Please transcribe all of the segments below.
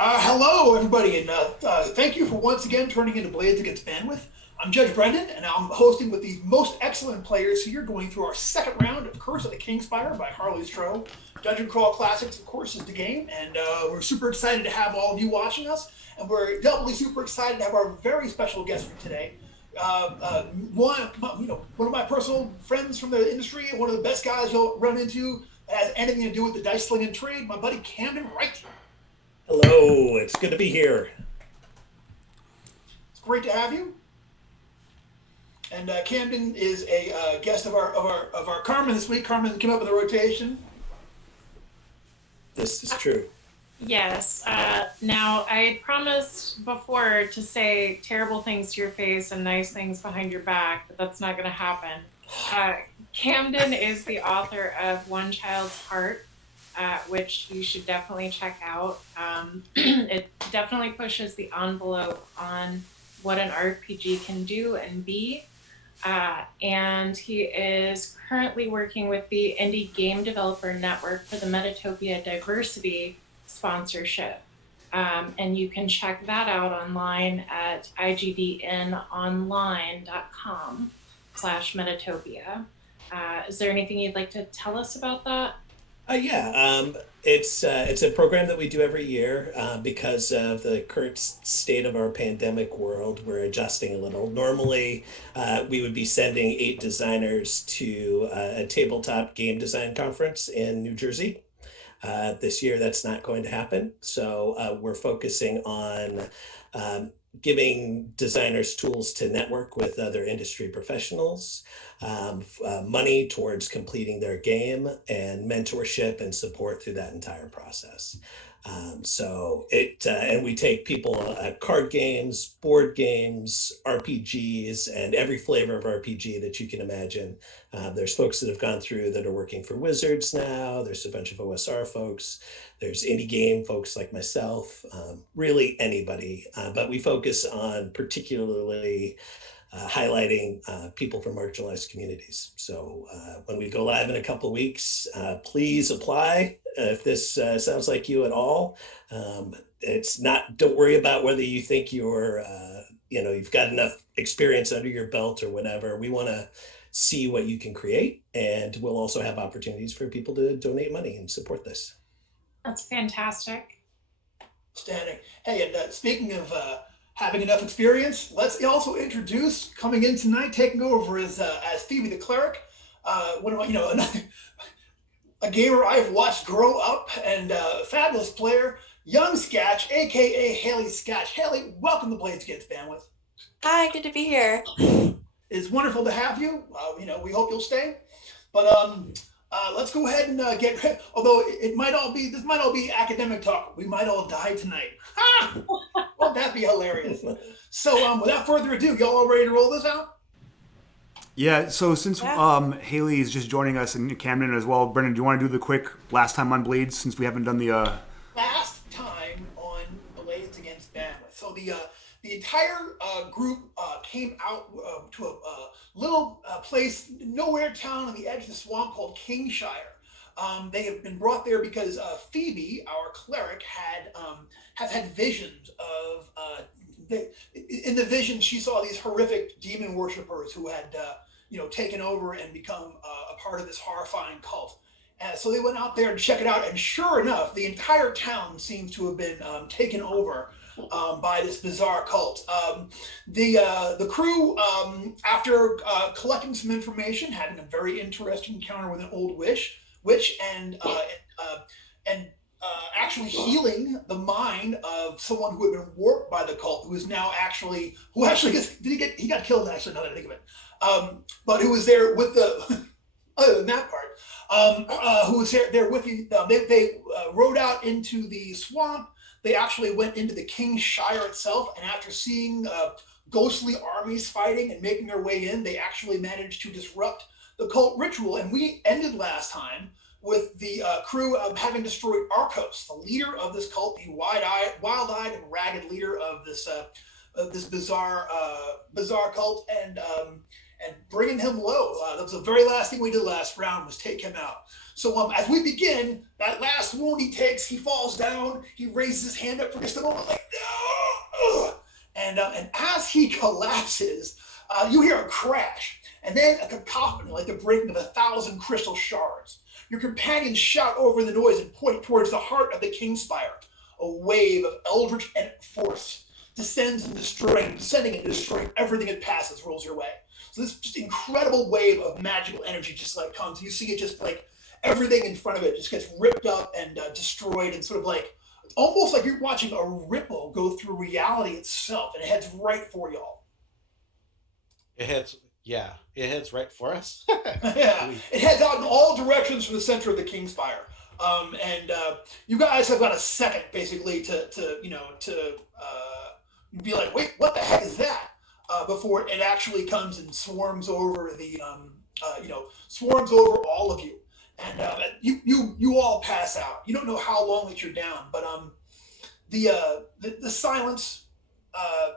Hello, everybody, and thank you for once again turning into Blades Against Bandwidth. I'm Judge Brendan, and I'm hosting with the most excellent players here, going through our second round of Curse of the Kingspire by Harley Stroh. Dungeon Crawl Classics, of course, is the game, and we're super excited to have all of you watching us, and we're doubly super excited to have our very special guest for today. One of my personal friends from the industry, one of the best guys you'll run into that has anything to do with the dice slinging trade, my buddy Camdon Wright. Hello, it's good to be here. It's great to have you. And Camdon is a guest of our Carmen this week. Carmen came up with a rotation. This is true. Yes. Now, I had promised before to say terrible things to your face and nice things behind your back, but that's not going to happen. Camdon is the author of One Child's Heart, which you should definitely check out. It definitely pushes the envelope on what an RPG can do and be. And he is currently working with the Indie Game Developer Network for the Metatopia Diversity sponsorship. And you can check that out online at igdnonline.com/Metatopia. Is there anything you'd like to tell us about that? It's a program that we do every year because of the current state of our pandemic world. We're adjusting a little. Normally, we would be sending 8 designers to a tabletop game design conference in New Jersey. This year, that's not going to happen. So we're focusing on giving designers tools to network with other industry professionals, money towards completing their game, and mentorship and support through that entire process. And we take people card games, board games, RPGs, and every flavor of RPG that you can imagine. There's folks that have gone through that are working for Wizards now. There's a bunch of OSR folks. There's indie game folks like myself, really anybody. But we focus on particularly highlighting people from marginalized communities. So when we go live in a couple of weeks, please apply if this sounds like you at all. It's not, don't worry about whether you think you're, you've got enough experience under your belt or whatever. We want to see what you can create, and we'll also have opportunities for people to donate money and support this. That's fantastic. Outstanding. Hey, and speaking of having enough experience, let's also introduce, coming in tonight, taking over as Phoebe the Cleric, one of my, a gamer I've watched grow up, and a fabulous player, Young Skatch, aka Haley Skatch. Haley, welcome to Blades Against Bandwidth. Hi, good to be here. It's wonderful to have you. We hope you'll stay. But let's go ahead and get. Although this might all be academic talk. We might all die tonight. Won't that be hilarious? So without further ado, y'all all ready to roll this out? Yeah. So since Haley is just joining us and Camdon as well, Brendan, do you want to do the quick last time on Blades since we haven't done the last time on Blades Against Bandwidth? So the entire group came out to a little place, nowhere town on the edge of the swamp called Kingshire. They have been brought there because Phoebe, our cleric, has had visions of. In the vision, she saw these horrific demon worshippers who had, taken over and become a part of this horrifying cult. So they went out there to check it out, and sure enough, the entire town seems to have been taken over by this bizarre cult. The crew, after collecting some information, having a very interesting encounter with an old witch, and actually healing the mind of someone who had been warped by the cult, he got killed, actually, now that I think of it. But who was there with the other than that part, who was there with you. They rode out into the swamp. They actually went into the Kingshire itself, and after seeing ghostly armies fighting and making their way in, they actually managed to disrupt the cult ritual. And we ended last time with the crew having destroyed Arcos, the leader of this cult, the wild-eyed and ragged leader of this bizarre cult, and bringing him low. That was the very last thing we did last round, was take him out. So as we begin, that last wound he takes, he falls down, he raises his hand up for just a moment, like, no! And as he collapses, you hear a crash, and then a cacophony, like the breaking of 1,000 crystal shards. Your companions shout over the noise and point towards the heart of the Kingspire. A wave of eldritch force descending and destroying everything it passes, rolls your way. So this just incredible wave of magical energy just like comes. You see it just like everything in front of it just gets ripped up and destroyed, and sort of like almost like you're watching a ripple go through reality itself, and it heads right for y'all. It heads right for us. Yeah, it heads out in all directions from the center of the Kingspire. And you guys have got a second basically to be like, wait, what the heck is that? Before it actually comes and swarms over swarms over all of you. And you all pass out. You don't know how long that you're down, but the silence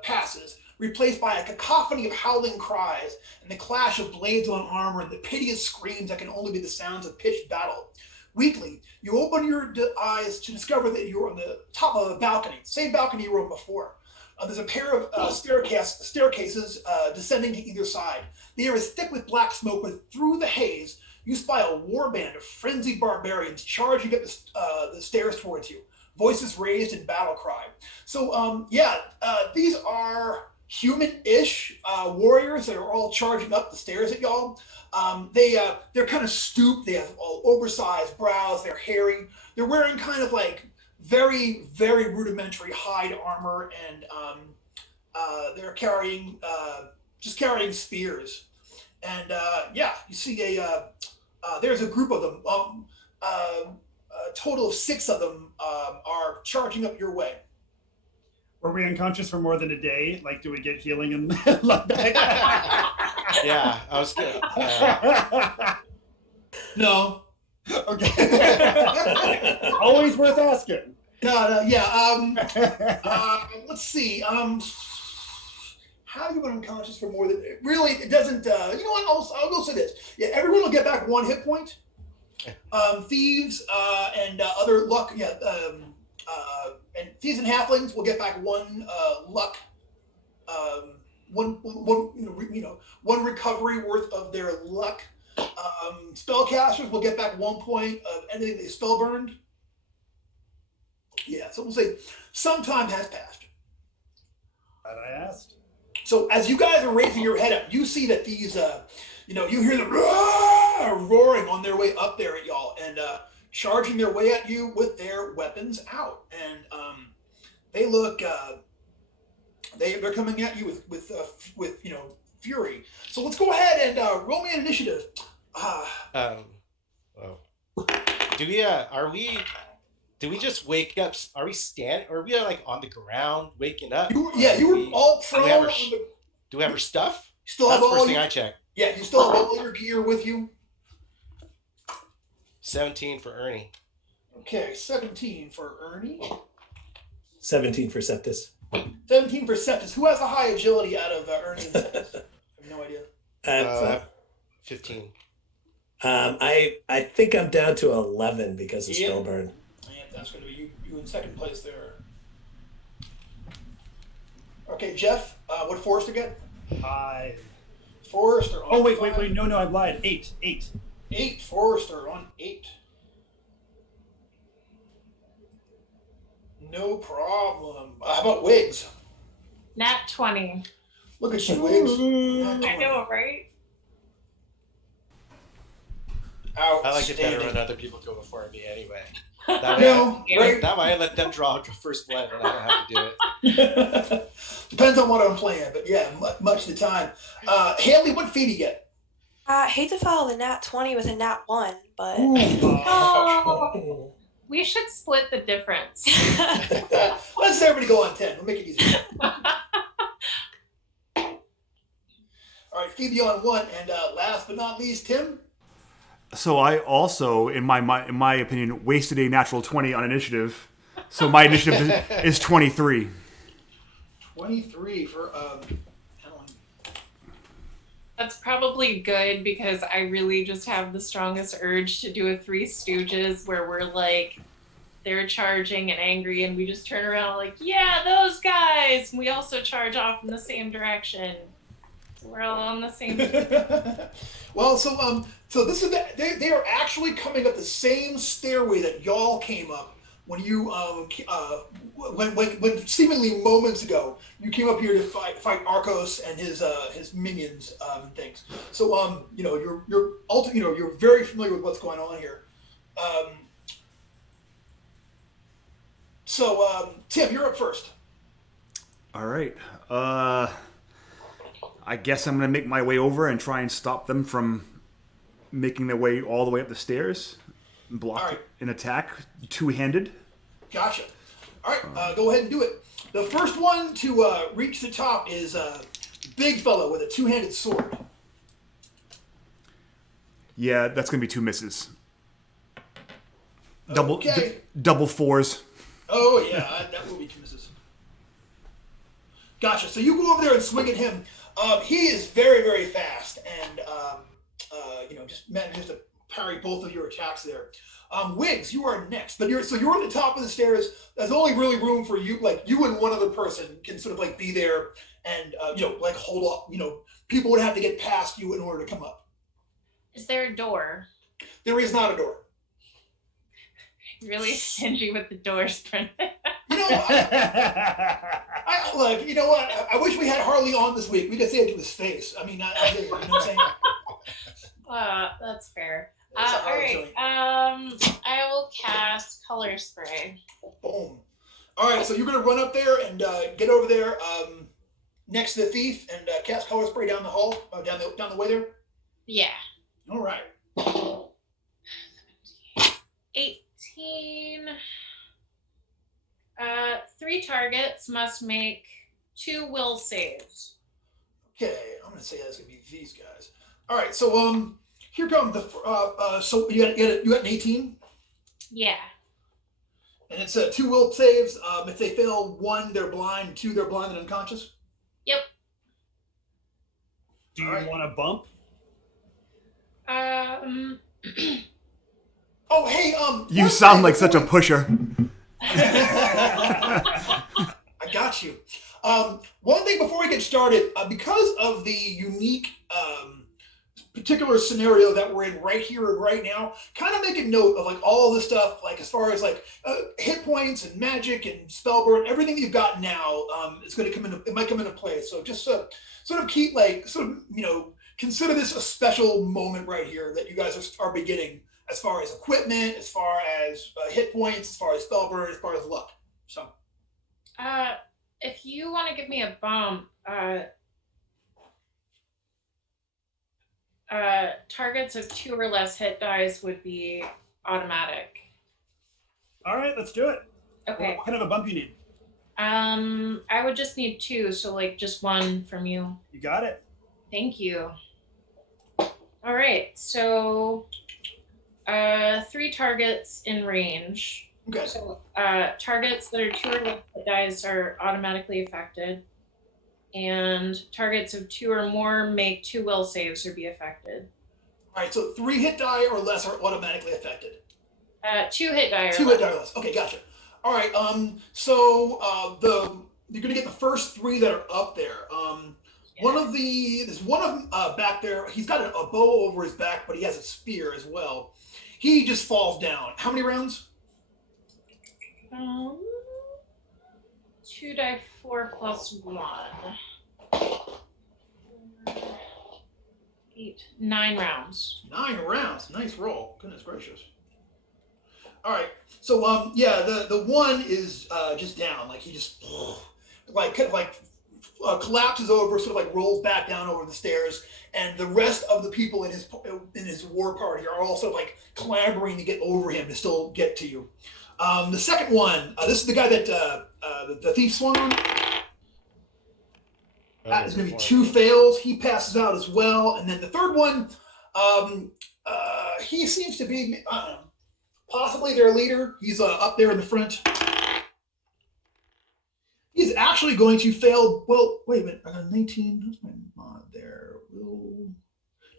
passes, replaced by a cacophony of howling cries and the clash of blades on armor and the piteous screams that can only be the sounds of pitched battle. Weakly, you open your eyes to discover that you're on the top of a balcony, same balcony you were on before. There's a pair of staircases descending to either side. The air is thick with black smoke, but through the haze, you spy a warband of frenzied barbarians charging up the stairs towards you, voices raised in battle cry. So, these are human-ish warriors that are all charging up the stairs at y'all. They're kind of stooped. They have all oversized brows. They're hairy. They're wearing kind of like very, very rudimentary hide armor, and they're carrying spears. And you see there's a group of them. A total of 6 of them are charging up your way. Were we unconscious for more than a day? Like, do we get healing and like that? Yeah, I was good. No. Okay. Always worth asking. No, let's see. How do you get unconscious for more than... Really, it doesn't... you know what? I'll go say this. Yeah, everyone will get back 1 hit point. Thieves and other luck... and thieves and halflings will get back 1 luck. One recovery worth of their luck. Spellcasters will get back 1 point of anything they spell burned. Yeah, so we'll say some time has passed. Glad I asked. So as you guys are raising your head up, you see that these, you hear them roaring on their way up there at y'all, and charging their way at you with their weapons out, and they look, they're coming at you with fury. So let's go ahead and roll me an initiative. Do we just wake up? Are we standing? Or are we like on the ground waking up? You were all prone. Do we have our stuff? Still That's have the first thing I check. Yeah, you still have all your gear with you. 17 for Ernie. Okay, 17 for Ernie. 17 for Septus. 17 for Septus. Who has a high agility out of Ernie and Septus? I have no idea. 15. I think I'm down to 11 because of Spellburn. Yeah, that's going to be you in second place there. Okay, Jeff, what Forrester get? 5. Forrester on Oh, wait, 5. no, I lied. 8. 8, Forrester on 8. No problem. How about Wiggs? Nat 20. Look at you, Wiggs. I know, right? I like it better when other people go before me anyway. That way I let them draw first blood and I don't have to do it. Depends on what I'm playing, but yeah, much of the time. Haley, what feat do you get? I hate to follow the nat 20 with a nat 1, but... Oh, we should split the difference. Let's everybody go on 10. We'll make it easy. All right, Phoebe on 1, and last but not least, Tim. So I also, in my opinion, wasted a natural 20 on initiative. So my initiative is 23. 23 for Ellen. That's probably good because I really just have the strongest urge to do a Three Stooges where we're like, they're charging and angry, and we just turn around like, yeah, those guys. And we also charge off in the same direction. So we're all on the same. Well, so this is they are actually coming up the same stairway that y'all came up when you when seemingly moments ago you came up here to fight Arcos and his minions and things. So you're very familiar with what's going on here. Tim, you're up first. All right. I guess I'm going to make my way over and try and stop them from making their way all the way up the stairs. Block an attack, two-handed. Gotcha. All right, go ahead and do it. The first one to reach the top is a big fellow with a two-handed sword. Yeah, that's going to be 2 misses. Double fours. Oh, yeah, that will be 2 misses. Gotcha. So you go over there and swing at him. He is very, very fast and, just manages to parry both of your attacks there. Wiggs, you are next. But you're at the top of the stairs. There's only really room for you, like you and one other person can sort of like be there and, hold up. People would have to get past you in order to come up. Is there a door? There is not a door. Really stingy with the doors, Brendan. You know what? I wish we had Harley on this week. We could say it to his face. I mean, you know what I'm saying? That's fair. All right. I will cast Color Spray. Boom. All right. So you're gonna run up there and get over there next to the thief and cast Color Spray down the hall, down the way there. Yeah. All right. 18. 3 targets must make 2 will saves. Okay, I'm gonna say that's gonna be these guys. All right, so here comes the so you got an 18. Yeah. And it's 2 will saves. If they fail 1, they're blind. 2, they're blind and unconscious. Yep. Do you want a bump? Oh, hey, You sound like such a pusher. I got you. One thing before we get started, because of the unique particular scenario that we're in right here and right now, kind of make a note of like all this stuff, like as far as like hit points and magic and spell burn, everything that you've got now, it might come into play. So just sort of keep consider this a special moment right here that you guys are beginning. As far as equipment, as far as hit points, as far as spell burn, as far as luck. So, if you want to give me a bump, targets of 2 or less hit dice would be automatic. All right, let's do it. Okay. What kind of a bump you need? I would just need 2, so like just 1 from you. You got it. Thank you. All right, so 3 targets in range. okay. So targets that are 2 or less hit dice are automatically affected, and targets of 2 or more make 2 will saves or be affected. All right, so 3 hit die or less are automatically affected. 2 hit die or 2 less. hit die or less. Okay, gotcha. All right, you're gonna get the first 3 that are up there. There's one of them back there. He's got a bow over his back, but he has a spear as well. He just falls down. How many rounds? 2d4 plus 1. 8, 9 rounds. 9 rounds. Nice roll. Goodness gracious. All right. So the one is just down. Like he just collapses over, sort of like rolls back down over the stairs, and the rest of the people in his war party are also like clamoring to get over him to still get to you. The second one, this is the guy that the thief swung on. That is going to be 2 fails. He passes out as well, and then the third one, he seems to be possibly their leader. He's up there in the front. He's actually going to fail. Well, wait a minute. I got 19. Who's my mod there?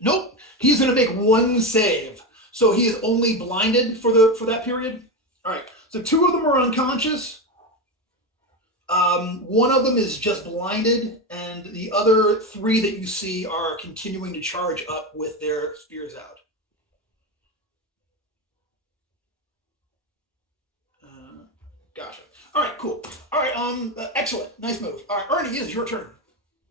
Nope. He's going to make one save. So he is only blinded for that period. All right. So 2 of them are unconscious. One of them is just blinded, and the other 3 that you see are continuing to charge up with their spears out. Gotcha. All right, cool. All right, excellent. Nice move. All right, Ernie, it is your turn.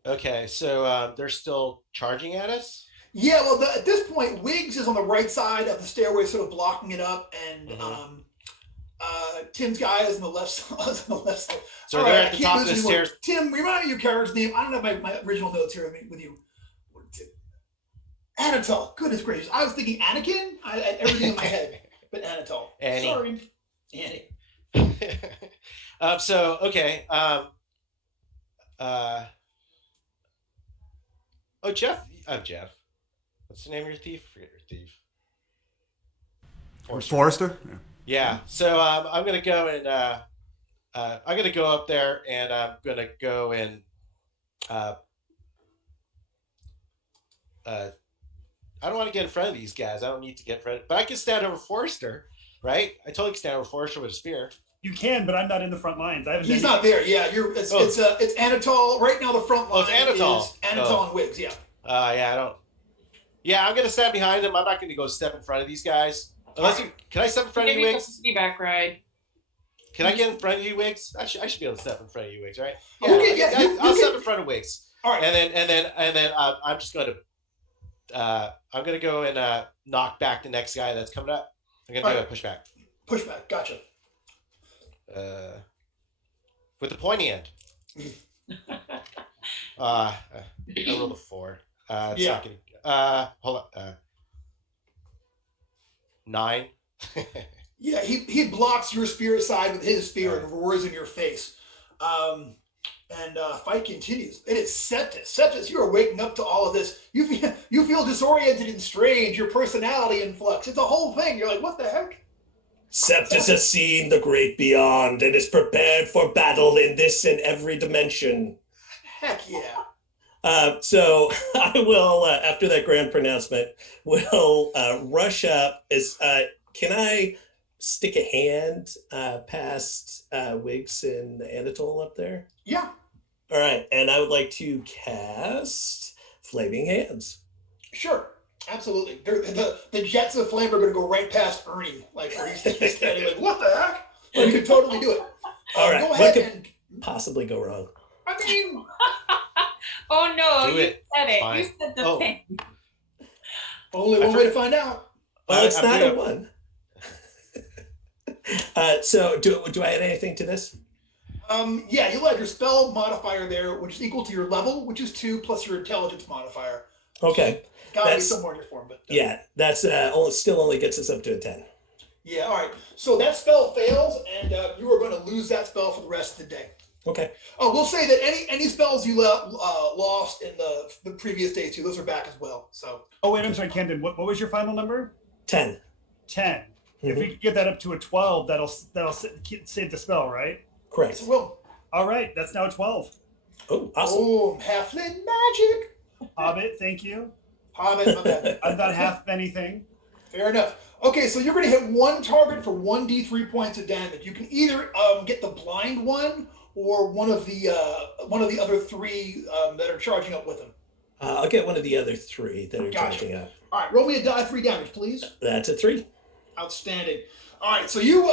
Okay, so they're still charging at us? Yeah, well, at this point, Wiggs is on the right side of the stairway, sort of blocking it up, and Tim's guy is on the left side. So All they're right, at the top of the stairs. Tim, remind me your character's name. I don't have my original notes here with you. Anatole. Goodness gracious. I was thinking Anakin. I had everything in my head, but Anatole. Annie. Sorry. Annie. So, okay. Jeff. Jeff. What's the name of your thief? I forget your thief. Forrester? Yeah. So I'm gonna go and I'm gonna go up there, and I'm gonna go and I don't want to get in front of these guys. I don't need to get in front of, but I can stand over Forrester, right? I totally can stand over Forrester with a spear. You can, but I'm not in the front lines. I haven't. He's not there. Yeah, it's Anatole right now. The front line it's Anatole. is Anatole and Wiggs. Yeah. Yeah, I don't. Yeah, I'm gonna stand behind them. I'm not gonna go step in front of these guys. Unless you, can I step in front of you, Wiggs? Feedback ride. Can I get in front of you, Wiggs? I should be able to step in front of you, Wiggs, right? Yeah, okay, yeah, I'll step in front of Wiggs. All right. And then I'm just gonna I'm gonna go and knock back the next guy that's coming up. I'm gonna do a pushback. Pushback. Gotcha. With the pointy end. I rolled a 4. It's not gonna, hold on. 9. Yeah, he blocks your spear aside with his spear and roars in your face. And fight continues. It is Septus. Septus, you are waking up to all of this. You feel disoriented and strange. Your personality in flux. It's a whole thing. You're like, what the heck? Septus has seen the great beyond and is prepared for battle in this and every dimension. Heck yeah. So I will, after that grand pronouncement, will rush up. Can I stick a hand past Wiggs and Anatole up there? Yeah. All right, and I would like to cast Flaming Hands. Sure. Absolutely. The jets of flame are going to go right past Ernie. Like, he's standing like, what the heck? But you can totally do it. All right. Go ahead What and could possibly go wrong? I mean, Oh no, Do you it. said it. Fine. You said the thing. only one way to find out. Well, it's I'm not a gonna- 1. So do I add anything to this? Yeah, you'll add your spell modifier there, which is equal to your level, which is 2, plus your intelligence modifier. Okay. Gotta be That's- somewhere in your form, but Yeah, that's still only gets us up to a 10. yeah. All right. So that spell fails, and you are going to lose that spell for the rest of the day. Okay. Oh, we'll say that any spells you lost in the previous day too, those are back as well. So. Oh wait, I'm sorry, Camden. What was your final number? 10. 10. If we could get that up to a 12, that'll save the spell, right? Correct. Well. All right, that's now a 12. Oh, awesome. Oh, halfling magic. Hobbit, thank you. Hobbit, my bad. I'm not half anything. Fair enough. Okay, so you're going to hit one target for 1d3 points of damage. You can either get the blind one or one of the other 3 that are charging up with him. I'll get one of the other 3 that are Gotcha. charging up. All right, roll me a die 3 damage, please. That's a 3. Outstanding. All right, so you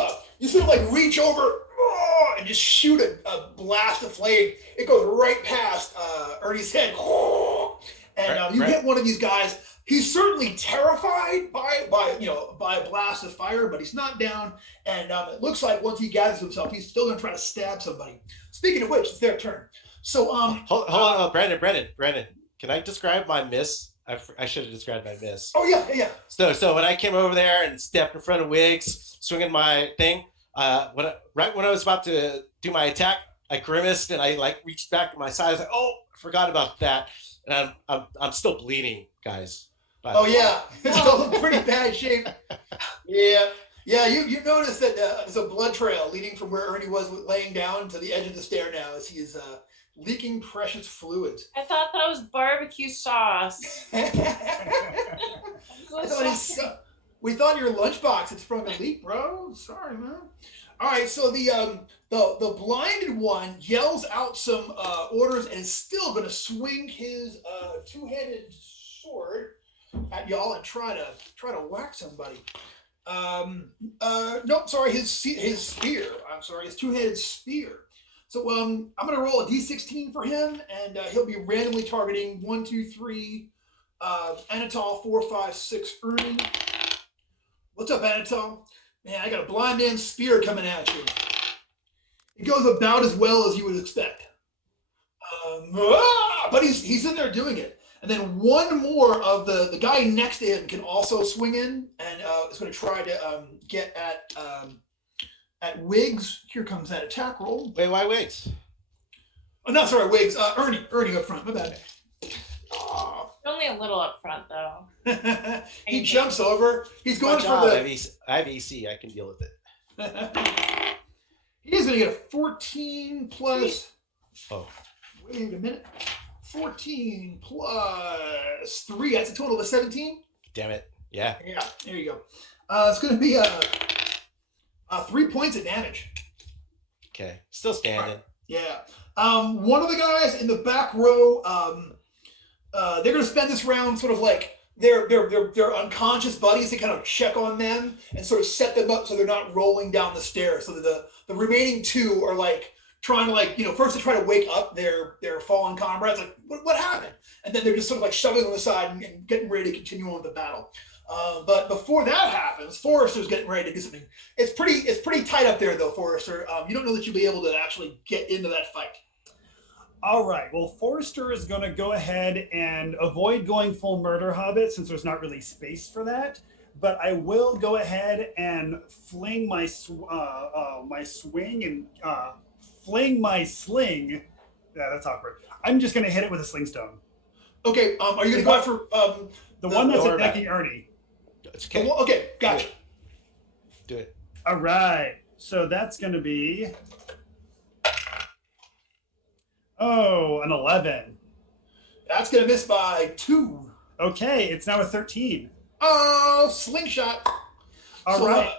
sort of like reach over and just shoot a blast of flame. It goes right past Ernie's head, and you hit one of these guys. He's certainly terrified by a blast of fire, but he's not down. And it looks like once he gathers himself, he's still going to try to stab somebody. Speaking of which, it's their turn. So hold on, Brandon. Can I describe my miss? I should have described my miss. Oh yeah. So when I came over there and stepped in front of Wiggs, swinging my thing, right when I was about to do my attack, I grimaced and I like reached back to my side. I was like, oh, I forgot about that, and I'm still bleeding, guys. Oh yeah, it's still in pretty bad shape. Yeah, Yeah, you notice that there's a blood trail leading from where Ernie was laying down to the edge of the stair now as he is leaking precious fluids. I thought that was barbecue sauce. We thought your lunchbox had sprung a leak, bro. Sorry, man. All right, so the blinded one yells out some orders and is still going to swing his two-handed sword at y'all and try to whack somebody. Nope, sorry, his spear. I'm sorry, his two-handed spear. So I'm going to roll a d16 for him, and he'll be randomly targeting 1, 2, 3, Anatol, 4, 5, 6, Ernie. What's up, Anatol? Man, I got a blind man's spear coming at you. It goes about as well as you would expect. But he's in there doing it. And then one more of the guy next to him can also swing in and is going to try to get at Wiggs. Here comes that attack roll. Wait, why Wiggs? Oh, no, sorry, Wiggs. Ernie up front. My bad. Only a little up front, though. He jumps over. He's going for the... I have EC. I can deal with it. He is going to get a 14 plus... Oh. Wait a minute. 14 plus 3. That's a total of a 17. Damn it. Yeah. Yeah, there you go. It's going to be 3 points of damage. Okay. Still standing. Right. Yeah. One of the guys in the back row, they're going to spend this round sort of like their unconscious buddies to kind of check on them and sort of set them up so they're not rolling down the stairs. So that the remaining two are like trying to first to try to wake up their fallen comrades. Like, what happened? And then they're just sort of like shoving them aside and getting ready to continue on with the battle. But before that happens, Forrester's getting ready to do something. It's pretty tight up there though, Forrester. You don't know that you'll be able to actually get into that fight. All right. Well, Forrester is going to go ahead and avoid going full murder hobbit since there's not really space for that. But I will go ahead and fling my swing and fling my sling. Yeah, that's awkward. I'm just going to hit it with a sling stone. Okay. Are you going to go after the one that's attacking Ernie? It's okay. Okay. Gotcha. Do it. All right. So that's going to be. Oh, an 11. That's going to miss by 2. Okay, it's now a 13. Oh, slingshot. All right.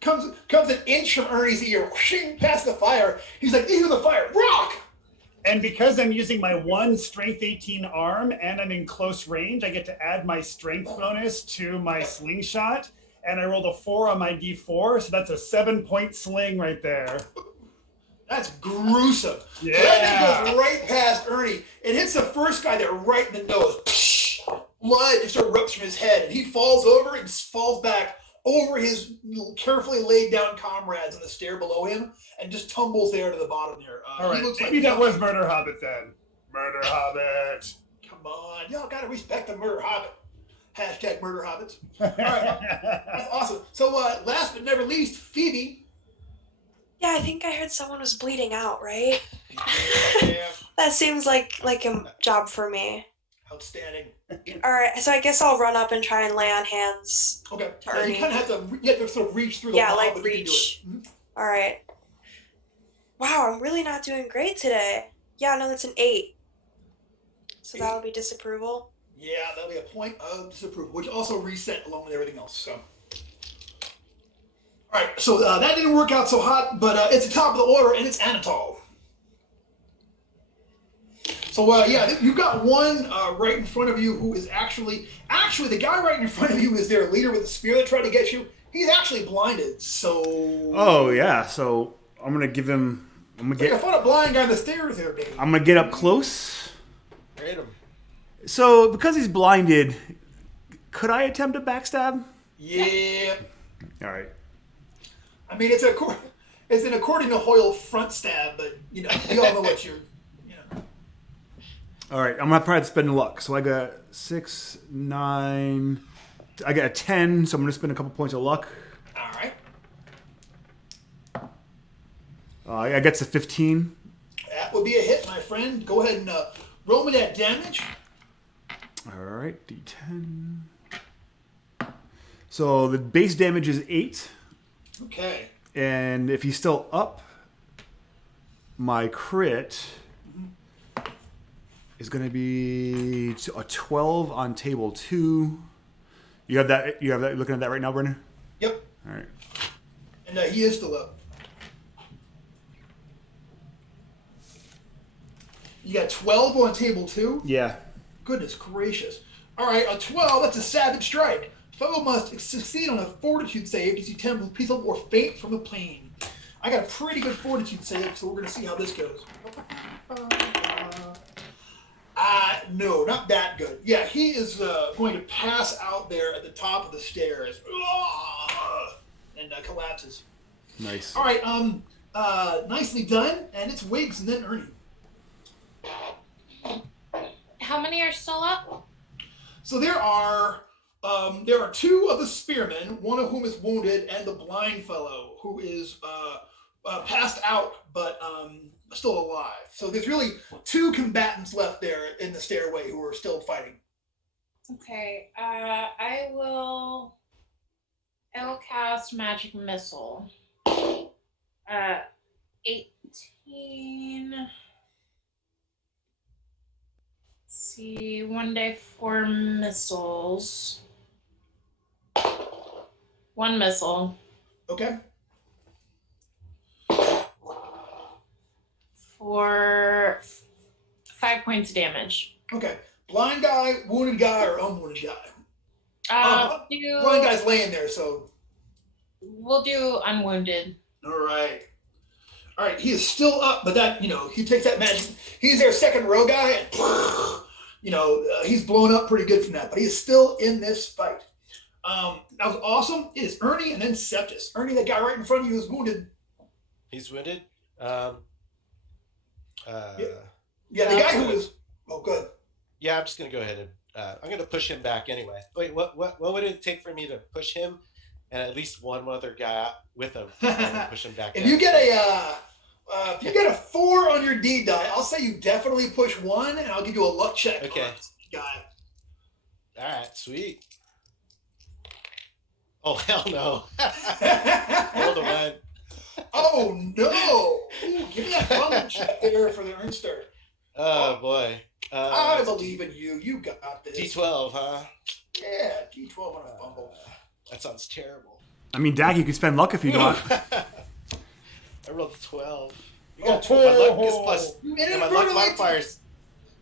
Comes an inch from Ernie's ear, whooshing past the fire. He's like, into the fire, rock! And because I'm using my 1 strength 18 arm and I'm in close range, I get to add my strength bonus to my slingshot. And I rolled a 4 on my d4, so that's a 7-point sling right there. That's gruesome. Yeah. So that thing goes right past Ernie. It hits the first guy there right in the nose. Blood just erupts from his head, and he falls over and falls back over his carefully laid down comrades on the stair below him and just tumbles there to the bottom there. All right, maybe that was Murder Hobbit then. Murder Hobbit. Come on. Y'all got to respect the Murder Hobbit. Hashtag Murder Hobbits. All right. That's awesome. So last but never least, Phoebe. Yeah, I think I heard someone was bleeding out, right? Yeah. That seems like a job for me. Outstanding. All right, so I guess I'll run up and try and lay on hands. Okay. To You Ernie. kind of have to sort of reach through the wall, like but you can do reach. it. Mhm. All right. Wow, I'm really not doing great today. Yeah, no, that's an 8. So that'll be disapproval. Yeah, that'll be a point of disapproval, which also reset along with everything else. So, all right. So that didn't work out so hot, but it's the top of the order, and it's Anatol. So yeah, you've got one right in front of you who is actually the guy right in front of you is their leader with the spear that tried to get you. He's actually blinded. So. Oh yeah. So I'm gonna give him. I fought a blind guy on the stairs there, baby. I'm gonna get up close. Hit him. So because he's blinded, could I attempt a backstab? Yeah. All right. I mean, it's an according to Hoyle front stab, but we all know what you're. All right, I'm gonna probably spend luck. So I got 6, 9. I got a 10, so I'm gonna spend a couple points of luck. All right. I get to 15. That would be a hit, my friend. Go ahead and roll me that damage. All right, D10. So the base damage is 8. Okay. And if he's still up, my crit is going to be a 12 on table 2. You have that. You have that. Looking at that right now, Brendan. Yep. All right. And he is still up. You got 12 on table 2? Yeah. Goodness gracious. All right, a 12, that's a savage strike. Foe must succeed on a fortitude save, DC 10 lethal or faint from the plane. I got a pretty good fortitude save, so we're going to see how this goes. No, not that good. Yeah, he is going to pass out there at the top of the stairs. And collapses. Nice. All right, nicely done. And it's Wiggs and then Ernie. How many are still up? So there are 2 of the spearmen, one of whom is wounded, and the blind fellow who is passed out but still alive. So there's really 2 combatants left there in the stairway who are still fighting. Okay, I will cast magic missile. 18. Let's see, 1d4 missiles. 1 missile. Okay. For 5 points of damage. Okay. Blind guy, wounded guy, or unwounded guy? Do, Blind guy's laying there, so. we'll do unwounded. All right. All right. He is still up, but that, he takes that magic. He's their second row guy, and, he's blown up pretty good from that, but he is still in this fight. That was awesome. It is Ernie and then Septus. Ernie, that guy right in front of you is wounded. He's wounded. Yeah, the guy who was. Oh, good. Yeah, I'm just gonna go ahead and I'm gonna push him back anyway. Wait, what would it take for me to push him and at least one other guy with him? Push him back. If you get a 4 on your D die, I'll say you definitely push 1, and I'll give you a luck check. Okay. On this guy. All right, sweet. Oh hell no! Rolled a 1. Oh no! Ooh, give me that fumble check there for the Ernster. Oh boy. I believe in you. You got this. D12, huh? Yeah, D12 on a fumble. That sounds terrible. I mean, Dak, you can spend luck if you want. I rolled a 12. You got My luck is plus. You And my luck inadvertently- modifiers.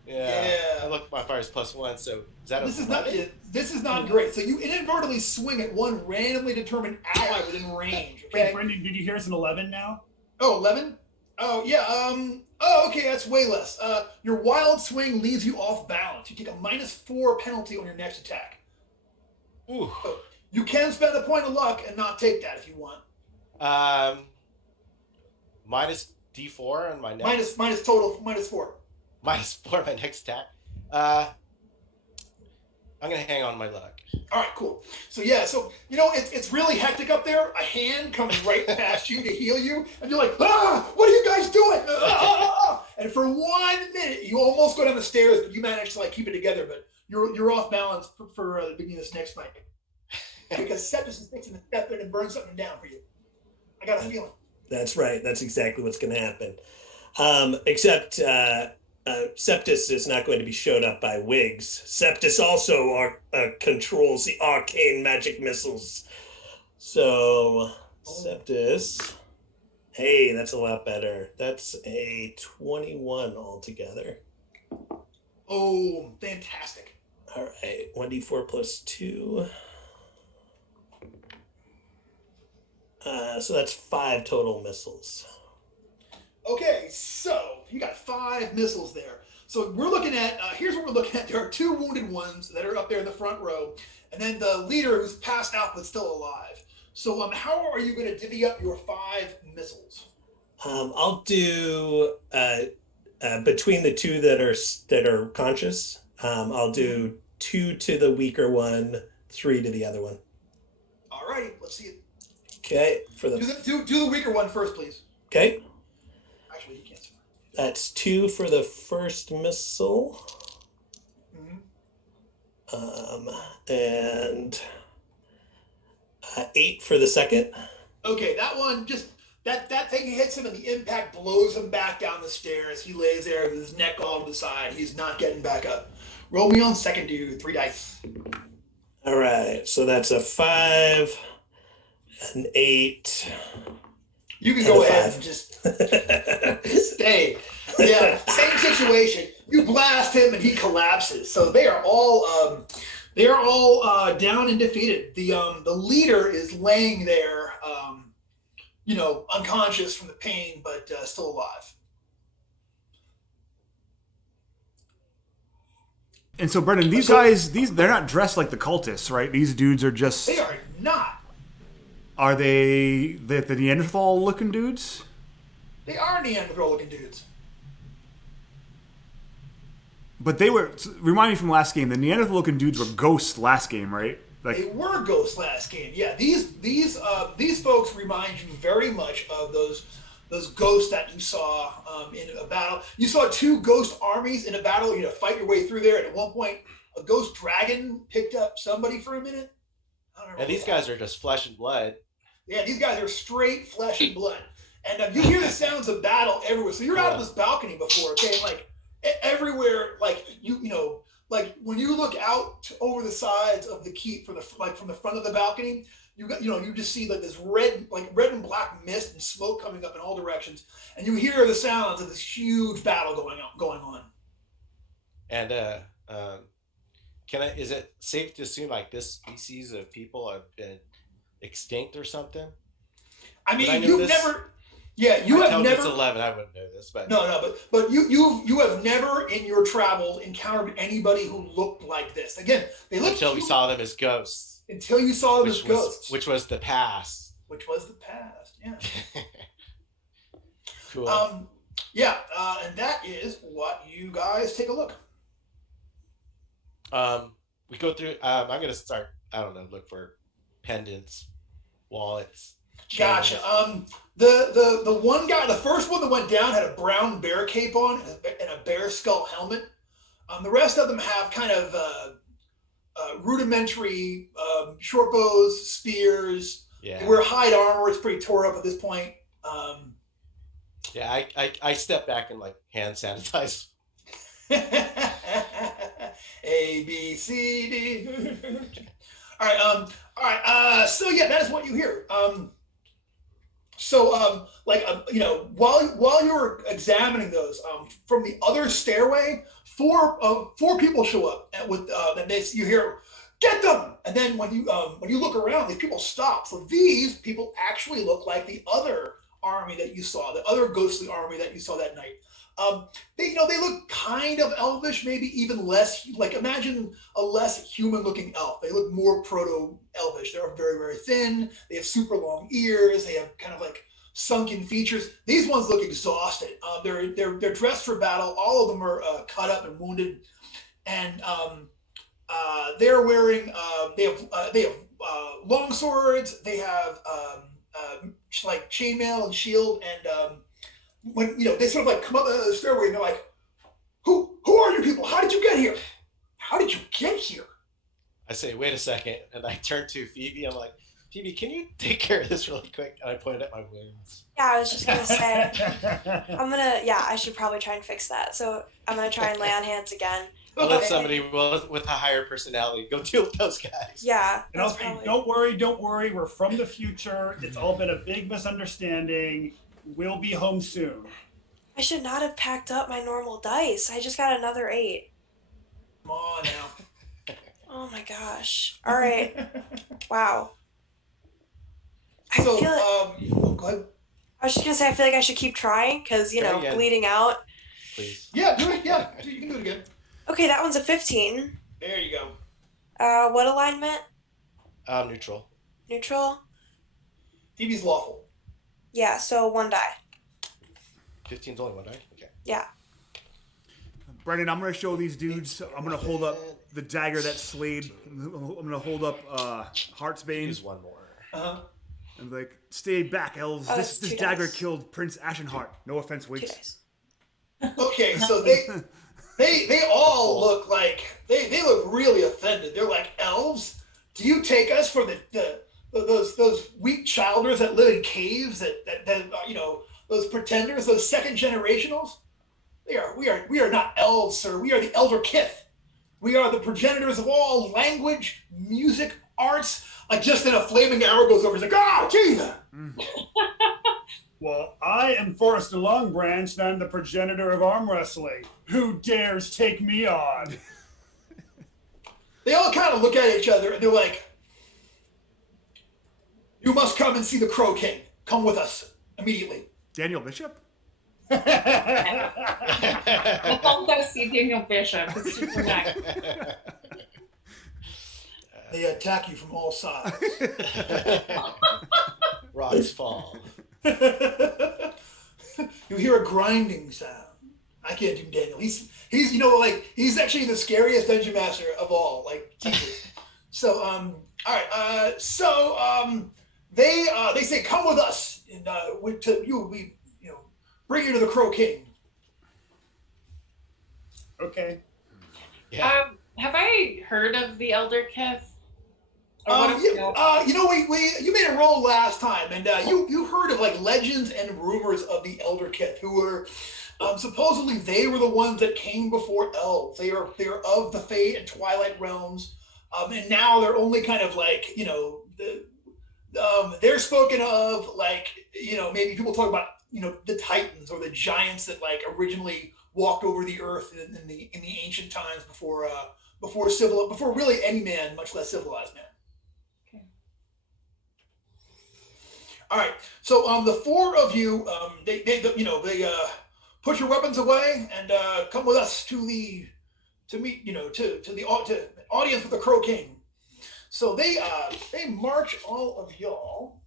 Yeah. Yeah. My luck modifier is +1. So is that This a is not. This is not great. So you inadvertently swing at one randomly determined ally within range. Wait, Okay. Brendan, did you hear it's an 11 now? Oh, 11? Oh, yeah. Oh, okay. That's way less. Your wild swing leaves you off balance. You take a -4 penalty on your next attack. Ooh. So you can spend a point of luck and not take that if you want. Minus D4 on my next. Minus total -4. -4 my next attack. I'm gonna hang on my luck. All right, cool. So yeah, it's really hectic up there. A hand comes right past you to heal you, and you're like, what are you guys doing? And for 1 minute, you almost go down the stairs, but you manage to keep it together. But you're off balance for the beginning of this next fight because Septus is fixing to step in and burn something down for you. I got a feeling. That's right. That's exactly what's going to happen. Except Septus is not going to be showed up by Wiggs. Septus also controls the arcane magic missiles. So, Septus. Hey, that's a lot better. That's a 21 altogether. Oh, fantastic. All right, 1d4 plus 2. So that's 5 total missiles. Okay, so you got 5 missiles there. So we're looking at, here's what we're looking at. There are 2 wounded ones that are up there in the front row, and then the leader who's passed out but still alive. So how are you going to divvy up your 5 missiles? I'll do between the 2 that are conscious. I'll do 2 to the weaker one, 3 to the other one. All righty, let's see it. Okay, for the Do the weaker one first, please. okay. Actually, you can't. That's 2 for the first missile. Mm-hmm. And 8 for the second. Okay, that one just that thing hits him and the impact blows him back down the stairs. He lays there with his neck all to the side. He's not getting back up. Roll me on second dude, 3 dice. All right, so that's a 5, an 8. You can and go a ahead 5. and just stay. Yeah, same situation. You blast him and he collapses. So they are all down and defeated. The leader is laying there, unconscious from the pain, but still alive. And so, Brendan, these guys, they're not dressed like the cultists, right? These dudes are just... They are not. Are they the Neanderthal-looking dudes? They are Neanderthal-looking dudes. But they were... Remind me from last game, the Neanderthal-looking dudes were ghosts last game, right? They were ghosts last game. Yeah, these folks remind you very much of those ghosts that you saw in a battle. You saw 2 ghost armies in a battle. You had to fight your way through there. And at one point, a ghost dragon picked up somebody for a minute. I don't know. And these guys are just flesh and blood. Yeah, these guys are straight flesh and blood. And you hear the sounds of battle everywhere. So you're out of this balcony before, okay? Like everywhere, like like when you look out over the sides of the keep from the front of the balcony, you just see like this red and black mist and smoke coming up in all directions, and you hear the sounds of this huge battle going on. And is it safe to assume like this species of people have been extinct or something? I mean, you have never. It's 11. I wouldn't know this, but but you have never in your travels encountered anybody who looked like this. Again, they looked until we saw them as ghosts. Until you saw them as ghosts, which was the past. Yeah. Cool. And that is what you guys take a look. We go through. I'm gonna start. I don't know. Look for pendants, wallets. Chains. Gotcha. The one guy, the first one that went down, had a brown bear cape on and a bear skull helmet. The rest of them have kind of rudimentary short bows, spears. Yeah. They wear hide armor. It's pretty tore up at this point. I step back and like hand sanitize. A B C D. All right. So yeah, that is what you hear. While you were examining those, from the other stairway, four people show up with you hear, "Get them!" And then when you look around, these people stop. So these people actually look like the other army that you saw, the other ghostly army that you saw that night. They look kind of elvish, maybe even less. Like imagine a less human-looking elf. They look more proto-elvish. They're very, very thin. They have super long ears. They have kind of like sunken features. These ones look exhausted. They're dressed for battle. All of them are cut up and wounded, and they're wearing. They have long swords. They have like chainmail and shield, and when they sort of like come up the stairway and they're like, who are you people? How did you get here? How did you get here? I say, wait a second, and I turn to Phoebe. I'm like, Phoebe, can you take care of this really quick? And I pointed at my wounds. Yeah, I was just gonna say, I should probably try and fix that. So I'm gonna try and lay on hands again. I'll let somebody with a higher personality go deal with those guys. Yeah. And I'll say, don't worry. We're from the future. It's all been a big misunderstanding. We'll be home soon. I should not have packed up my normal dice. I just got another 8. Come on now. Oh my gosh. All right. Wow. Go ahead. I was just gonna say I feel like I should keep trying because bleeding out. Please. Yeah, do it. Yeah, you can do it again. Okay, that one's a 15. There you go. What alignment? Neutral. Neutral. Phoebe's lawful. Yeah, so 1 die. 15's only 1 die? Okay. Yeah. Brendan, I'm going to show these dudes. I'm going to hold up the dagger that slayed. I'm going to hold up Heartsbane. Use one more. Uh-huh. And like, stay back, elves. This dagger killed Prince Ashenheart. No offense, 2 Wiggs. dice. Okay, so they all look like they look really offended. They're like, elves? Do you take us for the those weak childers that live in caves that those pretenders, those second generationals. We are not elves, sir. We are the elder kith. We are the progenitors of all language, music, arts. Like just then a flaming arrow goes over. He's like, ah, Jesus. Well, I am Forrester Longbranch, and I'm the progenitor of arm wrestling. Who dares take me on? They all kind of look at each other and they're like, you must come and see the Crow King. Come with us immediately. Daniel Bishop? We'll all go see Daniel Bishop. It's super nice. They attack you from all sides. Rocks fall. You hear a grinding sound. I can't do Daniel. He's he's actually the scariest dungeon master of all. Like, so all right. They say come with us, and we bring you to the Crow King. Okay. Yeah. Have I heard of the Elder Kith? You made a roll last time, and you heard of like legends and rumors of the Elder Kith, who were supposedly they were the ones that came before elves. They are of the Fey and Twilight realms, and now they're only kind of like they're spoken of like maybe people talk about the Titans or the giants that like originally walked over the earth in the ancient times before really any man, much less civilized man. All right, so the four of you, they put your weapons away and come with us to the audience with the Crow King. So they march all of y'all.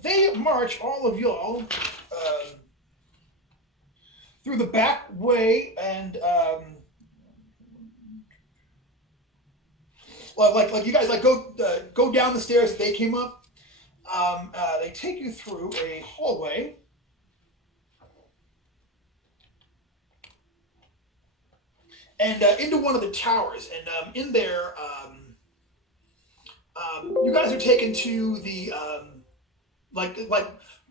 They march all of y'all through the back way and. Like you guys go down the stairs that they came up. They take you through a hallway, and into one of the towers. And in there, you guys are taken to the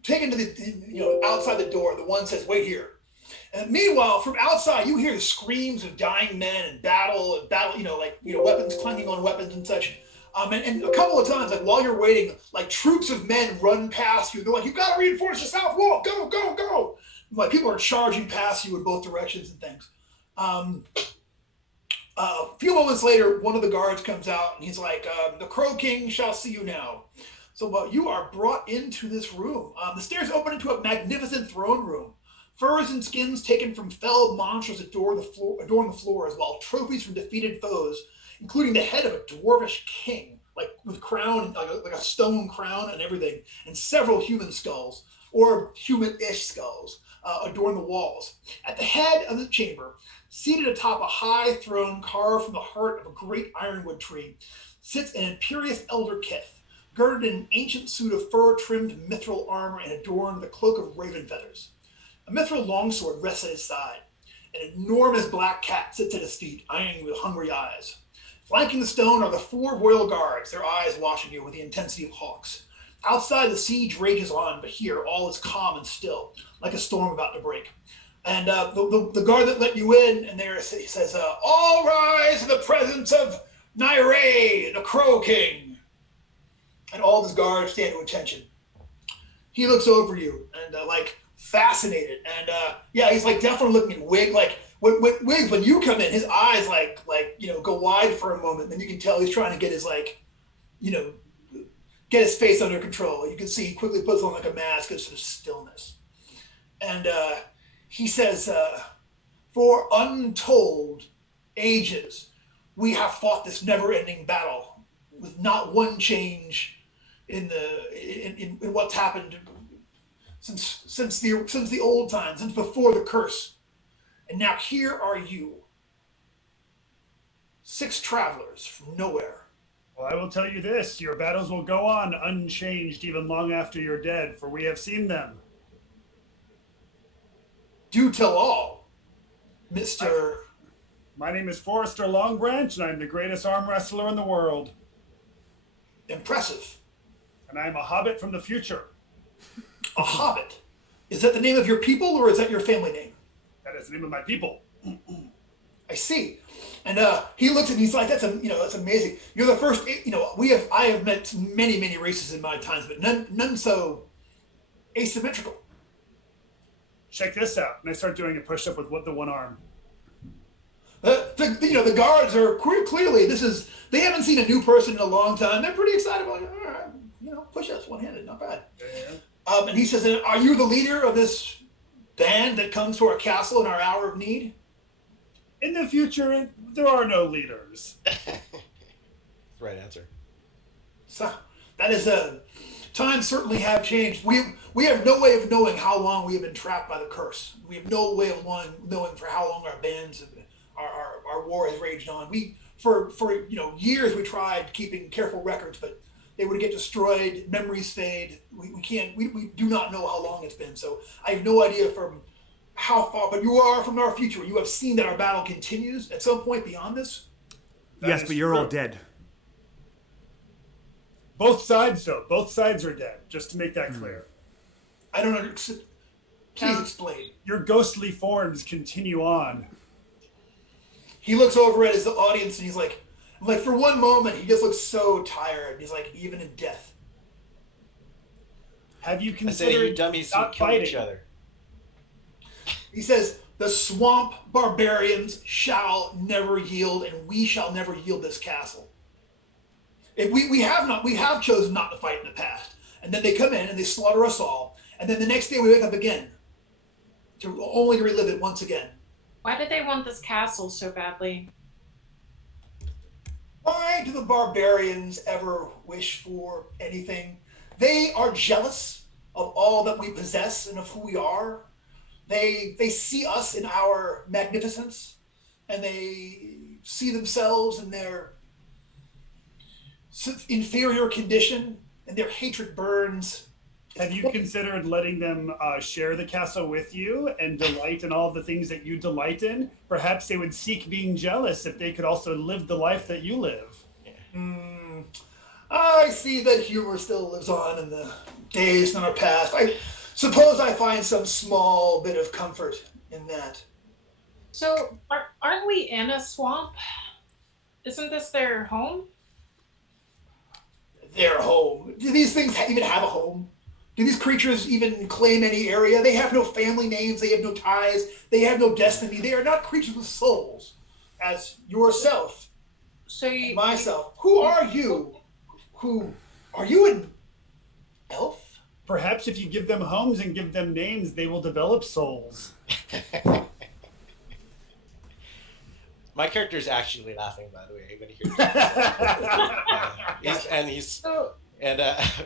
taken to the outside the door. The one says, "Wait here." And meanwhile, from outside, you hear the screams of dying men and battle, weapons clanging on weapons and such. And a couple of times, like while you're waiting, like troops of men run past you. They're like, "You got to reinforce the south wall! Go, go, go!" Like people are charging past you in both directions and things. A few moments later, one of the guards comes out and he's like, "The Crow King shall see you now." So you are brought into this room. The stairs open into a magnificent throne room. Furs and skins taken from felled monsters adorn the floors, while trophies from defeated foes, including the head of a dwarvish king, like with crown, like a stone crown and everything, and several human skulls, or human-ish skulls, adorn the walls. At the head of the chamber, seated atop a high throne carved from the heart of a great ironwood tree, sits an imperious elder kith, girded in an ancient suit of fur-trimmed mithril armor and adorned with a cloak of raven feathers. A mithril longsword rests at his side. An enormous black cat sits at his feet, eyeing you with hungry eyes. Flanking the stone are the four royal guards, their eyes watching you with the intensity of hawks. Outside, the siege rages on, but here all is calm and still, like a storm about to break. And the guard that let you in, and there he says, "All rise in the presence of Naire, the Crow King." And all of his guards stand to attention. He looks over you and fascinated, and he's like definitely looking at Wig. Like when you come in, his eyes go wide for a moment. Then you can tell he's trying to get his get his face under control. You can see he quickly puts on like a mask of sort of stillness, and he says, "For untold ages, we have fought this never-ending battle with not one change in what's happened." Since the old times, since before the curse. And now here are you, 6 travelers from nowhere. Well, I will tell you this, your battles will go on unchanged even long after you're dead, for we have seen them. Do tell all, Mr. My name is Forrester Longbranch, and I'm the greatest arm wrestler in the world. Impressive. And I'm a hobbit from the future. A hobbit. Is that the name of your people, or is that your family name? That is the name of my people. I see. And he looks at me. He's like, "That's that's amazing. You're the first. I have met many races in my times, but none so asymmetrical." Check this out. And I start doing a push-up with the one arm. The guards are clearly they haven't seen a new person in a long time. They're pretty excited about it. All right, push-ups one-handed, not bad. Yeah. And he says, "Are you the leader of this band that comes to our castle in our hour of need?" In the future, there are no leaders. Right answer. So that is times certainly have changed. We have no way of knowing how long we have been trapped by the curse. We have no way of knowing for how long our bands, our war has raged on. For years we tried keeping careful records, but they would get destroyed. Memories fade. We do not know how long it's been. So I have no idea from how far. But you are from our future. You have seen that our battle continues at some point beyond this. Yes, but you're all dead. Both sides, though. Both sides are dead, just to make that clear. I don't understand. Please explain. Your ghostly forms continue on. He looks over at his audience and he's like for one moment, he just looks so tired. He's like, even in death. Have you I say, considered you dummies, not kill fighting? each other. He says, the swamp barbarians shall never yield, and we shall never yield this castle. If we have chosen not to fight in the past. And then they come in and they slaughter us all. And then the next day we wake up again only to relive it once again. Why did they want this castle so badly? Why do the barbarians ever wish for anything? They are jealous of all that we possess and of who we are. They see us in our magnificence, and they see themselves in their inferior condition, and their hatred burns. Have you considered letting them share the castle with you and delight in all the things that you delight in? Perhaps they would seek being jealous if they could also live the life that you live. I see that humor still lives on in the days in our past. I suppose I find some small bit of comfort in that. So, aren't we in a swamp? Isn't this their home? Their home. Do these things even have a home? Do these creatures even claim any area? They have no family names. They have no ties. They have no destiny. They are not creatures with souls, as yourself, and myself. Who are you? Who are you? An elf? Perhaps if you give them homes and give them names, they will develop souls. My character is actually laughing, by the way, when he hears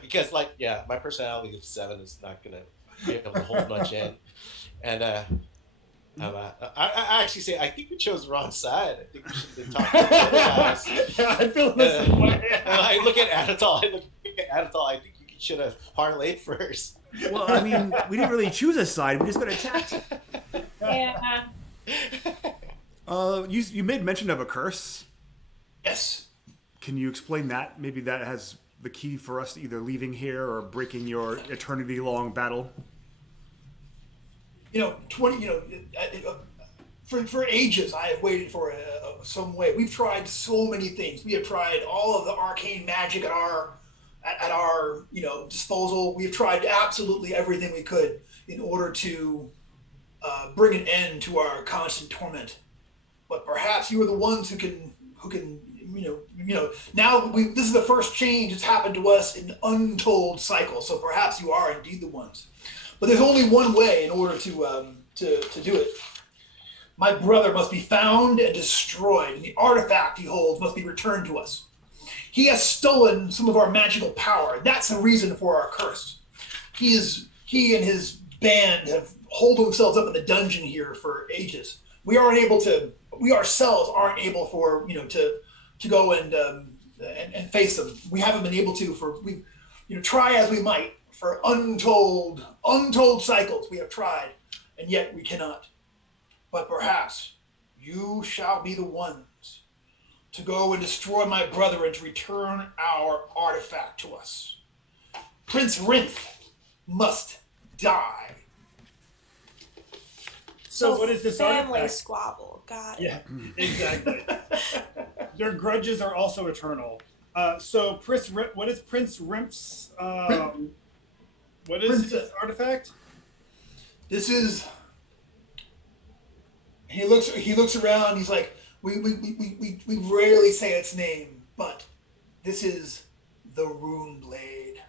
because my personality of 7 is not gonna be able to hold much in, and I actually say I think we chose the wrong side. I think we should have been talking to the other guys. Yeah, I feel the same way. I look at Anatol. I think you should have parlayed first. Well, I mean, we didn't really choose a side. We just got attacked. Yeah. You made mention of a curse. Yes. Can you explain that? Maybe that has the key for us either leaving here or breaking your eternity-long battle. For ages I have waited for some way. We've tried so many things. We have tried all of the arcane magic at our disposal. We've tried absolutely everything we could in order to bring an end to our constant torment. But perhaps you are the ones who can now this is the first change that's happened to us in untold cycles. So perhaps you are indeed the ones. But there's only one way in order to do it. My brother must be found and destroyed, and the artifact he holds must be returned to us. He has stolen some of our magical power. That's the reason for our curse. He and his band have holed themselves up in the dungeon here for ages. We ourselves aren't able to go and face them. We haven't been able to try as we might for untold cycles. We have tried, and yet we cannot. But perhaps you shall be the ones to go and destroy my brother and to return our artifact to us. Prince Rinth must die. So what is this family artifact? squabble? Got it. Yeah, exactly. Their grudges are also eternal. So what is Prince Rimp's? What is this artifact? This is. He looks around. He's like, we rarely say its name, but this is the Rune Blade,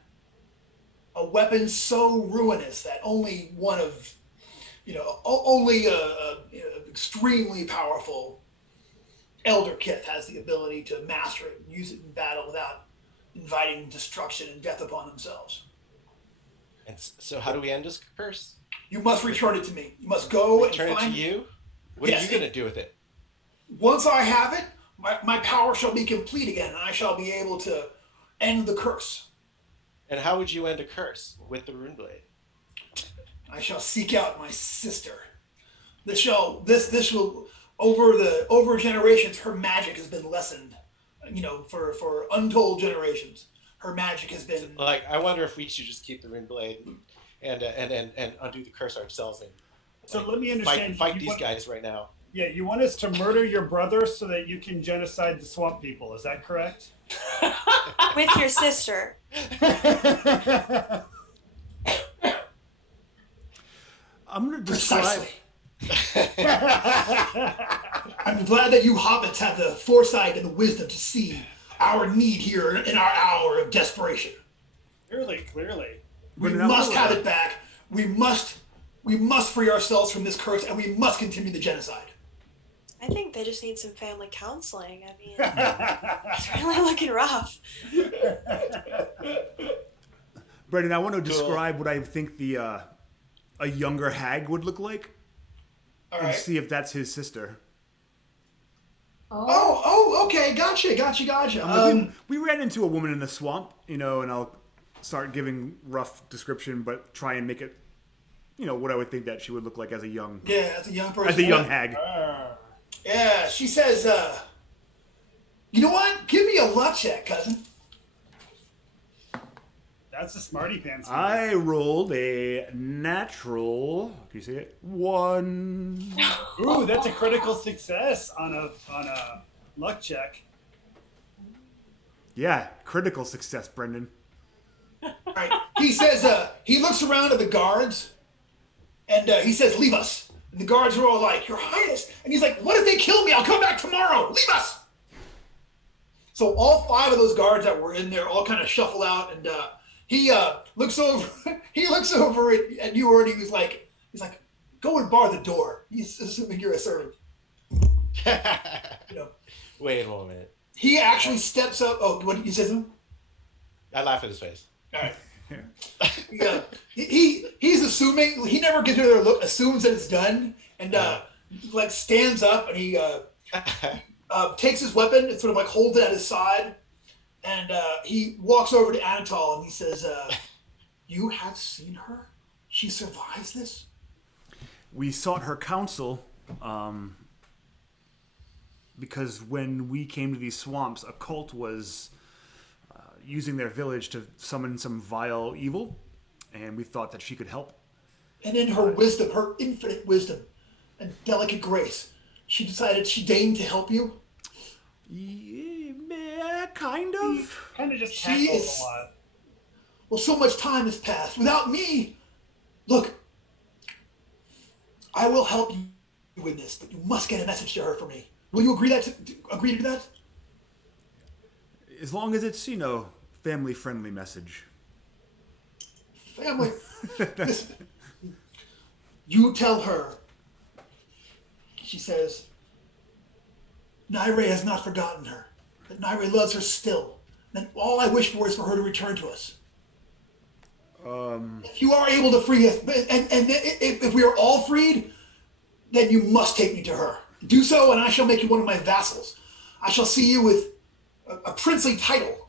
a weapon so ruinous that only one of, only a extremely powerful Elder Kith has the ability to master it and use it in battle without inviting destruction and death upon themselves. And so how do we end this curse? You must return it to me. You must go Return and find it to you? What are you going to do with it? Once I have it, my power shall be complete again, and I shall be able to end the curse. And how would you end a curse with the rune blade? I shall seek out my sister. This will over generations. Her magic has been lessened, for untold generations. Her magic has been like. I wonder if we should just keep the rune blade and undo the curse ourselves. And so let me understand. Fight these guys right now. Yeah, you want us to murder your brother so that you can genocide the swamp people. Is that correct? With your sister. I'm going to describe. I'm glad that you hobbits have the foresight and the wisdom to see our need here in our hour of desperation. Clearly. We must have it back. We must free ourselves from this curse, and we must continue the genocide. I think they just need some family counseling. I mean, it's really looking rough. Brendan, I want to describe what I think a younger hag would look like. All and right. see if that's his sister. Okay, gotcha. We ran into a woman in the swamp, and I'll start giving rough description, but try and make it, what I would think that she would look like as a young, as a young person, as a young hag. Yeah, she says, you know what? Give me a luck check, cousin. That's a smarty pants. I rolled a natural. Can you see it? 1. Ooh, that's a critical success on a luck check. Yeah, critical success, Brendan. All right. He says, he looks around at the guards, and he says, leave us. And the guards are all like, Your Highness. And he's like, what if they kill me? I'll come back tomorrow. Leave us. So all 5 of those guards that were in there all kind of shuffle out, and he looks over. He looks over at you, and he's like, go and bar the door. He's assuming you're a servant. Wait a moment. He actually steps up. Oh, what did you say to him? I laugh at his face. All right. Yeah. He's assuming. He never gets another look. Assumes that it's done, and stands up, and he takes his weapon and sort of holds it at his side, and he walks over to Anatol and he says, "You have seen her? She survives this?" We sought her counsel because when we came to these swamps, a cult was using their village to summon some vile evil, and we thought that she could help. And in her wisdom, her infinite wisdom and delicate grace, she deigned to help you? Yeah, kind of. Kind of just She tackled is- a lot. Well, so much time has passed. Without me, look, I will help you with this, but you must get a message to her for me. Will you agree to do that? As long as it's, family-friendly message. Family, listen, you tell her, she says, Naire has not forgotten her, that Naire loves her still, and all I wish for is for her to return to us. If you are able to free us, and if we are all freed, then you must take me to her. Do so, and I shall make you one of my vassals. I shall see you with a princely title,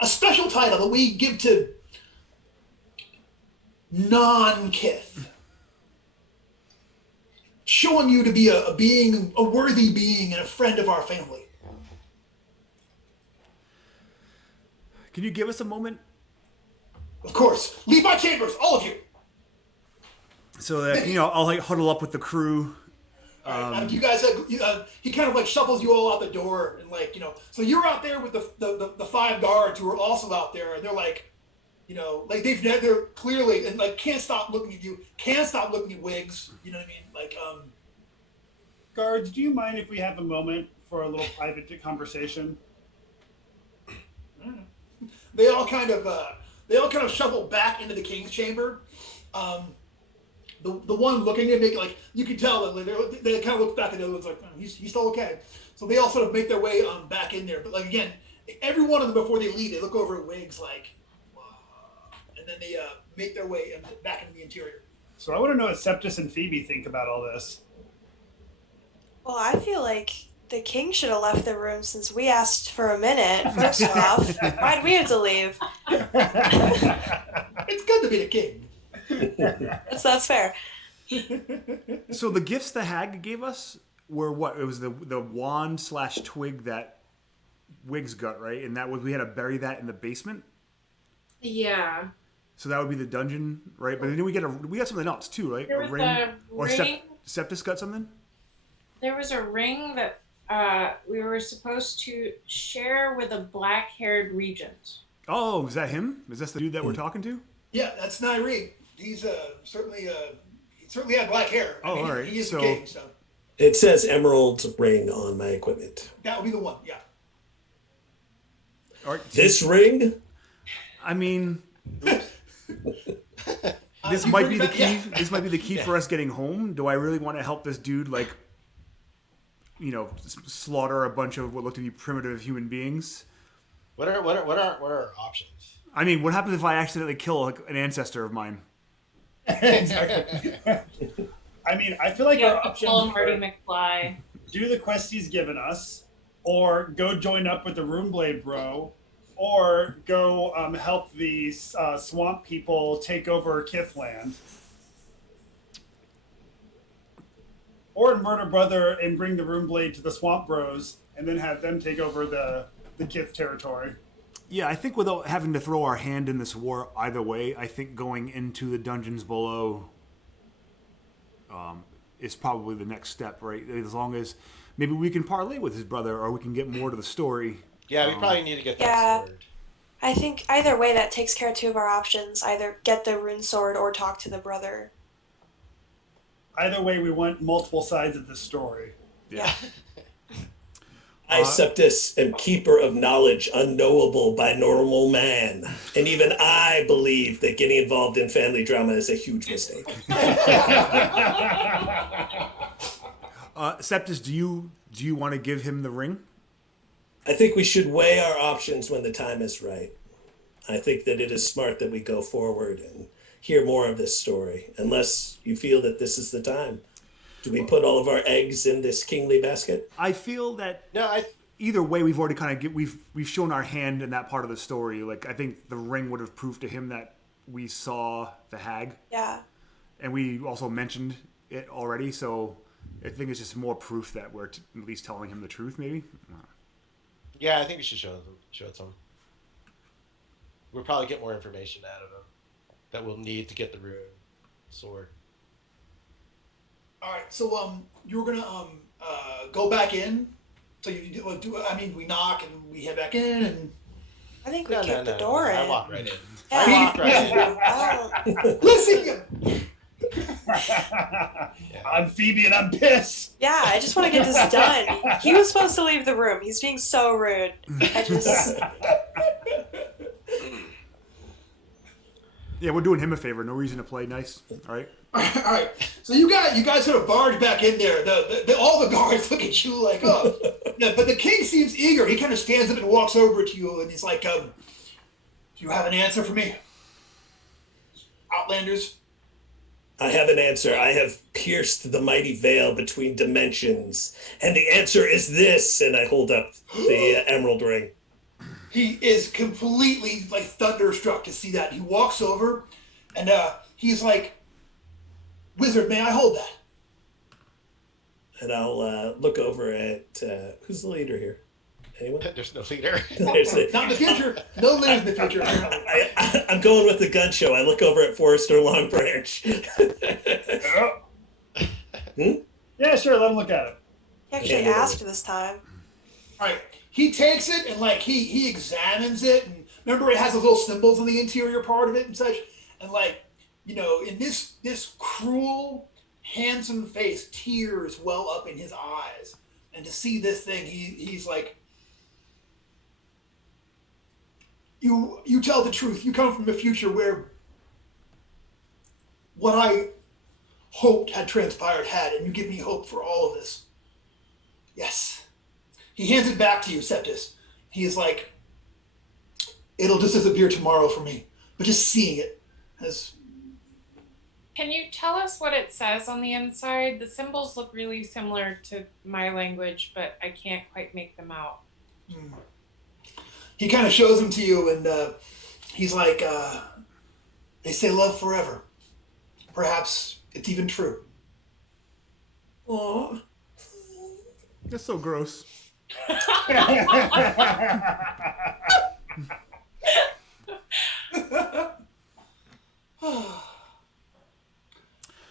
a special title that we give to non-Kith. showing you to be a worthy being and a friend of our family. Can you give us a moment Of course, leave my chambers, all of you. so that I'll like huddle up with the crew? All right, you guys, he kind of like shuffles you all out the door, and like so you're out there with the 5 guards who are also out there, and they're like, like they're clearly and like can't stop looking at you, can't stop looking at Wiggs. You know what I mean? Like, Guards, do you mind if we have a moment for a little private conversation? they all kind of shuffle back into the king's chamber. The one looking at me, like you can tell that they kind of look back at the other ones like, oh, he's still okay. So they all sort of make their way back in there. But like again, every one of them before they leave, they look over at Wiggs like, wow. And then they make their way back into the interior. So I want to know what Septus and Phoebe think about all this. Well, I feel like the king should have left the room since we asked for a minute. First off, why'd we have to leave? It's good to be the king. That's fair. So the gifts the hag gave us were what? It was the wand / twig that Wiggs got, right? And that was we had to bury that in the basement. Yeah. So that would be the dungeon, right? But then we got something else too, right? There was a Or ring. Septus got something. There was a ring that we were supposed to share with a black-haired regent. Oh, is that him? Is that the dude that we're talking to? Yeah, that's Nyreed. He's certainly had black hair. Oh, all right. He is So- the king, so It says Emerald ring on my equipment. that would be the one. Yeah. All right. This ring? I mean, this You might bring be it the back- key. yeah. This might be the key for us getting home. Do I really want to help this dude, like, slaughter a bunch of what look to be primitive human beings? What are our options? I mean, what happens if I accidentally kill like, an ancestor of mine? Exactly. I mean, I feel like Yeah, our Paul options Marty are McFly. do the quest he's given us, or go join up with the Runeblade Bro, or go help the swamp people take over Kithland, or murder brother and bring the Runeblade to the Swamp Bros, and then have them take over the Kith territory. Yeah, I think without having to throw our hand in this war either way, I think going into the dungeons below is probably the next step, right? As long as maybe we can parlay with his brother, or we can get more to the story. Yeah, we probably need to get that Yeah. sword. I think either way that takes care of 2 of our options. Either get the rune sword or talk to the brother. Either way, we want multiple sides of the story. Yeah. I, Septus, am keeper of knowledge unknowable by normal man. And even I believe that getting involved in family drama is a huge mistake. Septus, do you want to give him the ring? I think we should weigh our options when the time is right. I think that it is smart that we go forward and hear more of this story, unless you feel that this is the time. Do we put all of our eggs in this kingly basket? I feel that No, either way, we've already kind of we've shown our hand in that part of the story. Like I think the ring would have proved to him that we saw the hag, Yeah. and we also mentioned it already. So I think it's just more proof that we're at least telling him the truth. Maybe. yeah, I think we should show it to him. We'll probably get more information out of him that we'll need to get the rune sword. All right, so you were gonna go back in. So you do. I mean, we knock and we head back in, and I think we kicked the door in. I walk right in. Yeah. I walk right in. Oh. listen. I'm Phoebe and I'm pissed. Yeah, I just want to get this done. He was supposed to leave the room. He's being so rude. I just... Yeah, we're doing him a favor. No reason to play nice. All right. All right. So you guys sort of barge back in there. All the guards look at you like, oh. Yeah, but the king seems eager. He kind of stands up and walks over to you, and he's like, do you have an answer for me? Outlanders? I have an answer. I have pierced the mighty veil between dimensions, and the answer is this. And I hold up the emerald ring. He is completely like thunderstruck to see that. He walks over, and he's like, "Wizard, may I hold that?" and I'll look over at who's the leader here. Anyone? There's no leader. There's a, Not in the future. No leaders in the future. I'm going with the gun show. I look over at Forrester Longbranch. Yeah, sure. Let him look at it. He actually asked this time. All right. He takes it and like he examines it, and remember it has those little symbols on the interior part of it and such, and like, you know, in this cruel, handsome face, tears well up in his eyes, and to see this thing, he's like, you tell the truth. You come from a future where what I hoped had transpired had, and you give me hope for all of this. Yes. He hands it back to you, Septus. He is like, it'll just disappear tomorrow for me. But just seeing it has... Can you tell us what it says on the inside? The symbols look really similar to my language, but I can't quite make them out. He kind of shows them to you, and he's like, they say love forever. Perhaps it's even true. Aww. That's so gross.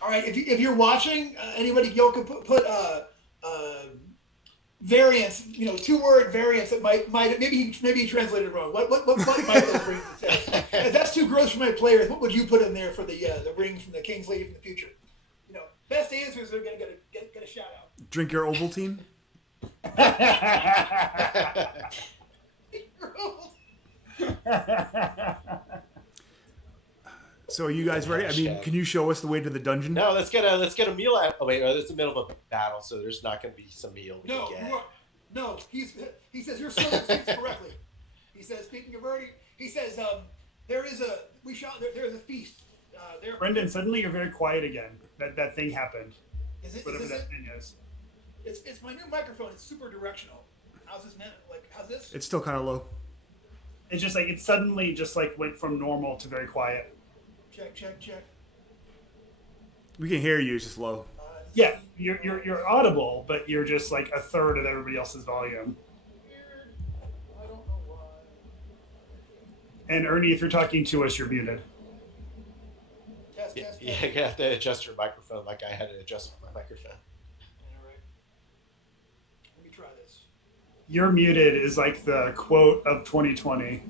All right, if you're watching, anybody, y'all can put variants, you know, 2-word variants that might maybe he translated it wrong. What might those rings say? If that's too gross for my players, what would you put in there for the ring from the King's Lady from the future? You know, best answers are gonna get a shout out. Drink your Ovaltine. So are you guys ready? I mean, can you show us the way to the dungeon? No, let's get a meal out. Oh wait, it's the middle of a battle, so there's not going to be some meal. No. He says your servant speaks correctly. He says, speaking of Ernie, he says there is a feast. Brendan, suddenly you're very quiet again. That thing happened. Whatever that thing is. It's my new microphone. It's super directional. How's this now? Like, how's this? It's still kind of low. It's just like it suddenly just like went from normal to very quiet. Check. We can hear you, it's just low. Yeah, you're audible, but you're just like a third of everybody else's volume. Weird. I don't know why. And Ernie, if you're talking to us, you're muted. Test. Yeah, you have to adjust your microphone like I had to adjust my microphone. All right. Let me try this. You're muted is like the quote of 2020.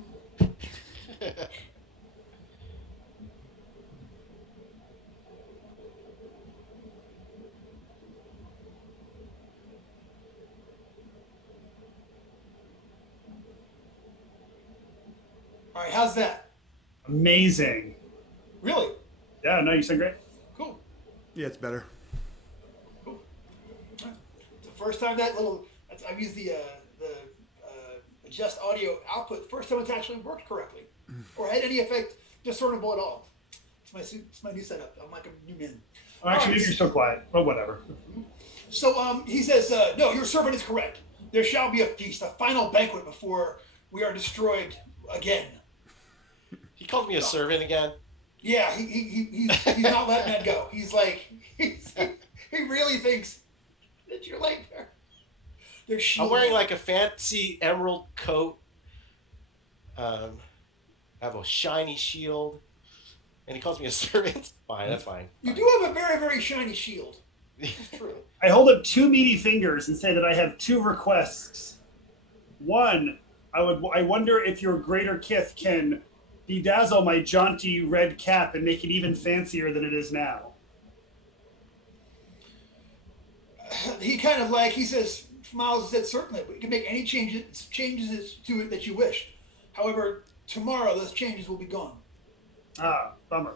All right, how's that? Amazing. Really? Yeah, no, you sound great. Cool. Yeah, it's better. Cool. All right. It's the first time I've used the adjust audio output. First time it's actually worked correctly, or had any effect discernible at all. It's my new setup. I'm like a new man. Oh, actually, you're so quiet. Well, whatever. So he says, no, your servant is correct. There shall be a feast, a final banquet before we are destroyed again. He called me a servant again. Yeah, he's not letting that go. He's like, he really thinks that you're like they're I'm wearing like a fancy emerald coat. I have a shiny shield, and he calls me a servant. Fine, that's fine. You do have a very, very shiny shield. It's true. I hold up 2 meaty fingers and say that I have 2 requests. One, I wonder if your greater kith can bedazzle my jaunty red cap and make it even fancier than it is now. He kind of like, he says, smiles and said, certainly, we can make any changes to it that you wish. However, tomorrow those changes will be gone. Ah, bummer.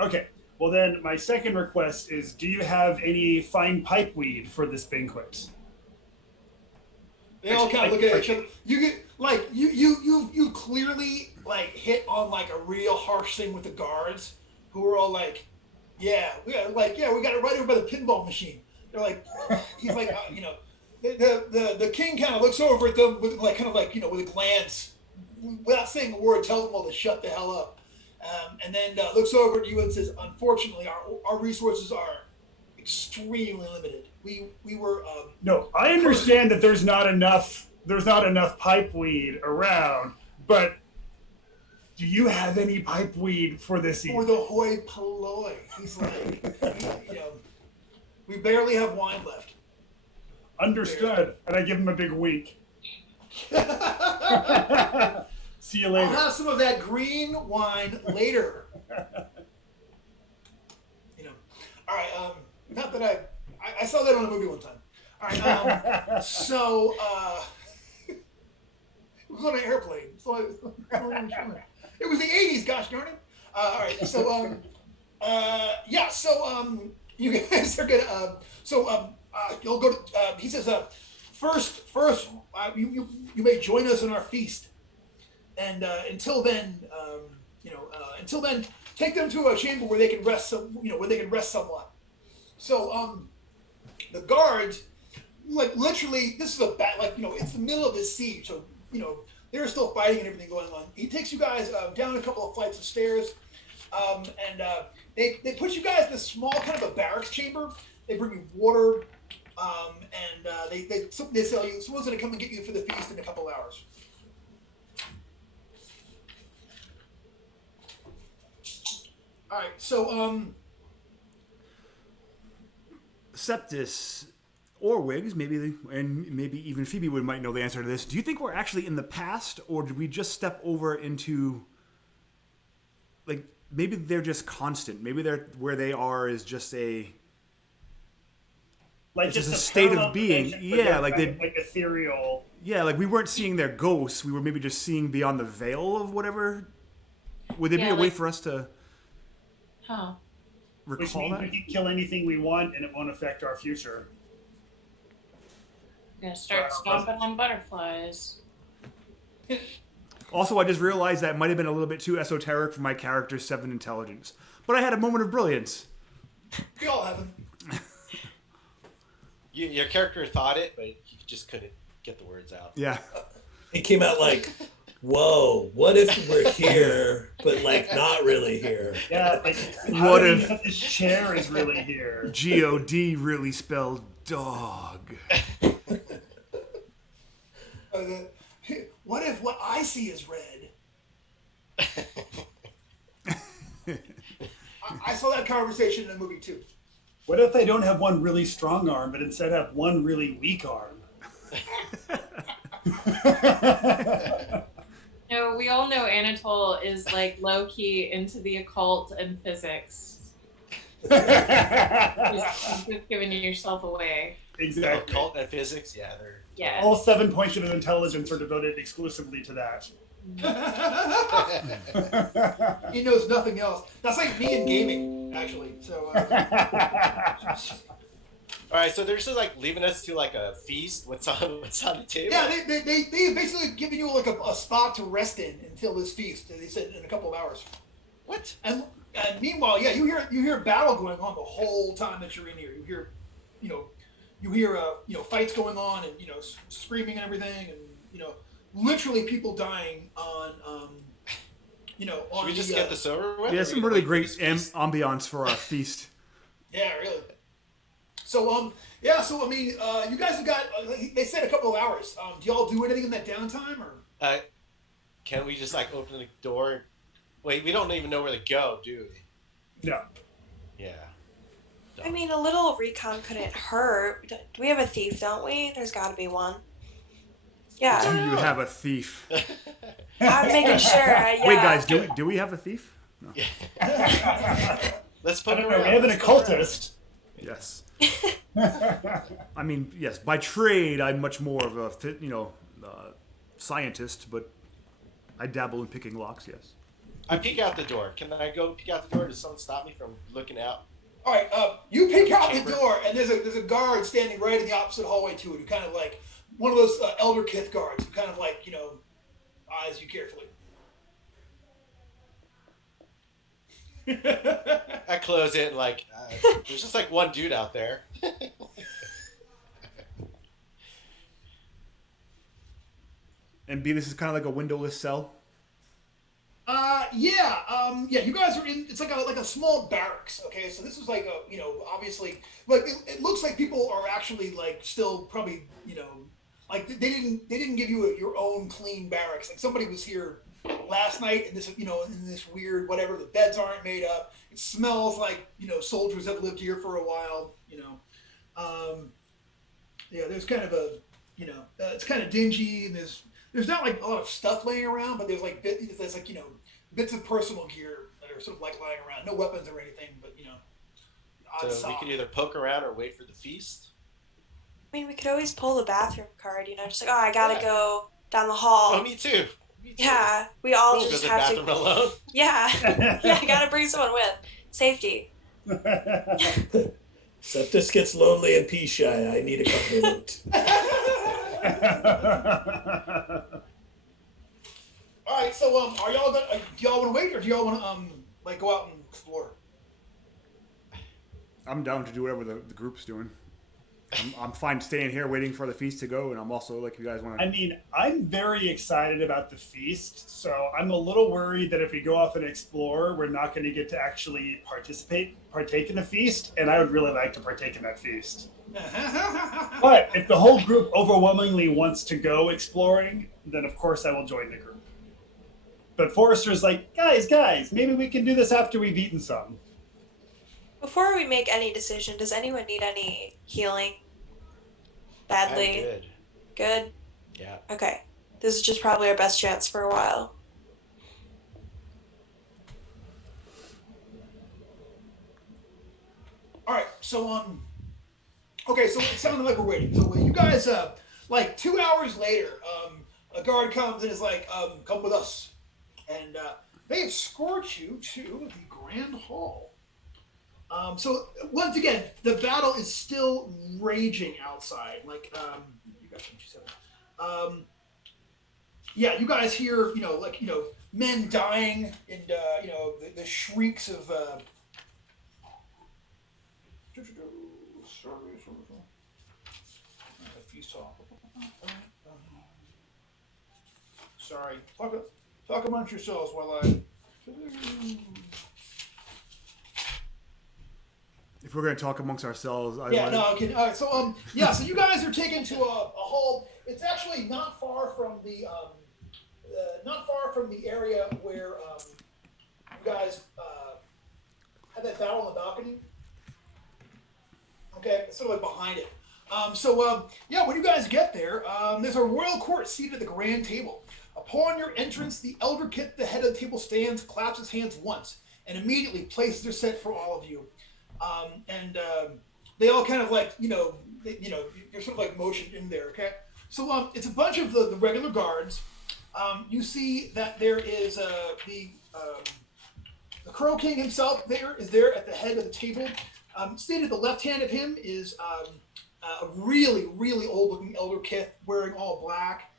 Okay, well then my second request is, do you have any fine pipe weed for this banquet? They all kind of look at each other. You get like you clearly like hit on like a real harsh thing with the guards, who are all like, we got it right over by the pinball machine. They're like, he's like, the king kind of looks over at them with like with a glance, without saying a word, tells them all to shut the hell up, and then looks over at you and says, unfortunately, our resources are extremely limited. We were No, I understand that there's not enough pipeweed around, but do you have any pipeweed for this for evening? the hoi polloi. He's like, we barely have wine left. Understood. And I give him a big wink. See you I'll later. have some of that green wine later. All right. Not that I saw that on a movie one time. All right. So it was on an airplane. So it was the '80s. Gosh darn it. All right. So yeah. So you guys are gonna. You'll go to. He says. First, you may join us in our feast. And until then, take them to a chamber where they can rest somewhat. So the guards, like literally, this is it's the middle of this siege, so they're still fighting and everything going on. He takes you guys down a couple of flights of stairs, and they put you guys in this small kind of a barracks chamber. They bring you water, and they tell you someone's going to come and get you for the feast in a couple of hours. All right, so Septis or Wiggs, maybe even Phoebe might know the answer to this. Do you think we're actually in the past, or did we just step over into, like, maybe they're just constant? Maybe they're where they are is just a like it's just a state of parallel being. dimension, but Yeah, they're like kind they of like ethereal. Yeah, like we weren't seeing their ghosts. We were maybe just seeing beyond the veil of whatever. Would there be a way for us to Which recall means that? we can kill anything we want and it won't affect our future. Gonna start stomping on butterflies. Also, I just realized that might have been a little bit too esoteric for my character's 7 intelligence. But I had a moment of brilliance. we all have them. Your character thought it, but he just couldn't get the words out. Yeah. It came out like, whoa, what if we're here, but like not really here? Yeah, like What do we if- know this chair is really here? G-O-D really spelled dog. What if what I see is red? I saw that conversation in a movie too. What if they don't have one really strong arm, but instead have one really weak arm? No, we all know Anatole is like low key into the occult and physics. Just giving yourself away. Exactly. Occult and physics, yeah, they're Yeah. All 7 points of his intelligence are devoted exclusively to that. He knows nothing else. That's like me in gaming, actually. So. All right, so they're just like leaving us to like a feast. What's on the table? Yeah, they basically giving you like a spot to rest in until this feast. They said in a couple of hours. What? And meanwhile, yeah, you hear battle going on the whole time that you're in here. You hear fights going on and screaming and everything, and literally people dying on Should we just get this over with? Yeah, Or some we really wait for great this feast? ambiance for our feast. Yeah, really. So I mean, you guys have got. They said a couple of hours. Do y'all do anything in that downtime, or? Can we just like open the door? Wait, we don't even know where to go, do we? No. Yeah. I mean, a little recon couldn't hurt. Do we have a thief, don't we? There's got to be one. Do Yeah, you have a thief? I'm making sure. Yeah. Wait, guys, do we have a thief? No. Let's I put don't it know. We around. have an Let's put it around. Yes. occultist. I mean, yes. By trade, I'm much more of a scientist, but I dabble in picking locks. Yes. I peek out the door. Can I go peek out the door? Does someone stop me from looking out? All right, you peek out Chamber. the door, and there's a guard standing right in the opposite hallway to it, who kind of like one of those elder kith guards, who kind of like eyes you carefully. I close it and like, there's just like one dude out there. And B, this is kind of like a windowless cell. You guys are in. It's like a small barracks. Okay, so this is like a obviously like it looks like people are actually like still probably like they didn't give you your own clean barracks. Like somebody was here last night and this in this weird whatever. The beds aren't made up. It smells like soldiers have lived here for a while. There's kind of a it's kind of dingy and there's not like a lot of stuff laying around, but there's like bits of personal gear that are sort of like lying around. No weapons or anything, but So we could either poke around or wait for the feast. I mean, we could always pull the bathroom card, just like, oh, I gotta go down the hall. Oh, me too. Yeah, we all We'll just go to the have bathroom to. alone. Yeah, I gotta bring someone with. Safety. So if this gets lonely and pea shy, I need a compliment. All right, so are y'all gonna, do y'all want to wait or do y'all want to like go out and explore? I'm down to do whatever the group's doing. I'm fine staying here waiting for the feast to go, and I'm also like, if you guys want to. I mean, I'm very excited about the feast, so I'm a little worried that if we go off and explore, we're not going to get to actually partake in the feast, and I would really like to partake in that feast. But if the whole group overwhelmingly wants to go exploring, then of course I will join the group. But Forrester's like, guys, maybe we can do this after we've eaten some. Before we make any decision, does anyone need any healing? Badly? I'm good. Good? Yeah. Okay. This is just probably our best chance for a while. All right, so okay, so it sounded like we're waiting. So you guys, like 2 hours later, a guard comes and is like, come with us, and they escort you to the Grand Hall. So once again, the battle is still raging outside. Like, you got what you said. You guys hear, men dying and the shrieks of. Sorry. Talk amongst yourselves while I. If we're going to talk amongst ourselves, Okay. All right. So so you guys are taken to a hall. It's actually not far from the area where you guys had that battle on the balcony. Okay, it's sort of like behind it. When you guys get there, there's a royal court seated at the grand table. Upon your entrance, the elder kit, the head of the table, stands, claps his hands once, and immediately places are set for all of you. They all kind of like, you're sort of like motioned in there, okay? So it's a bunch of the regular guards. You see that there is the Crow King himself is there at the head of the table. Seated at the left hand of him is a really, really old-looking elder kith wearing all black.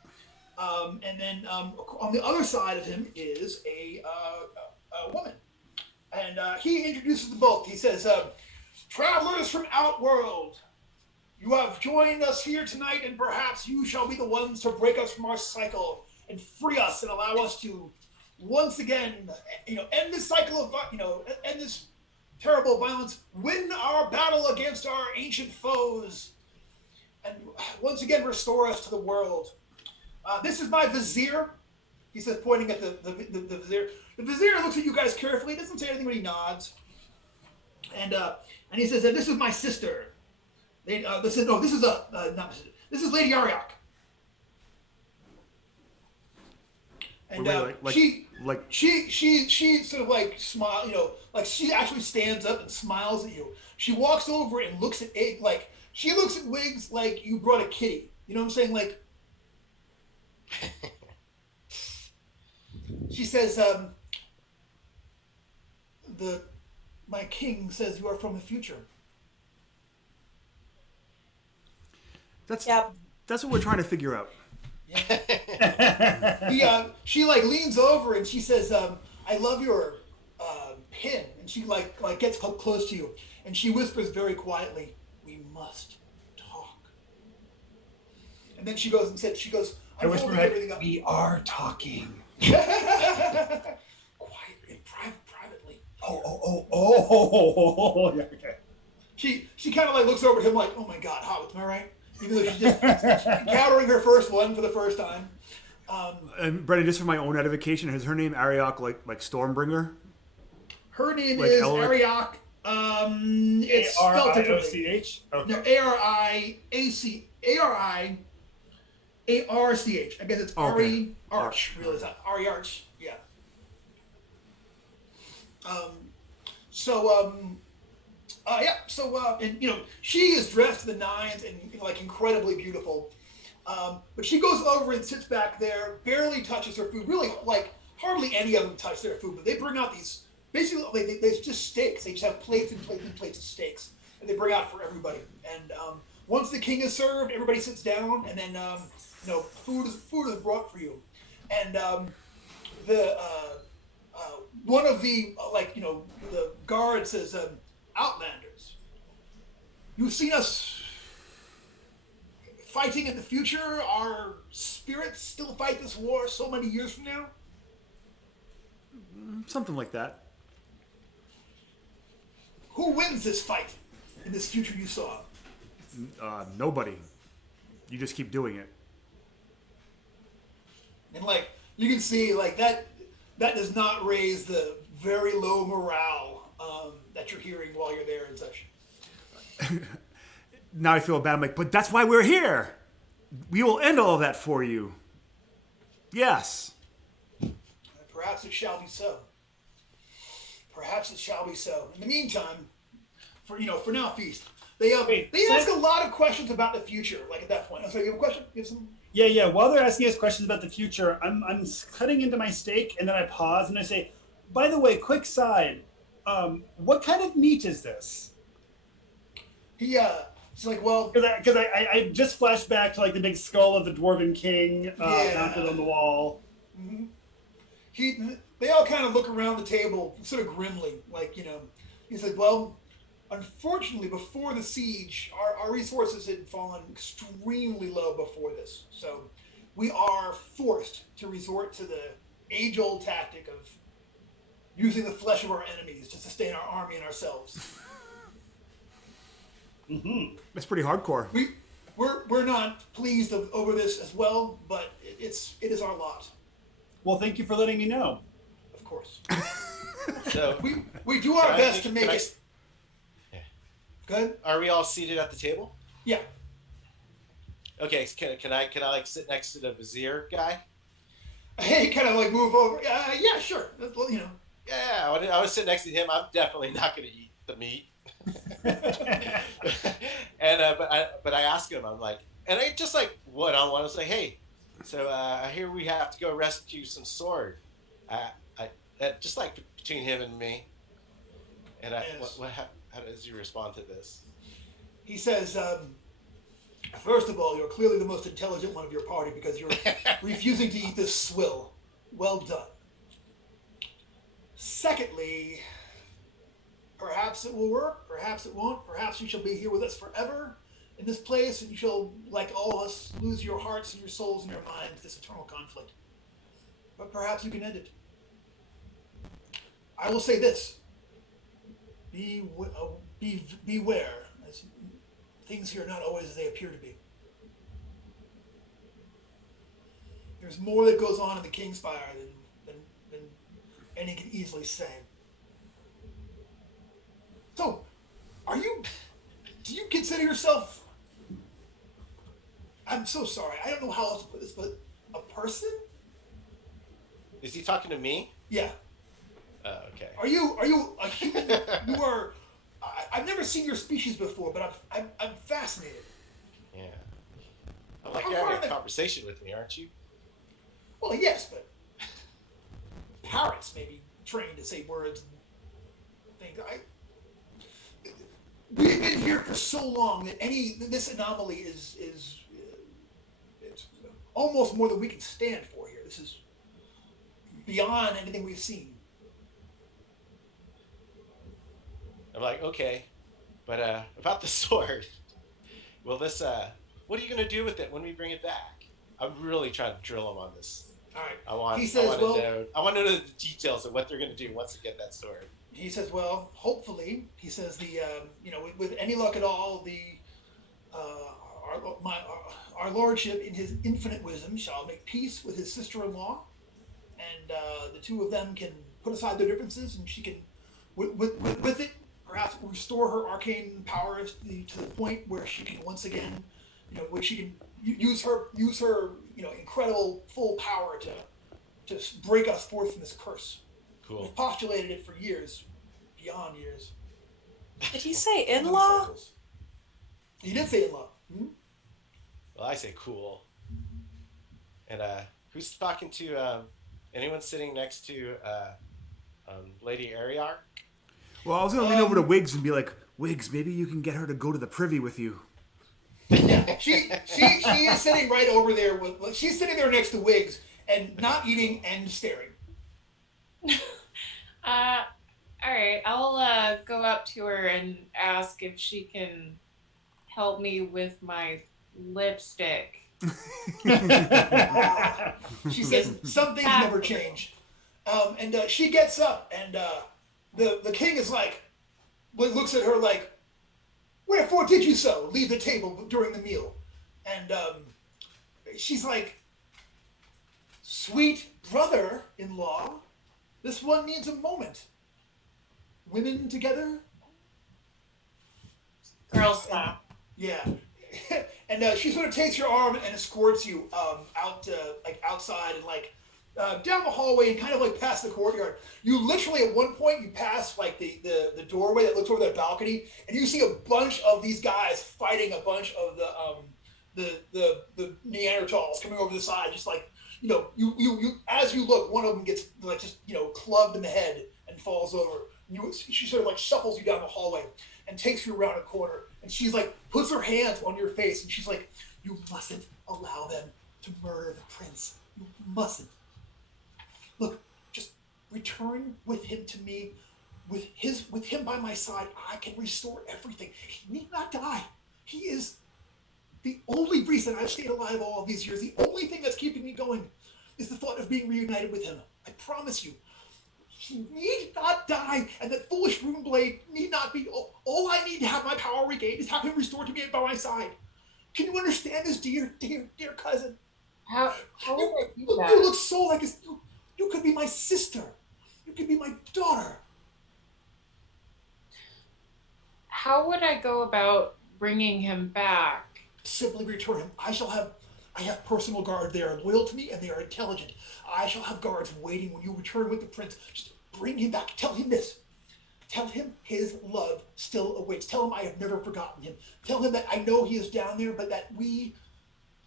And then on the other side of him is a woman. And he introduces them both. He says, travelers from Outworld, you have joined us here tonight, and perhaps you shall be the ones to break us from our cycle and free us and allow us to once again, end this cycle of, end this terrible violence, win our battle against our ancient foes, and once again restore us to the world. This is my vizier, he says, pointing at the vizier. The vizier looks at you guys carefully, doesn't say anything, but he nods. And he says, this is my sister. This is Lady Ariok. And she sort of like smile, like she actually stands up and smiles at you. She walks over and looks at it like she looks at Wiggs like you brought a kitty. You know what I'm saying? Like she says, my king says you are from the future. That's what we're trying to figure out. She like leans over and she says, I love your pin. And she like gets close to you and she whispers very quietly, we must talk. And then she goes and says, I whisper everything up. We are talking. Quiet. Oh, yeah, okay. She kind of like looks over at him like, oh my God, Hobbits, am I right? Even though she's just encountering her first one for the first time. And Brendan, just for my own edification, is her name Ariok like Stormbringer? Her name Like is Elric? Ariok. It's spelled differently. ARIOCH? Okay. No, ARIARCH. I guess it's Ari Arch. Really, it's not Ari Arch. Yeah. And she is dressed to the nines and like incredibly beautiful. But she goes over and sits back there, barely touches her food. Really, like hardly any of them touch their food. But they bring out these basically they just steaks. They just have plates and plates and plates of steaks, and they bring out for everybody. And once the king is served, everybody sits down, and then food is brought for you. And one of the the guard says, Outlanders, you've seen us fighting in the future. Our spirits still fight this war so many years from now. Something like that. Who wins this fight in this future you saw? Nobody. You just keep doing it. And like you can see, like that does not raise the very low morale that you're hearing while you're there and such. Now I feel bad. I'm like, but that's why we're here. We will end all of that for you. Yes. Perhaps it shall be so. Perhaps it shall be so. In the meantime, for now, Feast. They ask a lot of questions about the future. Like at that point, so you have a question? You have some? Yeah. While they're asking us questions about the future, I'm cutting into my steak, and then I pause and I say, "By the way, quick side, what kind of meat is this?" It's like, well, because I just flashed back to like the big skull of the Dwarven King mounted on the wall. Mm-hmm. They all kind of look around the table, sort of grimly, like He's like, well, unfortunately, before the siege, our resources had fallen extremely low before this, so we are forced to resort to the age-old tactic of using the flesh of our enemies to sustain our army and ourselves. Mm-hmm. That's pretty hardcore. We're not pleased over this as well, but it is our lot. Well, thank you for letting me know. Of course. So we do our best to make it. Yeah. Good. Are we all seated at the table? Yeah. Okay. Can I like sit next to the vizier guy? Hey, kind of like move over. Yeah, sure. Well, Yeah, I would sit next to him. I'm definitely not going to eat the meat. And but I ask him. I'm like, and I just like what I want to say. Hey, so I hear we have to go rescue some sword. Just like between him and me. And Yes. how does he respond to this? He says, first of all, you're clearly the most intelligent one of your party because you're refusing to eat this swill. Well done. Secondly, perhaps it will work, perhaps it won't. Perhaps you shall be here with us forever in this place, and you shall, like all of us, lose your hearts and your souls and your minds to this eternal conflict. But perhaps you can end it. I will say this. Beware, as things here are not always as they appear to be. There's more that goes on in the Kingspire than any can easily say. So, do you consider yourself, I'm so sorry, I don't know how else to put this, but a person? Is he talking to me? Yeah. Oh, okay. Are you a human? You are. I've never seen your species before, but I'm fascinated. Yeah. I'm like, you're having a conversation with me, aren't you? Well, yes, but parrots may be trained to say words and things. We've been here for so long that this anomaly is it's almost more than we can stand for here. This is beyond anything we've seen. I'm like, okay, but about the sword. Will this? What are you gonna do with it when we bring it back? I'm really trying to drill him on this. All right. I want He says, to know the details of what they're gonna do once they get that sword. he says, well, hopefully, he says with any luck at all, our lordship in his infinite wisdom shall make peace with his sister-in-law, and the two of them can put aside their differences, and she can, with it, perhaps restore her arcane powers to the point where she can once again, where she can use her incredible full power to break us forth from this curse. Cool. We've postulated it for years, beyond years. Did he say in-law? He did say in-law. Hmm? Well, I say cool. And who's talking to anyone sitting next to Lady Ariarch? Well, I was gonna lean over to Wiggs and be like, Wiggs, maybe you can get her to go to the privy with you. Yeah, she is sitting right over there. She's sitting there next to Wiggs and not eating and staring. All right, I'll go up to her and ask if she can help me with my lipstick. She says some things never change, and she gets up, and the king is like, looks at her like, "Wherefore did you so leave the table during the meal?" And she's like, "Sweet brother-in-law, this one needs a moment. Women together." Girl stop. Yeah. And she sort of takes your arm and escorts you out, outside and down the hallway and kind of past the courtyard. You literally at one point you pass the doorway that looks over that balcony, and you see a bunch of these guys fighting a bunch of the Neanderthals coming over the side. Just you as you look, one of them gets clubbed in the head and falls over. She sort of shuffles you down the hallway and takes you around a corner, and she's puts her hands on your face, and she's like, "You mustn't allow them to murder the prince. You mustn't. Look, just return with him to me. With him by my side, I can restore everything. He need not die. He is the only reason I've stayed alive all of these years. The only thing that's keeping me going is the thought of being reunited with him. I promise you. He need not die, and that foolish rune blade need not be. All I need to have my power regained is have him restored to me by my side. Can you understand this, dear cousin? How would I do You that? look so like you could be my sister. You could be my daughter. How would I go about bringing him back? Simply return him. I have personal guard. They are loyal to me and they are intelligent. I shall have guards waiting when you return with the prince. Just bring him back. Tell him this. Tell him his love still awaits. Tell him I have never forgotten him. Tell him that I know he is down there, but that we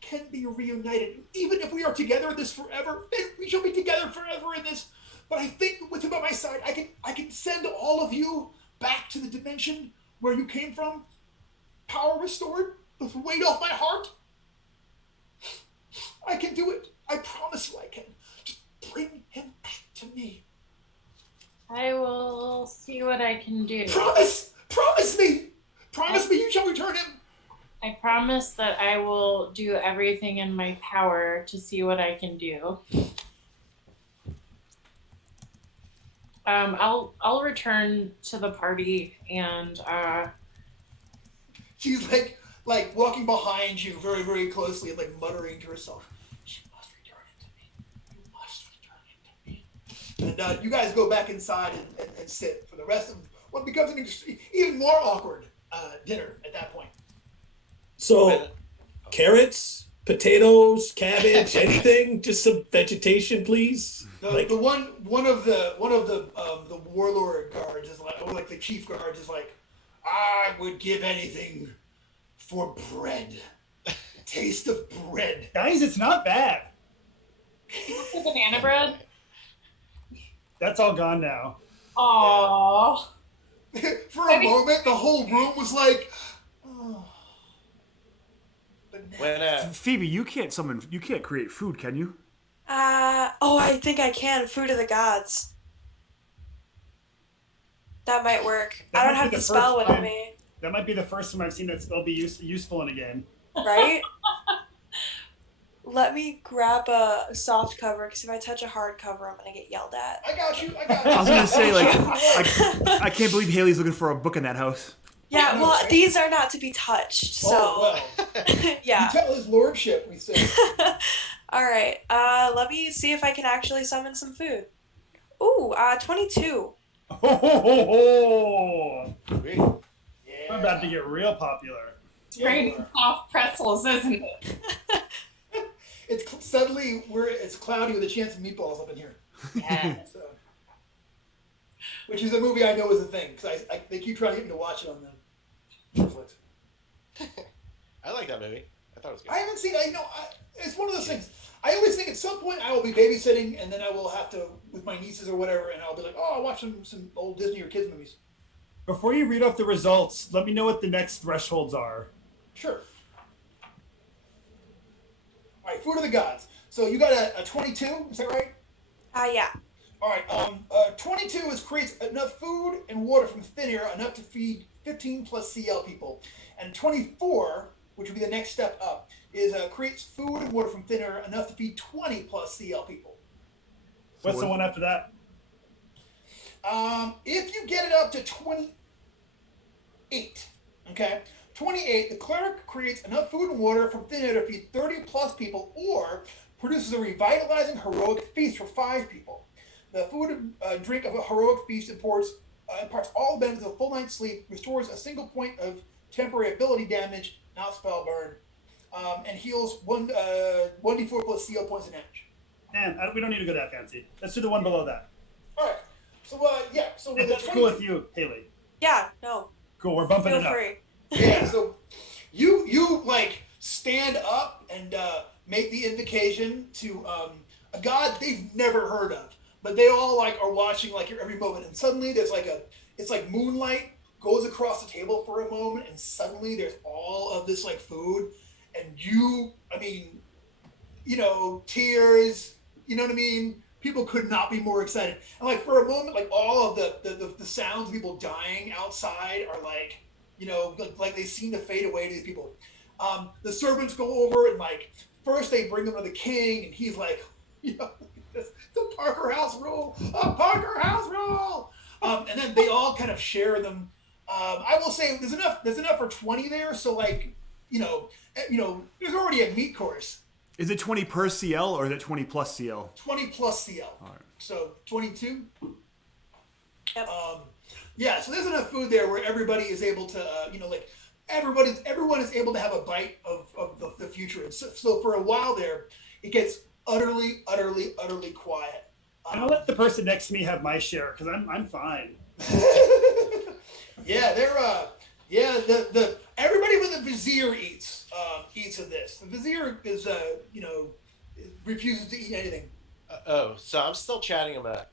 can be reunited. Even if we are together in this forever, then we shall be together forever in this. But I think with him by my side, I can send all of you back to the dimension where you came from. Power restored. The weight off my heart. I can do it. I promise you I can. Just bring him back to me. I will see what I can do. Promise! Promise me! Promise me you shall return him! I promise that I will do everything in my power to see what I can do. I'll return to the party and She's like walking behind you very, very closely and muttering to herself. She must return him to me. You must return him to me. And you guys go back inside and sit for the rest of what becomes an even more awkward dinner at that point. So, carrots, potatoes, cabbage, anything? Just some vegetation, please. The one of the warlord guards is like the chief guards is like, I would give anything for bread. Taste of bread. Guys, it's not bad. the banana bread. That's all gone now. Aww. For a moment, the whole room was like, oh. When Phoebe, you can't create food, can you? I think I can. Food of the gods. That might work. That I don't might have be the the spell first with time. me. That might be the first time I've seen that spell be useful in a game. Right? let me grab a soft cover because if I touch a hard cover, I'm gonna get yelled at. I got you. I got you. I was gonna say, like, I, I can't believe Haley's looking for a book in that house. Yeah, I know, well, right? these are not to be touched, so oh, well. yeah. You tell his lordship, we say. All right. Let me see if I can actually summon some food. Ooh, 22. Oh, Sweet. Yeah. we're about to get real popular. It's raining soft pretzels, isn't it? Suddenly it's cloudy with a chance of meatballs up in here. Yeah. So, which is a movie I know is a thing because they keep trying to get me to watch it on Netflix. I like that movie. I thought it was good. I haven't seen. It's one of those things. I always think at some point I will be babysitting, and then I will have to with my nieces or whatever, and I'll be like, "Oh, I'll watch some old Disney or kids movies." Before you read off the results, let me know what the next thresholds are. Sure. All right, food of the gods. So you got a 22. Is that right? Yeah. All right. 22 creates enough food and water from thin air enough to feed 15 plus CL people, and 24, which would be the next step up, is creates food and water from thin air enough to feed 20 plus CL people. What's the one after that? If you get it up to 28, okay, 28, the cleric creates enough food and water from thin air to feed 30 plus people, or produces a revitalizing heroic feast for 5 people. The food and drink of a heroic feast imparts all the benefits of a full night's sleep, restores a single point of temporary ability damage, not spell burn, and heals 1d4 plus CL points of damage. Man, we don't need to go that fancy. Let's do the one below that. All right. So yeah. So If with the that's cool with you, Haley. Yeah, no. Cool, we're bumping Feel it up. free. Yeah. So you like stand up and make the invocation to a god they've never heard of, but they all like are watching like every moment, and suddenly there's it's like moonlight goes across the table for a moment, and suddenly there's all of this like food, and tears, you know what I mean? People could not be more excited. And like for a moment, like all of the sounds of people dying outside are like, like they seem to fade away to these people. The servants go over and like, first they bring them to the king, and he's like, the Parker House rule, a Parker House rule. And then they all kind of share them. I will say there's enough for 20 there. So like, there's already a meat course. Is it 20 per CL or is it 20 plus CL? 20 plus CL. All right. So 22. Yep. Yeah. So there's enough food there where everybody is able to, everyone is able to have a bite of the future. And so for a while there, it gets utterly quiet. I'll let the person next to me have my share because I'm fine. Yeah, the everybody with a vizier eats of this. The vizier is refuses to eat anything. So I'm still chatting him up,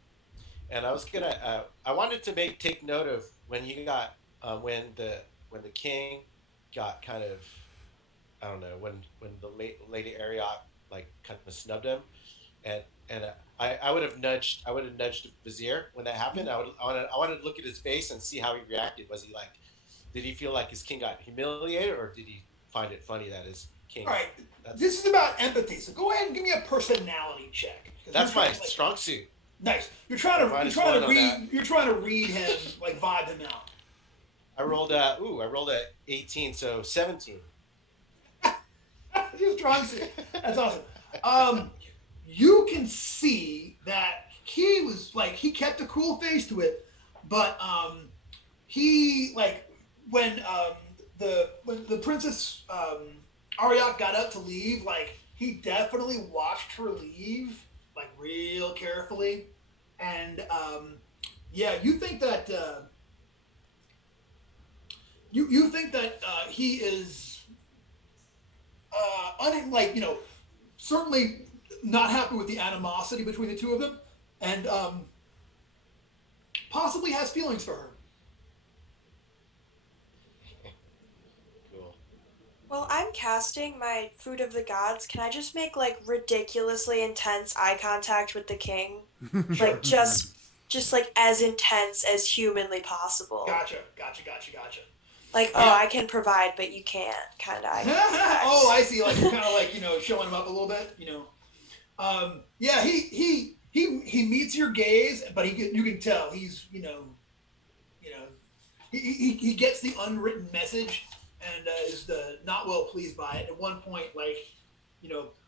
and I was gonna. I wanted to take note of when you got when the king got kind of, I don't know, when the Lady Ariok like kind of snubbed him, and I would have nudged the vizier when that happened. I wanted to look at his face and see how he reacted. Was he like, did he feel like his king got humiliated, or did he find it funny that his king? All right, this is about empathy. So go ahead and give me a personality check. That's my strong suit. Nice. You're trying to read him, like vibe him out. I rolled a 18, so 17. Your strong suit. That's awesome. You can see that he was like, he kept a cool face to it, but he like when the princess Ariok got up to leave, like he definitely watched her leave like real carefully, and you think that you think that he is certainly not happy with the animosity between the two of them, and possibly has feelings for her. Cool. Well, I'm casting my Food of the Gods. Can I just make like ridiculously intense eye contact with the king? Like just like as intense as humanly possible. Gotcha. Like, oh, I can provide, but you can't, kind of. Oh, I see. Like, kind of like, showing him up a little bit, Yeah, he meets your gaze, but you can tell he's, he gets the unwritten message and is not well pleased by it. At one point, like,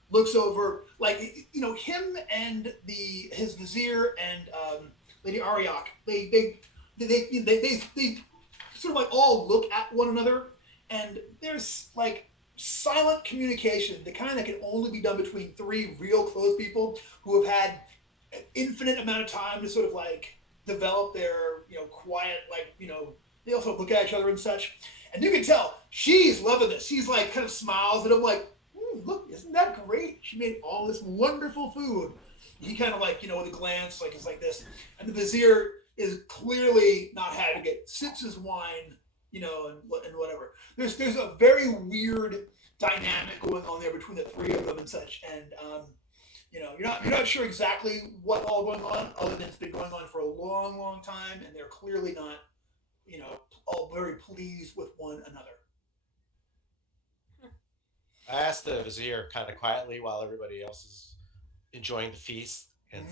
looks over, like, him and his vizier and Lady Ariok, they sort of like all look at one another, and there's like silent communication, the kind that can only be done between three real close people who have had an infinite amount of time to sort of like develop their quiet, like, they also look at each other and such, and you can tell she's loving this. She's like kind of smiles at him like, look, isn't that great? She made all this wonderful food. He kind of like, with a glance, like, is like this, and the vizier is clearly not having it, sips his wine, and whatever. There's a very weird dynamic going on there between the three of them and such, and you're not sure exactly what all going on, other than it's been going on for a long, long time, and they're clearly not, all very pleased with one another. I asked the vizier kind of quietly while everybody else is enjoying the feast, and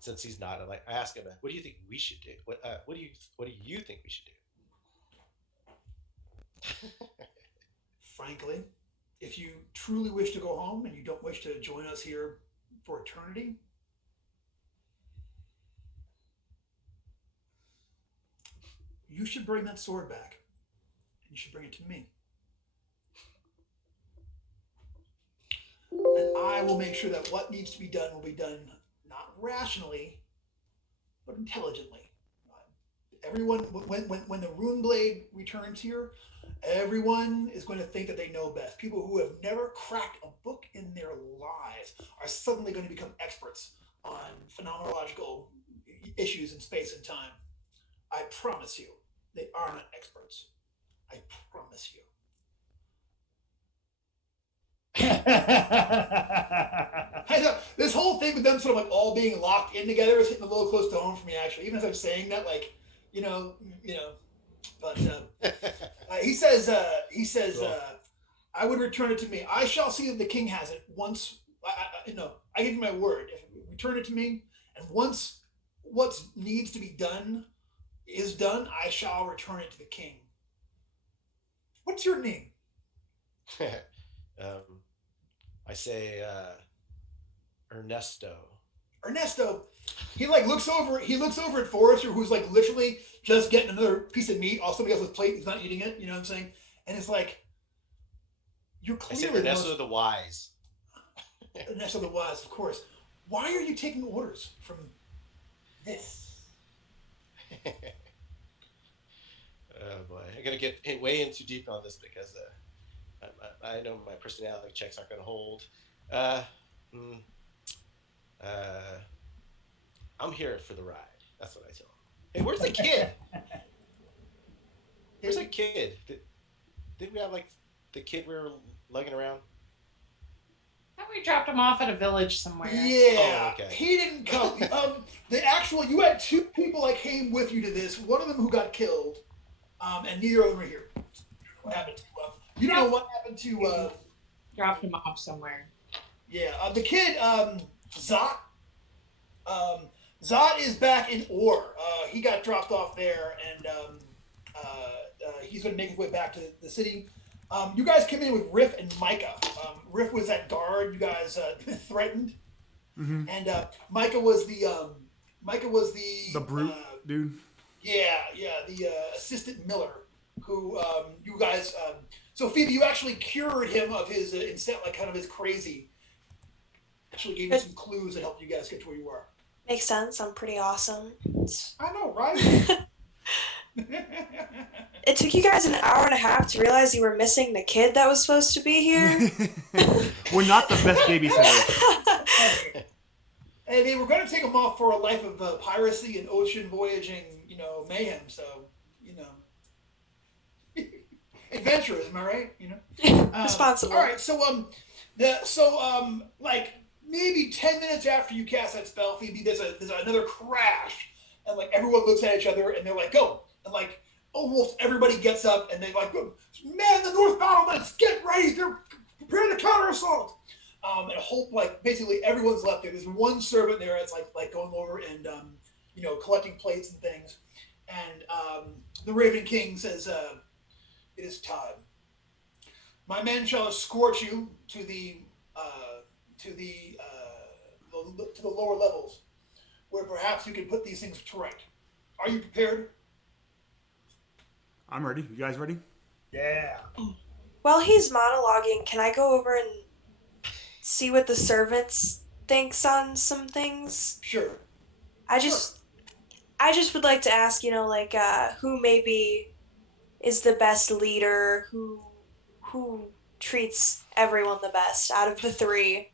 since he's not, I asked him, "What do you think we should do? What do you think we should do?" Frankly, if you truly wish to go home and you don't wish to join us here for eternity, you should bring that sword back, and you should bring it to me. And I will make sure that what needs to be done will be done not rationally, but intelligently. Everyone, when the rune blade returns here, everyone is going to think that they know best. People who have never cracked a book in their lives are suddenly going to become experts on phenomenological issues in space and time. I promise you, they are not experts. I promise you. I know, this whole thing with them sort of like all being locked in together is hitting a little close to home for me, actually. Even as I'm saying that, like, but he says, cool. I would return it to me. I shall see that the king has it once. I give you my word. If you return it to me, and once what needs to be done is done, I shall return it to the king. What's your name? I say Ernesto. Ernesto. He like looks over at Forrester, who's like literally just getting another piece of meat off somebody else's plate. He's not eating it. You know what I'm saying? And it's like, you're clearly I say Ernesto the Wise. Ernesto the Wise, of course. Why are you taking orders from this? Oh boy, I'm gonna get way in too deep on this because I know my personality checks aren't gonna hold. I'm here for the ride. That's what I tell him. Hey, where's the kid? Where's that kid? Didn't we have like the kid we were lugging around? I thought we dropped him off at a village somewhere. Yeah, oh, okay. He didn't come. You had two people that came with you to this. One of them who got killed, and neither of them are here. What happened to? You don't know what happened to? Dropped him off somewhere. Yeah, the kid, Zot. Zot is back in Ore. He got dropped off there, and he's going to make his way back to the city. You guys came in with Riff and Micah. Riff was that guard you guys threatened, and Micah was the brute dude. Yeah, the assistant miller who you guys. So Phoebe, you actually cured him of his like kind of his crazy. Actually gave you some clues that helped you guys get to where you were. Makes sense. I'm pretty awesome. I know, right? It took you guys an hour and a half to realize you were missing the kid that was supposed to be here. We're not the best babysitters. Hey, they were going to take him off for a life of piracy and ocean voyaging, mayhem. So, adventurous, am I right? Responsible. All right, so like maybe 10 minutes after you cast that spell, Phoebe, there's another crash, and like everyone looks at each other and they're like, "Go!" And like almost everybody gets up and they like, man, the North battlements, get ready, they're preparing to counter assault. And a whole, like, basically everyone's left there. There's one servant there that's like going over and collecting plates and things. And the Raven King says, "It is time. My men shall escort you to the lower levels, where perhaps you can put these things to right. Are you prepared?" I'm ready. You guys ready? Yeah. While he's monologuing, can I go over and see what the servants thinks on some things? Sure. I just would like to ask, who maybe is the best leader, who treats everyone the best out of the three.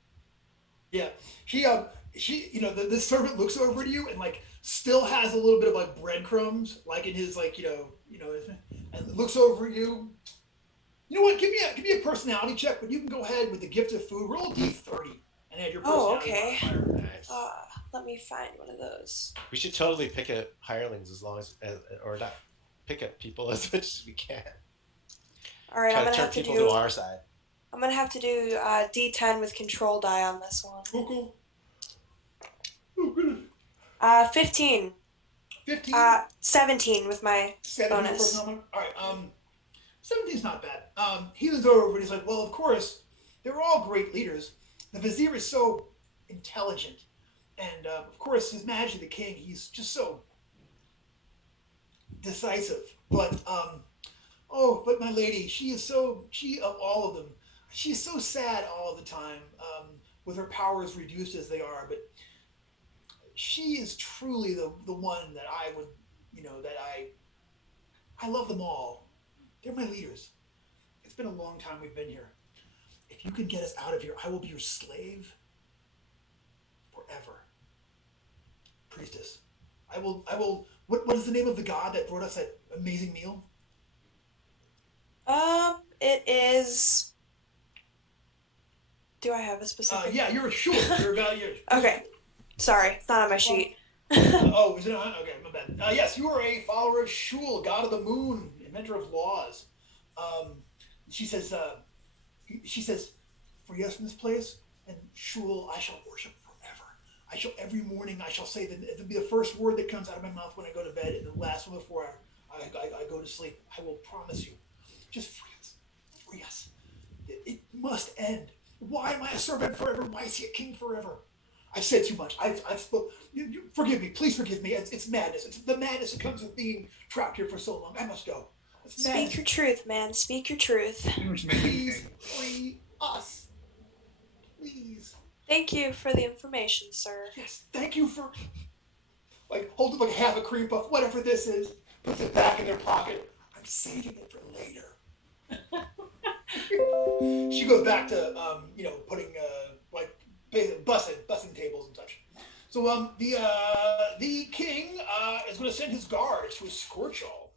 Yeah. She the servant looks over to you and like still has a little bit of like breadcrumbs like in his like and looks over at you. You know what? Give me a personality check, but you can go ahead with the gift of food. Roll a d30 and add your personality. Okay. Nice. Let me find one of those. We should totally pick at hirelings as long as, or not pick at people as much as we can. All right, Try I'm to gonna turn have to people do. to our side. I'm gonna have to do D10 with control die on this one. Cool. Oh, goodness. 15. 15. 17 with my 17 bonus. personality. All right. 17's not bad. He leans over and he's like, well, of course, they're all great leaders. The vizier is so intelligent. And, of course, His Majesty the King, he's just so decisive. But, but my lady, she of all of them, she's so sad all the time, with her powers reduced as they are. But she is truly the one that I would, I love them all. They're my leaders. It's been a long time we've been here. If you can get us out of here, I will be your slave forever. Priestess. I will. What is the name of the god that brought us that amazing meal? It is. Do I have a specific? Yeah, you're a Schul. You're a god. Okay. Sorry, it's not on my sheet. Is it not? Okay, my bad. Yes, you are a follower of Schul, god of the moon, inventor of laws. She says, free us from this place, and Schul I shall worship forever. I shall every morning I shall say that it'll be the first word that comes out of my mouth when I go to bed, and the last one before I go to sleep. I will promise you, just free us. Free us. It must end. Why am I a servant forever? Why is he a king forever? I've said too much. I've spoke. Forgive me. Please forgive me. It's madness. It's the madness that comes with being trapped here for so long. I must go. Speak your truth, man. Speak your truth. Please free us. Please. Thank you for the information, sir. Yes. Thank you for hold up like half a cream puff, whatever this is. Puts it back in their pocket. I'm saving it for later. She goes back to putting bussing tables and such. So the king is going to send his guards to escort y'all.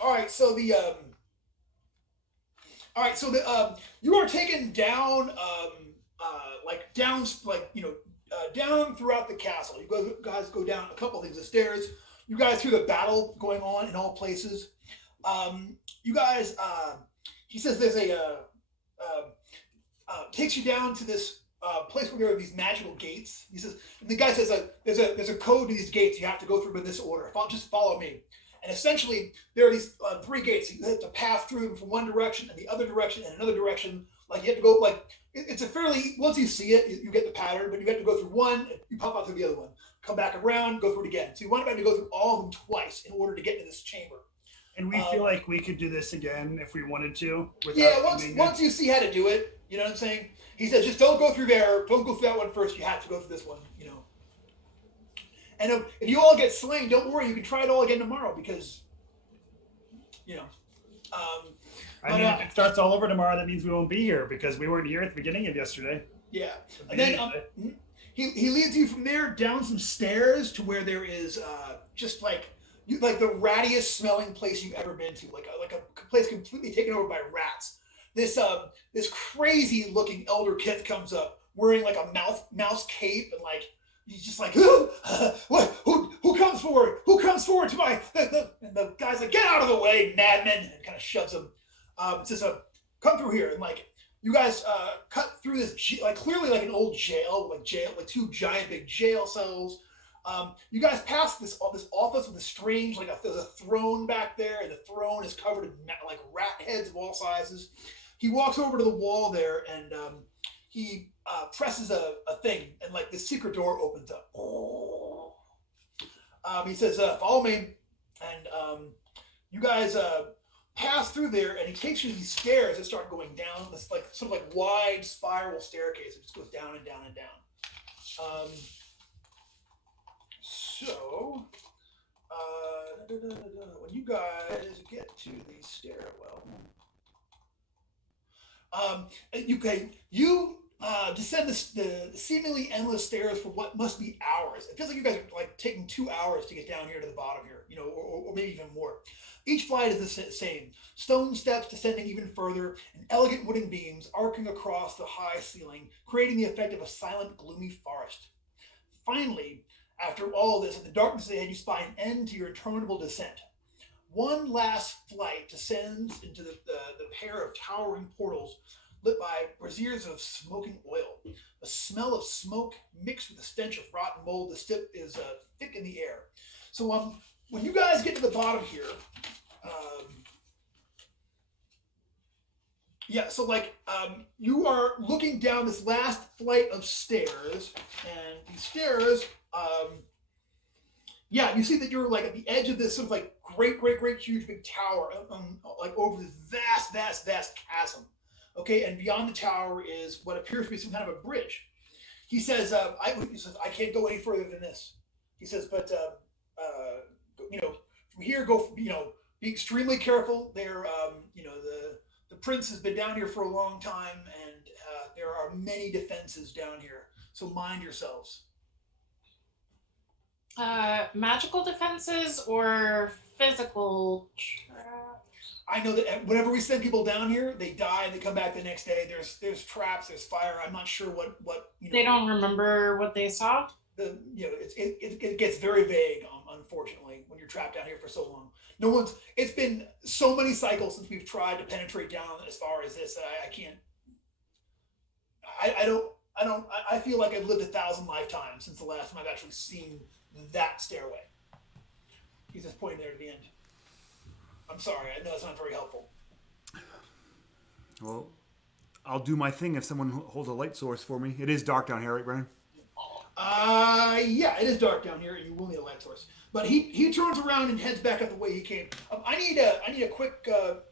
All right, so you are taken down down throughout the castle. You guys go down a couple things, the stairs. You guys hear the battle going on in all places. You guys, he says there's takes you down to this place where there are these magical gates. He says, and the guy says there's a code to these gates. You have to go through in this order. Just follow me. And essentially, there are these 3 gates. You have to pass through them from one direction and the other direction and another direction. Like you have to go it's a fairly, once you see it, you get the pattern, but you have to go through one, you pop out through the other one, come back around, go through it again. So you want to go through all of them twice in order to get into this chamber. And we feel like we could do this again if we wanted to. Once you see how to do it, you know what I'm saying? He says, just don't go through there. Don't go through that one first. You have to go through this one, And if you all get slain, don't worry. You can try it all again tomorrow because, if it starts all over tomorrow, that means we won't be here because we weren't here at the beginning of yesterday. Yeah. And then he leads you from there down some stairs to where there is just like the rattiest smelling place you've ever been to, like a place completely taken over by rats. This crazy looking elder Kith comes up, wearing like a mouse cape and like he's just like what who comes forward? Who comes forward to my and the guy's like, get out of the way, madman, and kind of shoves him. Says come through here, and like you guys cut through this like clearly like an old jail like two giant big jail cells. You guys pass this office with a strange there's a throne back there, and the throne is covered in like rat heads of all sizes. He walks over to the wall there, and he presses a thing, and like this secret door opens up. He says, "Follow me," and you guys pass through there, and he takes you to these stairs that start going down this like sort of like wide spiral staircase. It just goes down and down and down. So, when you guys get to the stairwell, you descend the seemingly endless stairs for what must be hours. It feels like you guys are like taking 2 hours to get down here to the bottom here, or maybe even more. Each flight is the same. Stone steps descending even further, and elegant wooden beams arcing across the high ceiling, creating the effect of a silent, gloomy forest. Finally, after all this, in the darkness ahead, you spy an end to your interminable descent. One last flight descends into the pair of towering portals lit by braziers of smoking oil. The smell of smoke mixed with the stench of rotten mold is thick in the air. So when you guys get to the bottom here, you are looking down this last flight of stairs, and these stairs, you see that you're like at the edge of this sort of like great, huge, big tower, like over this vast chasm. Okay, and beyond the tower is what appears to be some kind of a bridge. He says, I can't go any further than this. He says, but from here, be extremely careful. There, the prince has been down here for a long time, and there are many defenses down here. So mind yourselves. Magical defenses or physical? I know that whenever we send people down here, they die and they come back the next day. There's traps, there's fire. I'm not sure what They don't remember what they saw. It gets very vague, unfortunately, when you're trapped down here for so long. It's been so many cycles since we've tried to penetrate down as far as this. I can't. I feel like I've lived 1,000 lifetimes since the last time I've actually seen that stairway. He's just pointing there to the end. I'm sorry, I know that's not very helpful. Well, I'll do my thing if someone holds a light source for me. It is dark down here, right, Brian? Yeah, it is dark down here, and you will need a light source. But he turns around and heads back up the way he came. I need a quick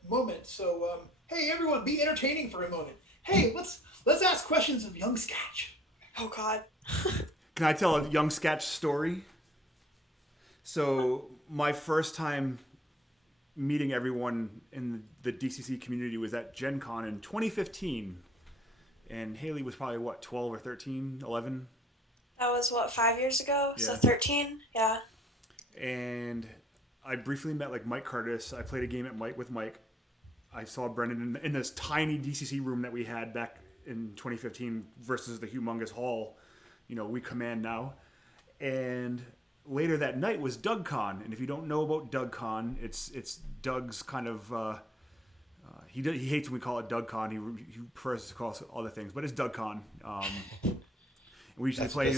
moment. So hey everyone, be entertaining for a moment. Hey, let's ask questions of Young Skatch. Oh God. Can I tell a Young Skatch story? So my first time meeting everyone in the DCC community was at Gen Con in 2015. And Haley was probably, 12 or 13, 11? That was, 5 years ago? Yeah. So 13? Yeah. And I briefly met, Mike Curtis. I played a game with Mike. I saw Brendan in this tiny DCC room that we had back in 2015 versus the humongous hall, we command now. And later that night was DougCon, and if you don't know about DougCon, it's Doug's kind of he hates when we call it DougCon. He prefers to call us other things, but it's DougCon. We usually play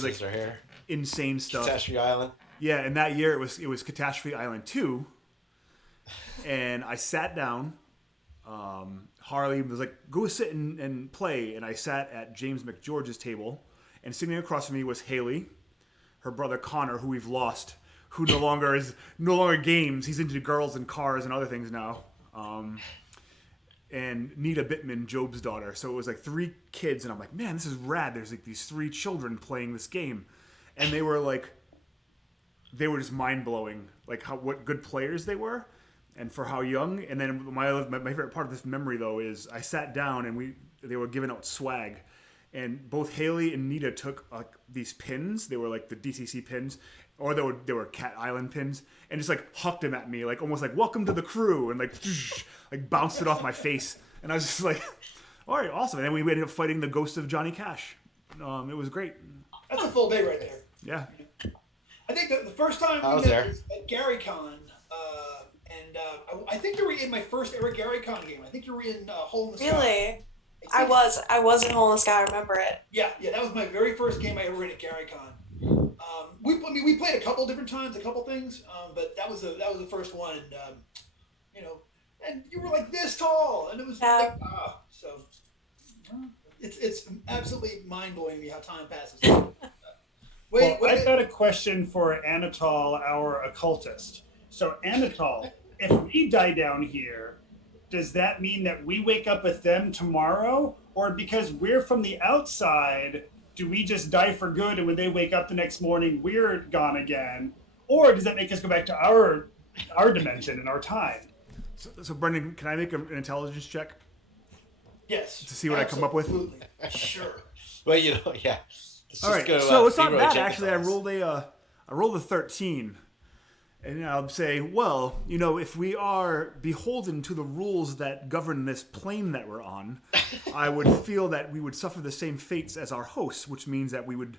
insane stuff. Catastrophe Island. Yeah, and that year it was Catastrophe Island 2, and I sat down. Harley was like, "Go sit and play," and I sat at James McGeorge's table, and sitting across from me was Haley. Her brother Connor, who we've lost, who no longer games. He's into girls and cars and other things now. And Nita Bittman, Job's daughter. So it was 3 kids, and I'm like, man, this is rad. There's these 3 children playing this game, and they were just mind blowing, what good players they were, and for how young. And then my favorite part of this memory though is I sat down and they were giving out swag. And both Haley and Nita took these pins. They were the DCC pins, or they were Cat Island pins, and just hucked them at me, almost welcome to the crew, and bounced it off my face. And I was just all right, awesome. And then we ended up fighting the ghost of Johnny Cash. It was great. That's a full day right there. Yeah. I think the first time I we was met there. was at GaryCon, and I think you were in my first ever GaryCon game. I think you were in Hole in the Sky. Really? I think- was in Hole in the Sky. I remember it. Yeah, that was my very first game I ever ran at GaryCon. We played a couple different times, a couple things, but that was the first one, and and you were like this tall, and it was Yeah. it's absolutely mind blowing me how time passes. Well, I've got a question for Anatol, our occultist. So, Anatol, if we die down here, does that mean that we wake up with them tomorrow? Or because we're from the outside, do we just die for good and when they wake up the next morning, we're gone again? Or does that make us go back to our dimension and our time? So Brendan, can I make an intelligence check Yes. to see what I come up with? Absolutely. Sure. Well, yeah. Let's All right, go, so it's not Leroy bad Jenkins actually. I on this. rolled a 13, and I'll say, well, if we are beholden to the rules that govern this plane that we're on, I would feel that we would suffer the same fates as our hosts, which means that we would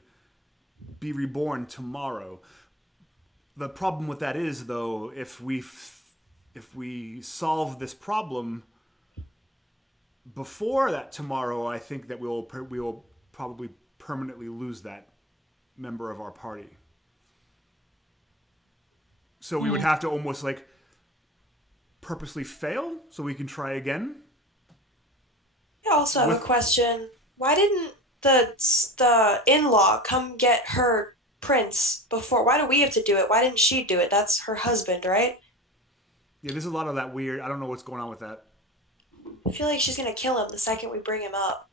be reborn tomorrow. The problem with that is, though, if we solve this problem before that tomorrow, I think that we will probably permanently lose that member of our party. So we would have to almost like purposely fail so we can try again. I also have a question. Why didn't the in-law come get her prince before? Why do we have to do it? Why didn't she do it? That's her husband, right? Yeah, there's a lot of that weird. I don't know what's going on with that. I feel like she's gonna kill him the second we bring him up.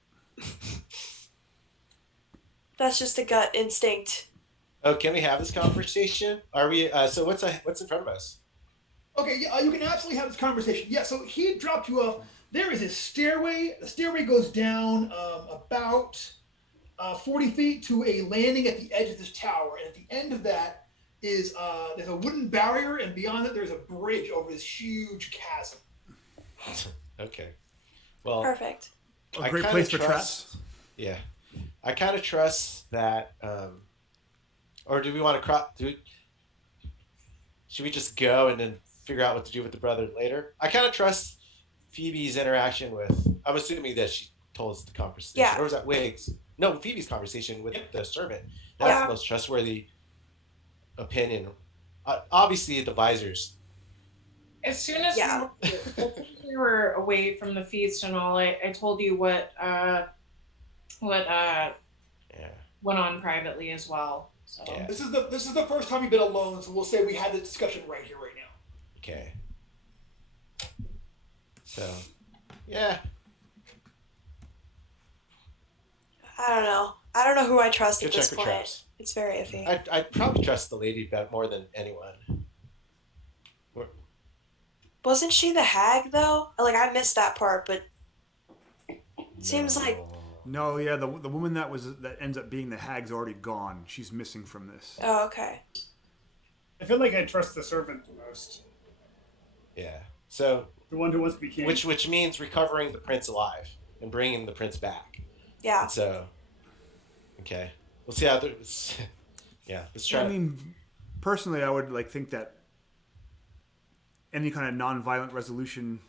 That's just a gut instinct. Oh, can we have this conversation? Are we? So what's in front of us? Okay, yeah, you can absolutely have this conversation. Yeah, so he dropped you off. There is a stairway. The stairway goes down about 40 feet to a landing at the edge of this tower, and at the end of that is there's a wooden barrier, and beyond it there's a bridge over this huge chasm. Okay. Well, Perfect. A I great kinda place for trust- traps. Yeah, I kind of trust that. Or do we want to should we just go and then figure out what to do with the brother later? I kind of trust Phoebe's interaction with. I'm assuming that she told us the conversation. Yeah. Or was that Wiggs? No, Phoebe's conversation with the servant. That's Yeah. the most trustworthy opinion. Obviously, the visors. As soon as Yeah. we were away from the feast and all, I told you what Yeah. went on privately as well. So Yeah. This is the first time you've been alone, so we'll say we had the discussion right here, right now. Okay. So, yeah. I don't know. I don't know who I trust Go at check this for point. traps. It's very iffy. I'd probably trust the lady more than anyone. Wasn't she the hag though? Like I missed that part, but seems like No, yeah, the woman that ends up being the hag's already gone. She's missing from this. oh okay. I feel like I trust the servant the most. Yeah. So, The one who wants to be king. which means recovering the prince alive and bringing the prince back. Yeah. And so, okay, we'll see how. Yeah, let's try. I mean, personally, I would think that any kind of non-violent resolution,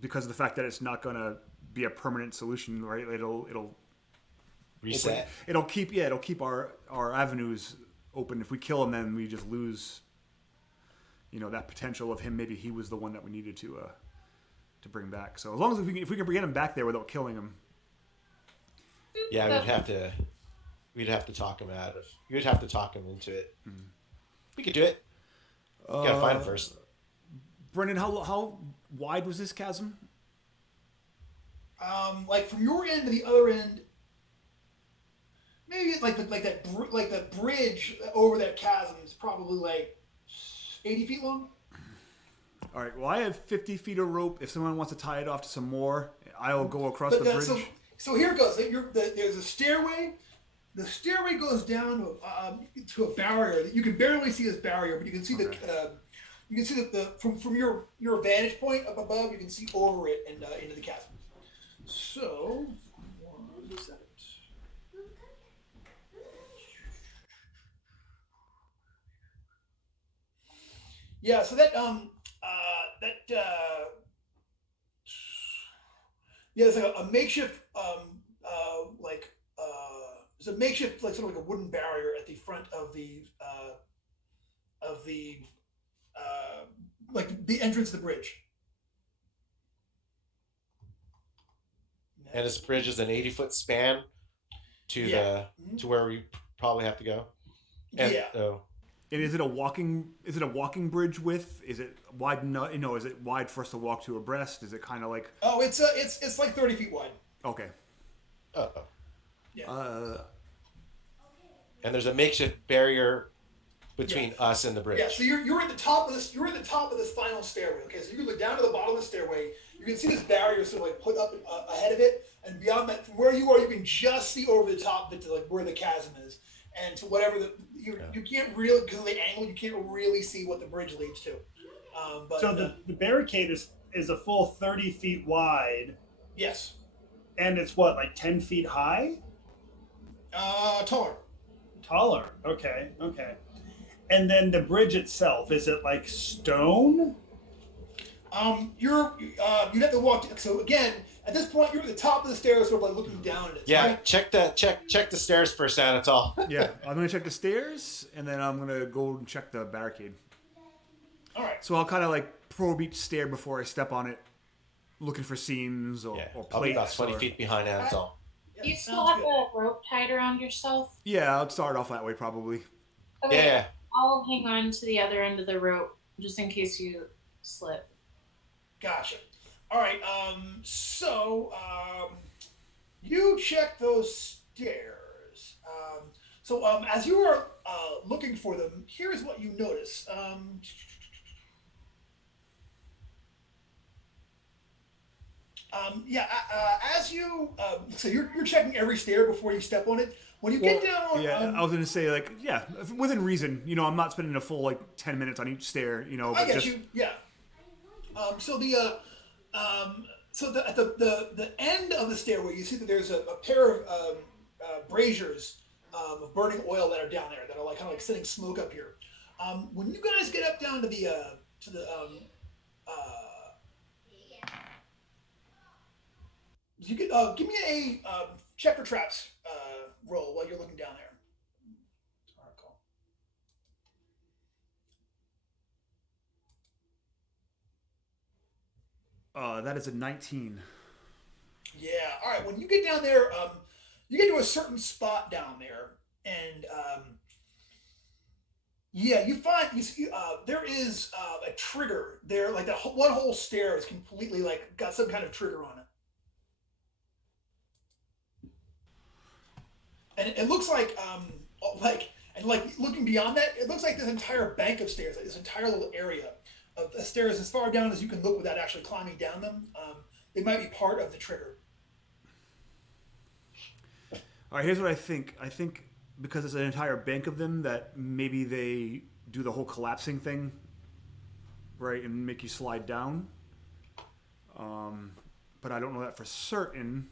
because of the fact that it's not going to be a permanent solution, right? It'll reset. It'll keep our avenues open. If we kill him, then we just lose, that potential of him. Maybe he was the one that we needed to bring back. So as long as if we can bring him back there without killing him. Yeah, we'd have to talk him out of. You'd have to talk him into it. We could do it. We gotta find him first. Brendan, how wide was this chasm? Like from your end to the other end, maybe like the bridge over that chasm is probably like 80 feet long. All right. Well, I have 50 feet of rope. If someone wants to tie it off to some more, I'll go across the bridge. So here it goes. There's a stairway. The stairway goes down to a barrier that you can barely see this barrier, but you can see from your vantage point up above, you can see over it and into the chasm. So, Yeah, so that yeah, it's like a makeshift it's a makeshift like sort of like a wooden barrier at the front of the like the entrance to the bridge. And this bridge is an 80-foot span to Yeah. to where we probably have to go. And, Yeah. And is it a walking bridge width? Is it wide enough? Is it wide for us to walk two abreast? Is it kind of like? Oh, it's like 30 feet wide. Okay. Yeah. And there's a makeshift barrier between us and the bridge. Yeah, so you're at the top of this. You're at the top of this final stairway. Okay, so you can look down to the bottom of the stairway. You can see this barrier sort of like put up ahead of it, and beyond that, from where you are, you can just see over the top of it to like where the chasm is, and to whatever you can't really, because of the angle, you can't really see what the bridge leads to. But so the barricade is a full 30 feet wide. Yes. And it's what, like 10 feet high? Taller. Taller. Okay. And then the bridge itself, is it like stone? You'd have to walk. So again, at this point, you're at the top of the stairs, sort of like looking down at it. Yeah, right? check the stairs first, Anatol. Yeah, I'm gonna check the stairs, and then I'm gonna go and check the barricade. All right. So I'll kind of like probe each stair before I step on it, looking for seams or I'll be plates. about 20 feet behind Anatol. Yeah, You still sounds have good. the rope tied around yourself? Yeah, I'll start off that way probably. Okay, Yeah. I'll hang on to the other end of the rope just in case you slip. Gotcha. All right. You check those stairs. As you are looking for them, here's what you notice. As you so you're checking every stair before you step on it. When you get down, Yeah, I was gonna say like within reason. I'm not spending a full like 10 minutes on each stair. I But get just you. Yeah. At the end of the stairway, you see that there's a pair of braziers of burning oil that are down there that are like kind of like sending smoke up here. When you guys get up down to the you could give me a check for traps roll while you're looking down there. that is a 19. Yeah. All right. When you get down there, you get to a certain spot down there, and you find there is a trigger there. Like that one whole stair is completely like got some kind of trigger on it, and it looks like looking beyond that, it looks like this entire bank of stairs, like this entire little area of stairs as far down as you can look without actually climbing down them. They might be part of the trigger. All right, here's what I think. I think because it's an entire bank of them, that maybe they do the whole collapsing thing, right, and make you slide down. But I don't know that for certain.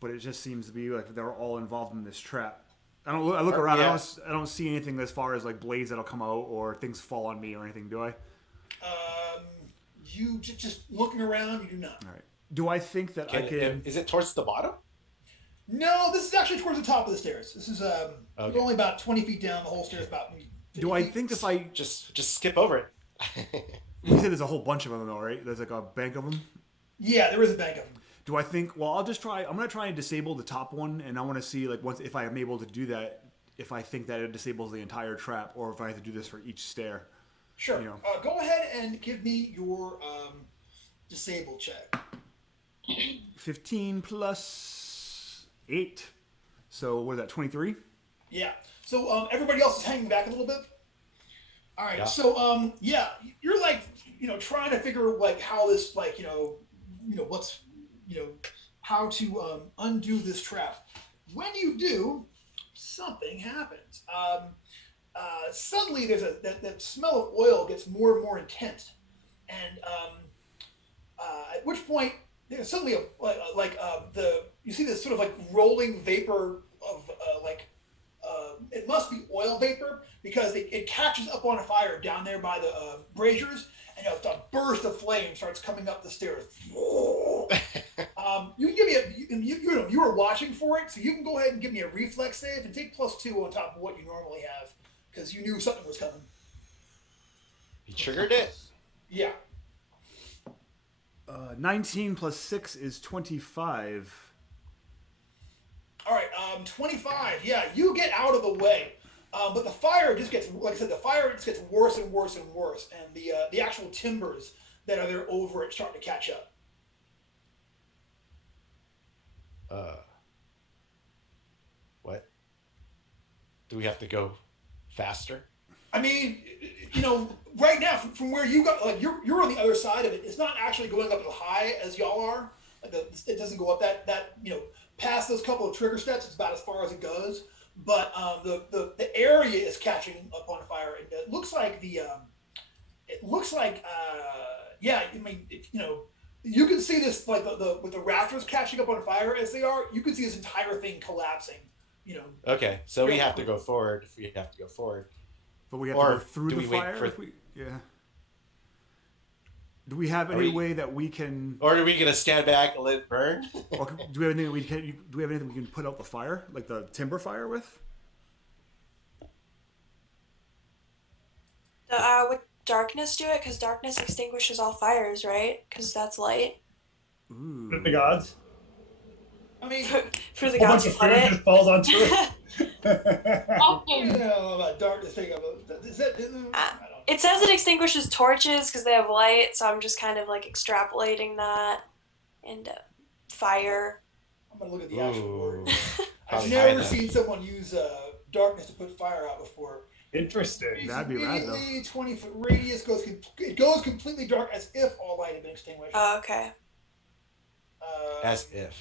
But it just seems to be like they're all involved in this trap. I look around. Yeah. I don't see anything as far as like blades that'll come out or things fall on me or anything. Do I? You just looking around, you do not. All right. Do I think that I can? Is it towards the bottom? No, this is actually towards the top of the stairs. This is Okay. you're only about 20 feet down. The whole stairs about 50 Do I feet. think if I? Just skip over it. You said there's a whole bunch of them though, right? There's like a bank of them. Yeah, there is a bank of them. Do I think? Well, I'll just try. I'm gonna try and disable the top one, and I want to see like if I am able to do that. If I think that it disables the entire trap, or if I have to do this for each stair. Sure. You know. Go ahead and give me your disable check. 15 plus 8. So what is that? 23. Yeah. So everybody else is hanging back a little bit. All right. Yeah. So you're like trying to figure like how this like what's how to undo this trap. When you do, something happens. Suddenly there's that smell of oil gets more and more intense, and at which point there's suddenly you see this sort of like rolling vapor of it must be oil oil vapor because it catches up on fire down there by the braziers, and a burst of flame starts coming up the stairs. You can give me you were watching for it, so you can go ahead and give me a reflex save and take +2 on top of what you normally have because you knew something was coming. You triggered it. Yeah. 19 plus 6 is 25. All right, 25. Yeah, you get out of the way, but the fire just gets, like I said, the fire just gets worse and worse and worse, and the actual timbers that are there over it start to catch up. What? Do we have to go faster? I mean, right now from where you got, like you're on the other side of it. It's not actually going up as high as y'all are. Like it doesn't go up that past those couple of trigger steps. It's about as far as it goes. But the area is catching up on fire, and it looks like yeah. I mean, you can see this like with the rafters catching up on fire as they are. You can see this entire thing collapsing. Okay, so we have to go forward. If we have to go forward. But we have to go through the fire? Do we have any way that we can... Or are we going to stand back and let it burn? Or do we have anything we can put out the fire? Like the timber fire with? Would darkness do it? Because darkness extinguishes all fires, right? Because that's light. Ooh. With the gods. I mean, for the a bunch gods of to flood food it. just falls onto it. about darkness thing. Is that? I don't know. It says it extinguishes torches because they have light, so I'm just kind of like extrapolating that into fire. I'm gonna look at the actual word. I've Probably never seen someone use darkness to put fire out before. Interesting. That'd be rad, though. 20-foot radius goes completely dark as if all light had been extinguished. Oh, okay. As if.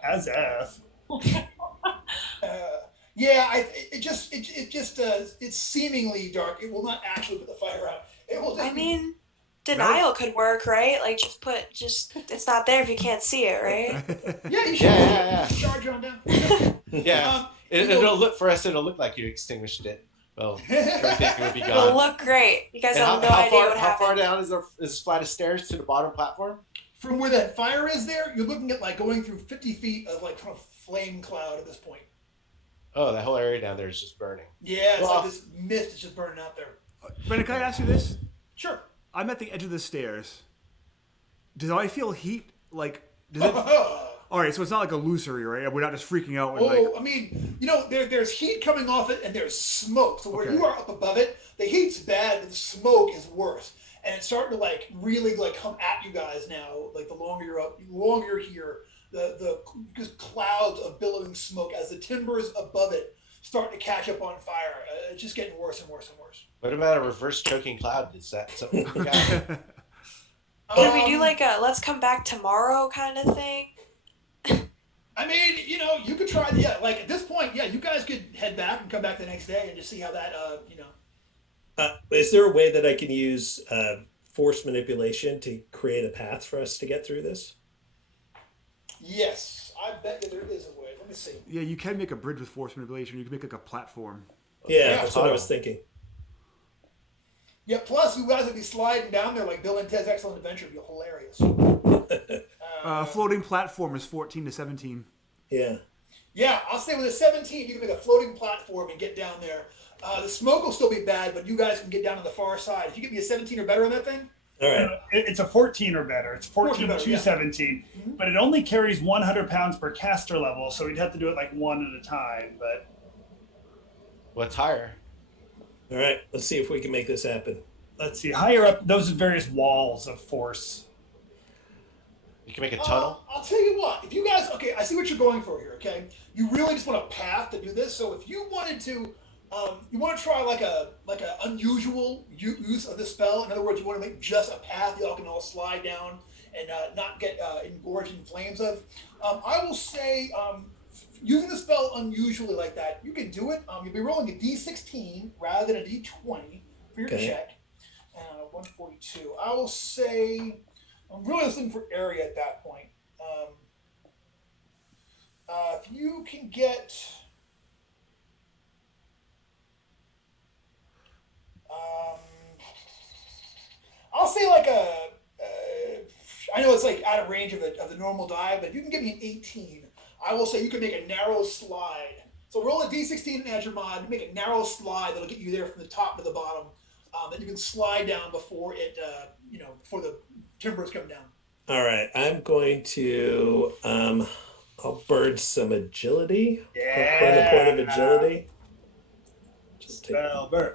As if. It's seemingly dark. It will not actually put the fire out. It will. I mean, denial could work, right? Like it's not there if you can't see it, right? Yeah, you should. Yeah. Charge on down. Yeah. It'll look for us. It'll look like you extinguished it. Well, everything will be It'll gone. look great. You guys And have no idea what how far happened. down is this flight of stairs to the bottom platform? From where that fire is there, you're looking at like going through 50 feet of like kind of flame cloud at this point. Oh, that whole area down there is just burning. Yeah, it's like this mist is just burning out there. Brendan, can I ask you this? Sure. I'm at the edge of the stairs. Do I feel heat? Like, does it... All right, so it's not like illusory, right? We're not just freaking out. And I mean, there's heat coming off it and there's smoke. So where Okay. you are up above it, the heat's bad, but the smoke is worse. And it's starting to like really like come at you guys now. Like the longer you're up, the longer you're here, the just clouds of billowing smoke as the timbers above it start to catch up on fire. It's just getting worse and worse and worse. What about a reverse choking cloud? Is that something we got? Can we do like a let's come back tomorrow kind of thing? I mean, you could try. Yeah, like at this point, yeah, you guys could head back and come back the next day and just see how that, Is there a way that I can use force manipulation to create a path for us to get through this? Yes, I bet you there is a way. Let me see. yeah, you can make a bridge with force manipulation. You can make like a platform. Yeah, that's what I was thinking. Yeah, plus you guys would be sliding down there like Bill and Ted's Excellent Adventure. It'd be hilarious. Floating platform is 14 to 17. Yeah. Yeah, I'll say with a 17, you can make a floating platform and get down there. The smoke will still be bad, but you guys can get down to the far side. If you give me a 17 or better on that thing. All right. It's a 14 or better. It's 14 better, to yeah. 17, but it only carries 100 pounds per caster level, so we'd have to do it like one at a time. But What's higher? All right. Let's see if we can make this happen. let's see, higher up, those are various walls of force. You can make a tunnel. I'll tell you what. If you guys, okay, I see what you're going for here. Okay, you really just want a path to do this. So if you wanted to, you want to try like a unusual use of this spell. In other words, you want to make just a path y'all can all slide down and not get engorged in flames of. I will say, using the spell unusually like that, you can do it. You'll be rolling a d16 rather than a d20 for your check. 142. I will say. I'm really looking for area at that point. If you can get, that range of the normal die, but if you can give me an 18, I will say you can make a narrow slide. So roll a d16 and add your mod, make a narrow slide that'll get you there from the top to the bottom. That you can slide down before it, before the timbers come down. All right, I'm going to, I'll burn some agility. Yeah. Burn a point of agility. Spell burn.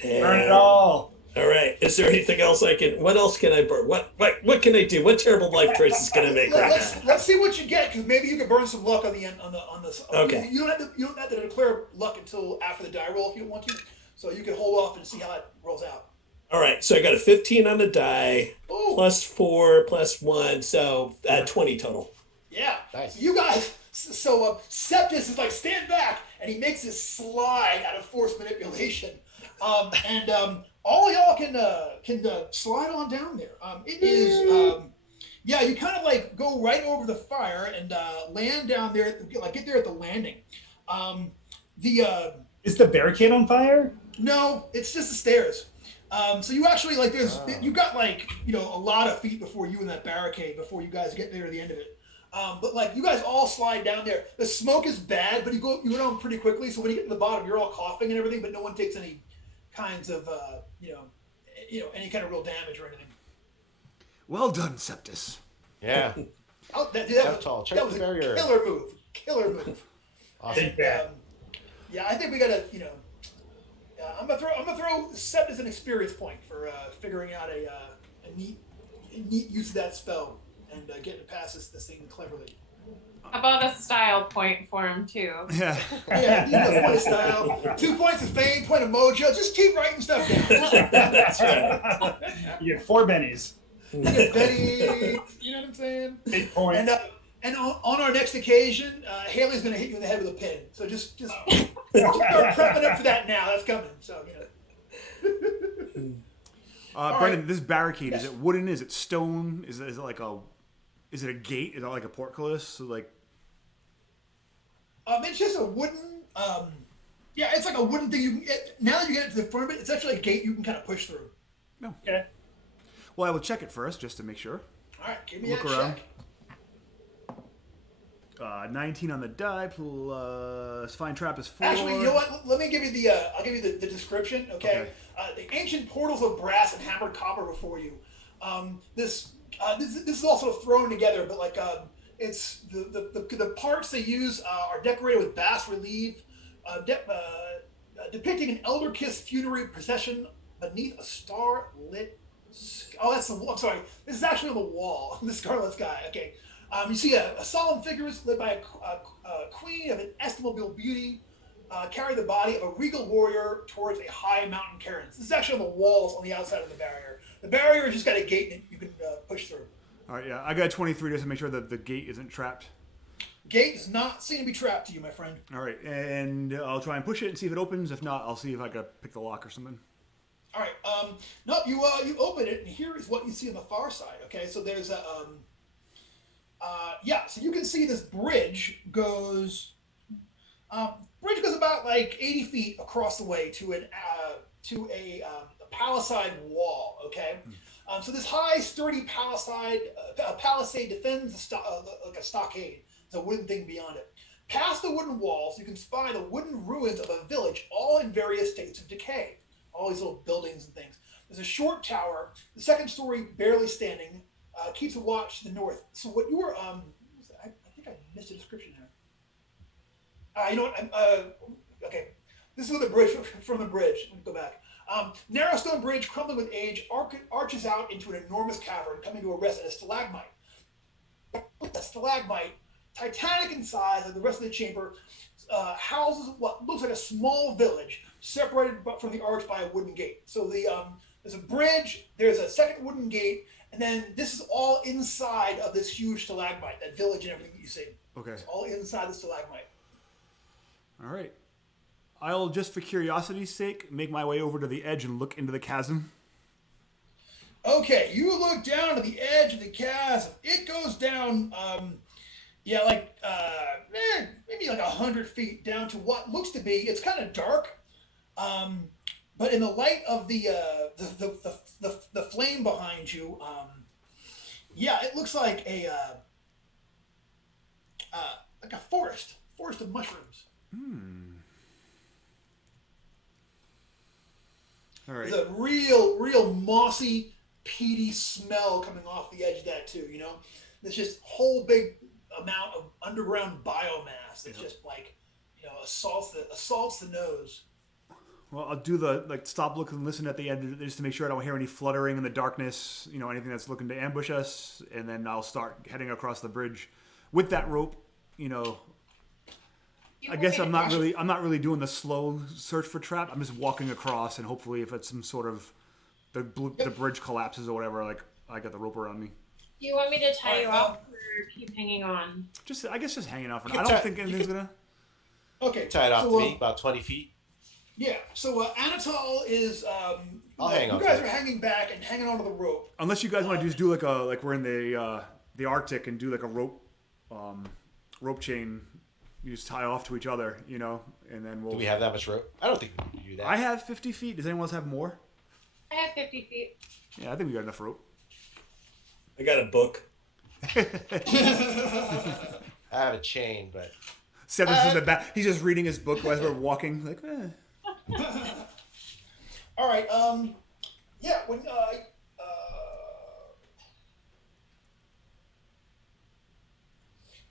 And, Burn it all. All right. Is there anything else what else can I burn? What can I do? What terrible life choices can I make right now? Let's see what you get, because maybe you can burn some luck on the end on this. Okay. You don't have to declare luck until after the die roll if you want to. So you can hold off and see how that rolls out. All right. So I got a 15 on the die, Ooh. +4, +1, so 20 total. Yeah. Nice. So you guys. So Septus is like, stand back, and he makes this slide out of force manipulation, and all y'all can slide on down there. It is you kind of like go right over the fire and land down there, like get there at the landing. Is the barricade on fire? No, it's just the stairs. So you actually you got a lot of feet before you in that barricade before you guys get there to the end of it. But like you guys all slide down there. The smoke is bad, but you go down pretty quickly. So when you get to the bottom, you're all coughing and everything, but no one takes any kinds of any kind of real damage or anything. Well done, Septus. Yeah. Oh, that Check was the a barrier. killer move. Awesome. And, I think we gotta I'm gonna throw Sept as an experience point for figuring out a neat use of that spell and getting to pass this thing cleverly. How about a style point for him too? Yeah. Yeah, you know, point of style, 2 points of fame, point of mojo. Just keep writing stuff down. That's right. You get 4 bennies. You get Betty, you know what I'm saying? 8 points. And on our next occasion, Haley's going to hit you in the head with a pin. So just start prepping up for that now. That's coming. So Brendan, right. this barricade, Yes. is it wooden? Is it stone? Is it like is it a gate? Is it like a portcullis? So like, it's just a wooden. It's like a wooden thing. Now that you get to the front of it, it's actually a gate you can kind of push through. no. Okay. Well, I will check it first just to make sure. All right, give me Look that around. check. 19 on the die plus Fine Trap is 4. Actually, you know what? Let me give you I'll give you the description. Okay. The ancient portals of brass and hammered copper before you. This is also thrown together, but like it's the parts they use are decorated with bas relief, depicting an elder kiss funerary procession beneath a star-lit. I'm sorry. This is actually on the wall. The Scarlet Sky. Okay. You see a solemn figure led by a queen of inestimable beauty, carry the body of a regal warrior towards a high mountain cairn. This is actually on the walls on the outside of the barrier. The barrier has just got a gate and you can push through. All right, yeah. I got 23 just to make sure that the gate isn't trapped. Gate does not seem to be trapped to you, my friend. All right, and I'll try and push it and see if it opens. If not, I'll see if I can pick the lock or something. All right. No, you open it, and here is what you see on the far side. Okay, so there's a so you can see this bridge goes about like 80 feet across the way to a palisade wall. Okay, so this high, sturdy palisade defends like a stockade. It's a wooden thing beyond it. Past the wooden walls, you can spy the wooden ruins of a village, all in various states of decay. All these little buildings and things. There's a short tower, the second story barely standing, keeps a watch to the north. So what you were, I think I missed a description there. You know what? Okay, this is with the bridge from the bridge. Let me go back. Narrow stone bridge, crumbling with age, arches out into an enormous cavern, coming to a rest at a stalagmite. The stalagmite, titanic in size, like the rest of the chamber, houses what looks like a small village, separated from the arch by a wooden gate. So there's a bridge, there's a second wooden gate, and then this is all inside of this huge stalagmite, that village and everything that you see. Okay. It's all inside the stalagmite. All right. I'll just, for curiosity's sake, make my way over to the edge and look into the chasm. Okay, you look down to the edge of the chasm. It goes down, maybe like 100 feet down to what looks to be. It's kind of dark, but in the light of the flame behind you, Yeah, it looks like a forest of mushrooms. All right. There's a real mossy, peaty smell coming off the edge of that too. You know, there's just whole big amount of underground biomass that's just like, assaults the nose. Well, I'll do the stop, look, and listen at the end just to make sure I don't hear any fluttering in the darkness. Anything that's looking to ambush us, and then I'll start heading across the bridge with that rope. I guess I'm not really doing the slow search for trap. I'm just walking across, and hopefully, if it's some sort of the bridge collapses or whatever, like I got the rope around me. Do you want me to tie you up or keep hanging on? I guess just hanging off. I don't think anything's gonna. Okay. Tie it off to me, about 20 feet. Yeah. So Anatol is. I'll hang on. You guys are hanging back and hanging onto the rope. Unless you guys want to just do like we're in the Arctic and do like a rope chain. You just tie off to each other, and then we'll. Do we have that much rope? I don't think we can do that. I have 50 feet. Does anyone else have more? I have 50 feet. Yeah, I think we got enough rope. I got a book. I have a chain, but. Seven's in the back. He's just reading his book as we're walking. Like, All right. Yeah. When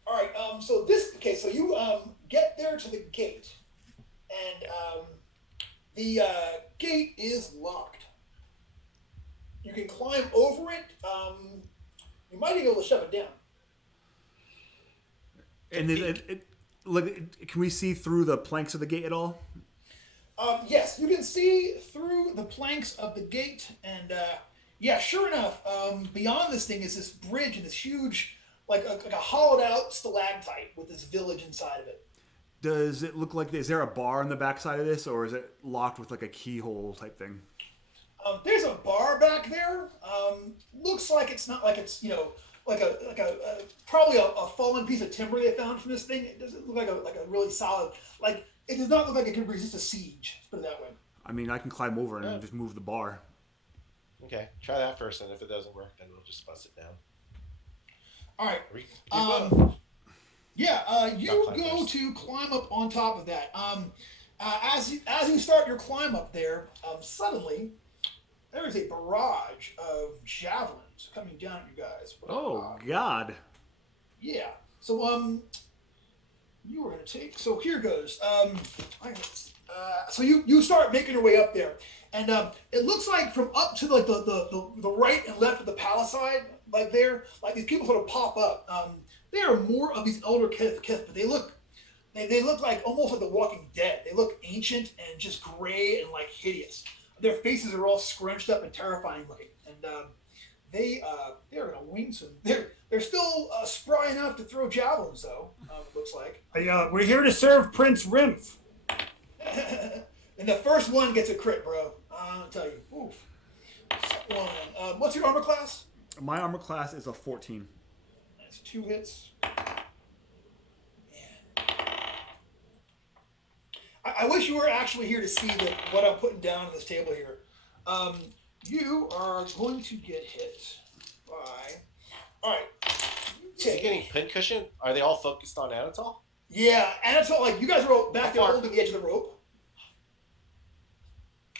All right. So you get there to the gate, and the gate is locked. You can climb over it. You might be able to shove it down. and then can we see through the planks of the gate at all? Yes, you can see through the planks of the gate, and yeah, sure enough, beyond this thing is this bridge and this huge, like a hollowed out stalactite with this village inside of it. Does it look like is there a bar on the backside of this, or is it locked with like a keyhole type thing? There's a bar back there. Looks like it's not like it's like a probably a fallen piece of timber they found from this thing. It doesn't look like a really solid it does not look like it can resist a siege. Let's put it that way. I mean, I can climb over and just move the bar. Okay, try that first, and if it doesn't work, then we'll just bust it down. All right. You go to climb up on top of that. As you start your climb up there, suddenly there is a barrage of javelins coming down at you guys. Oh God! Yeah. So you were gonna take. So here goes. So you start making your way up there, and it looks like from up to like the right and left of the palisade, like these people sort of pop up. There are more of these elder kith, but they look like almost like the Walking Dead. They look ancient and just gray and like hideous. Their faces are all scrunched up and terrifying looking, and they're gonna wing some. They're still spry enough to throw javelins, though. It looks like. We're here to serve Prince Rimph. And the first one gets a crit, bro. I'll tell you. Oof. What's your armor class? My armor class is a 14. That's 2 hits. Man. I wish you were actually here to see what I'm putting down on this table here. You are going to get hit by. All right. Is he getting pincushion? Are they all focused on Anatol? Yeah, Anatol. Like you guys are back there holding the edge of the rope,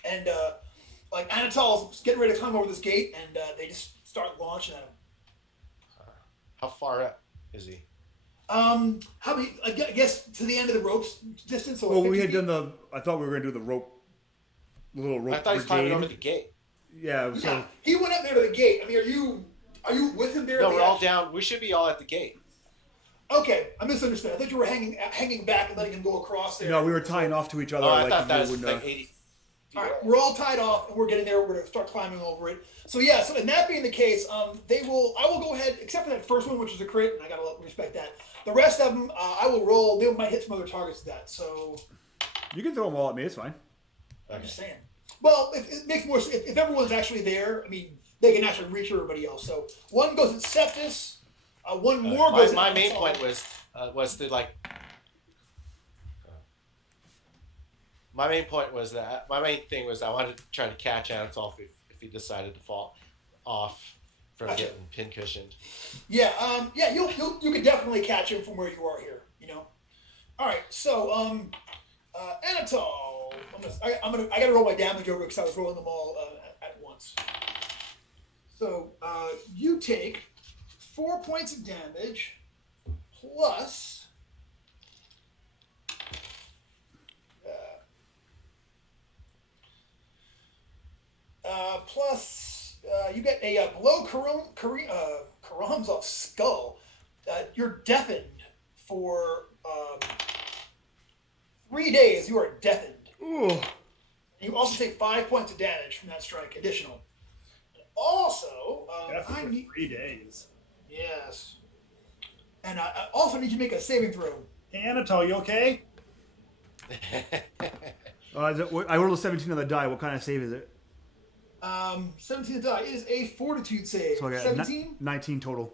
and like Anatol's getting ready to climb over this gate, and they just start launching at him. How far up is he? How many? I guess to the end of the rope's distance. So well, we had done I thought we were gonna do the little rope. I thought he was climbing over the gate. Yeah. So yeah, he went up there to the gate. I mean, are you with him there? No, we're all down. We should be all at the gate. Okay, I misunderstood. I thought you were hanging back and letting him go across there. No, we were tying off to each other. Oh, I thought that was like 80 feet. All right, we're all tied off, and we're getting there. We're gonna start climbing over it. So yeah, so and that being the case, I will go ahead, except for that first one, which was a crit, and I gotta respect that. The rest of them, I will roll. They might hit some other targets to that. So you can throw them all at me. It's fine. I'm just saying. Well, if it makes more sense, if everyone's actually there, I mean, they can actually reach everybody else. So one goes at Septus, one more goes. My main point was to like. My main point was that my main thing was I wanted to try to catch Anatol if he decided to fall off, from Gotcha. getting pincushioned. Yeah, you can definitely catch him from where you are here. All right, so Anatol, I gotta roll my damage over because I was rolling them all at once. So you take 4 points of damage plus you get a below Karamzov's skull. You're deafened for 3 days. You are deafened. Ooh. You also take 5 points of damage from that strike, additional. Also, Death I for need 3 days. yes, and I also need you to make a saving throw. Hey, Anatol, you okay? I rolled a 17 on the die. What kind of save is it? 17 to die. It is a fortitude save. So I got 17. 19 total.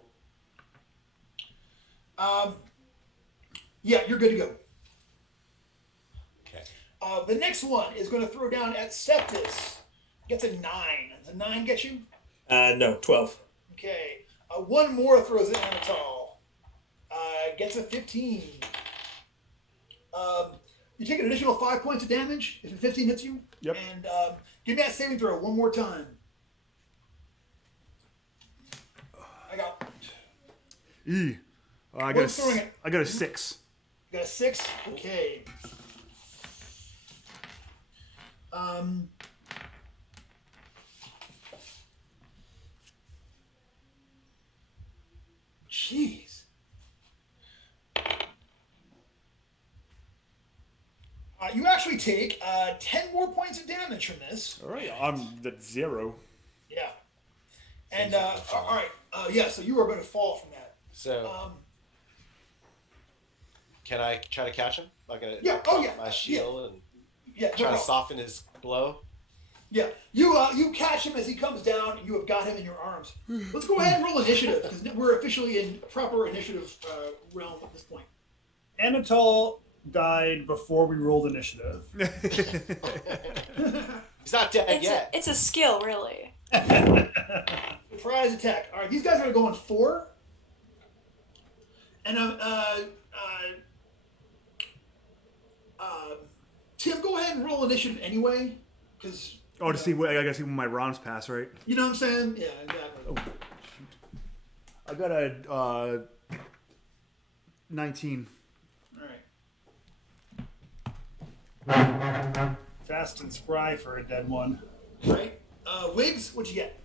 Yeah, you're good to go. Okay. The next one is going to throw down at Septis. Gets a 9. Does a 9 get you? No, 12. Okay. One more throws at Anatol. Gets a 15. You take an additional 5 points of damage if a 15 hits you. Yep. And give me that saving throw one more time. I got. I What's throwing it? got a 6. You got a 6? Okay. Jeez. You actually take 10 more points of damage from this. All right, I'm at 0. Yeah. And all right. Yeah. So you are going to fall from that. So can I try to catch him? Like Yeah. Oh yeah. my shield and Yeah. try to soften his blow. Yeah. You catch him as he comes down. You have got him in your arms. Let's go ahead and roll initiative because we're officially in proper initiative realm at this point. Anatol died before we rolled initiative. He's not dead yet. It's a skill, really. Surprise attack. All right. These guys are going 4. And Tim, go ahead and roll initiative anyway, because. Oh, to see what I gotta see when my rounds pass, right? You know what I'm saying? Yeah, exactly. Oh, shoot. I got a 19. All right. Fast and spry for a dead one. Right. Wiggs, what'd you get?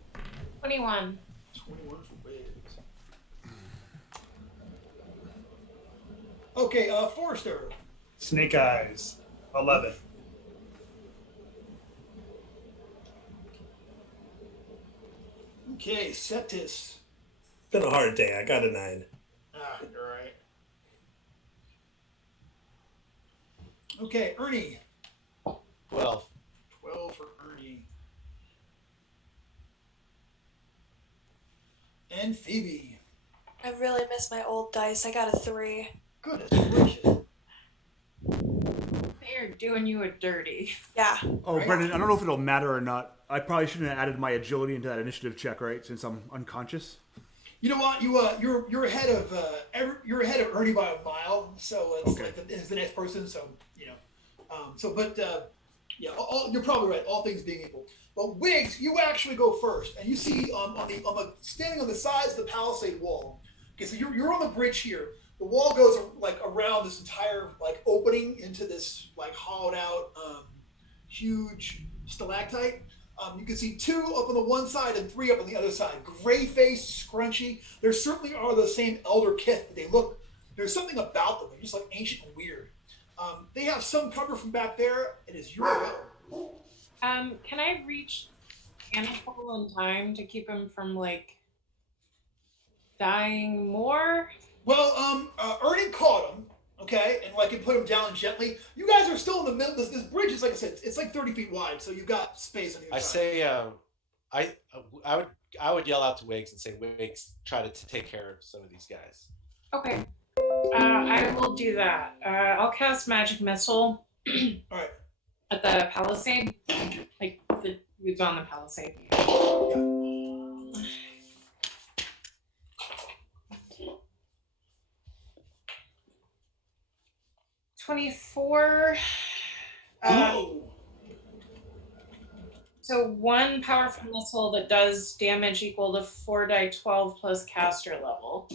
21. 21 for Wiggs. Okay, Forrester. Snake Eyes, 11. Okay, Septis. Been a hard day. I got a 9. You're right. Okay, Ernie. 12. 12 for Ernie. And Phoebe. I really miss my old dice. I got a 3. Goodness gracious. They are doing you a dirty. Yeah. Oh, Right. Brendan, I don't know if it'll matter or not. I probably shouldn't have added my agility into that initiative check, right? Since I'm unconscious. You know what? You're ahead of Ernie by a mile. So it's Okay. like it's the next person. So yeah. You're probably right. All things being equal. But Wiggs, you actually go first, and you see on the standing on the sides of the palisade wall. Okay, so you're on the bridge here. The wall goes like around this entire like opening into this like hollowed out huge stalactite. You can see 2 up on the one side and 3 up on the other side. Gray-faced, scrunchy. There certainly are the same elder kith. But there's something about them. They're just like ancient and weird. They have some cover from back there. It is your go. Can I reach Anatol in time to keep him from like dying more? Well, Ernie caught him, okay, and like it put him down gently. You guys are still in the middle. This bridge is like I said, it's like 30 feet wide, so you've got space on either I side. say, I would yell out to Wiggs and say, Wiggs, try to take care of some of these guys. Okay. I will do that. I'll cast Magic Missile All right. at the palisade. Like, who's on the palisade. 24. Oh. So one powerful missile that does damage equal to 4d12 plus caster level.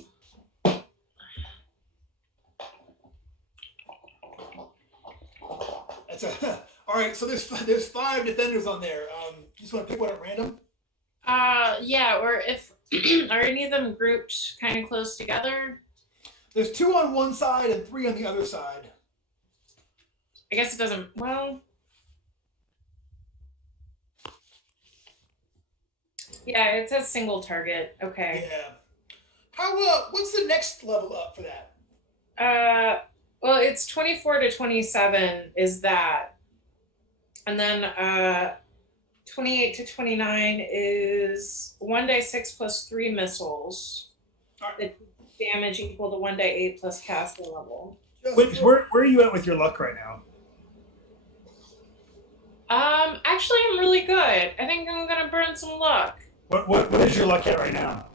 That's a. All right. So there's 5 defenders on there. You just want to pick one at random? Yeah. Or if are any of them grouped kind of close together? There's 2 on one side and 3 on the other side. I guess it doesn't. Well. Yeah, it says single target. Okay. Yeah. How? What's the next level up for that? Well, it's 24 to 27 is that. And then 28 to 29 is 1d6 plus 3 missiles. All right. The damage equal to 1d8 plus caster level. Where are you at with your luck right now? Actually, I'm really good. I think I'm gonna burn some luck. What is your luck at right now?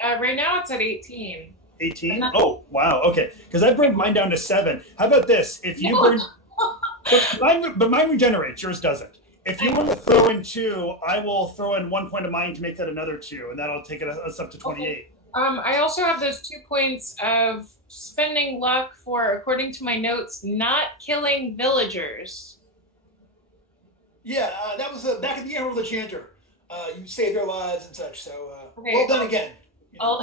Right now it's at 18. 18? Oh, wow. Okay. Because I burned mine down to 7. How about this? If you burn... but mine regenerates. Yours doesn't. If you want to throw in 2, I will throw in 1 point of mine to make that another 2, and that'll take us up to 28. Okay. I also have those 2 points of spending luck for, according to my notes, not killing villagers. Yeah, that was back at the Emerald Enchanter. You saved their lives and such. So Okay. well done again. You know.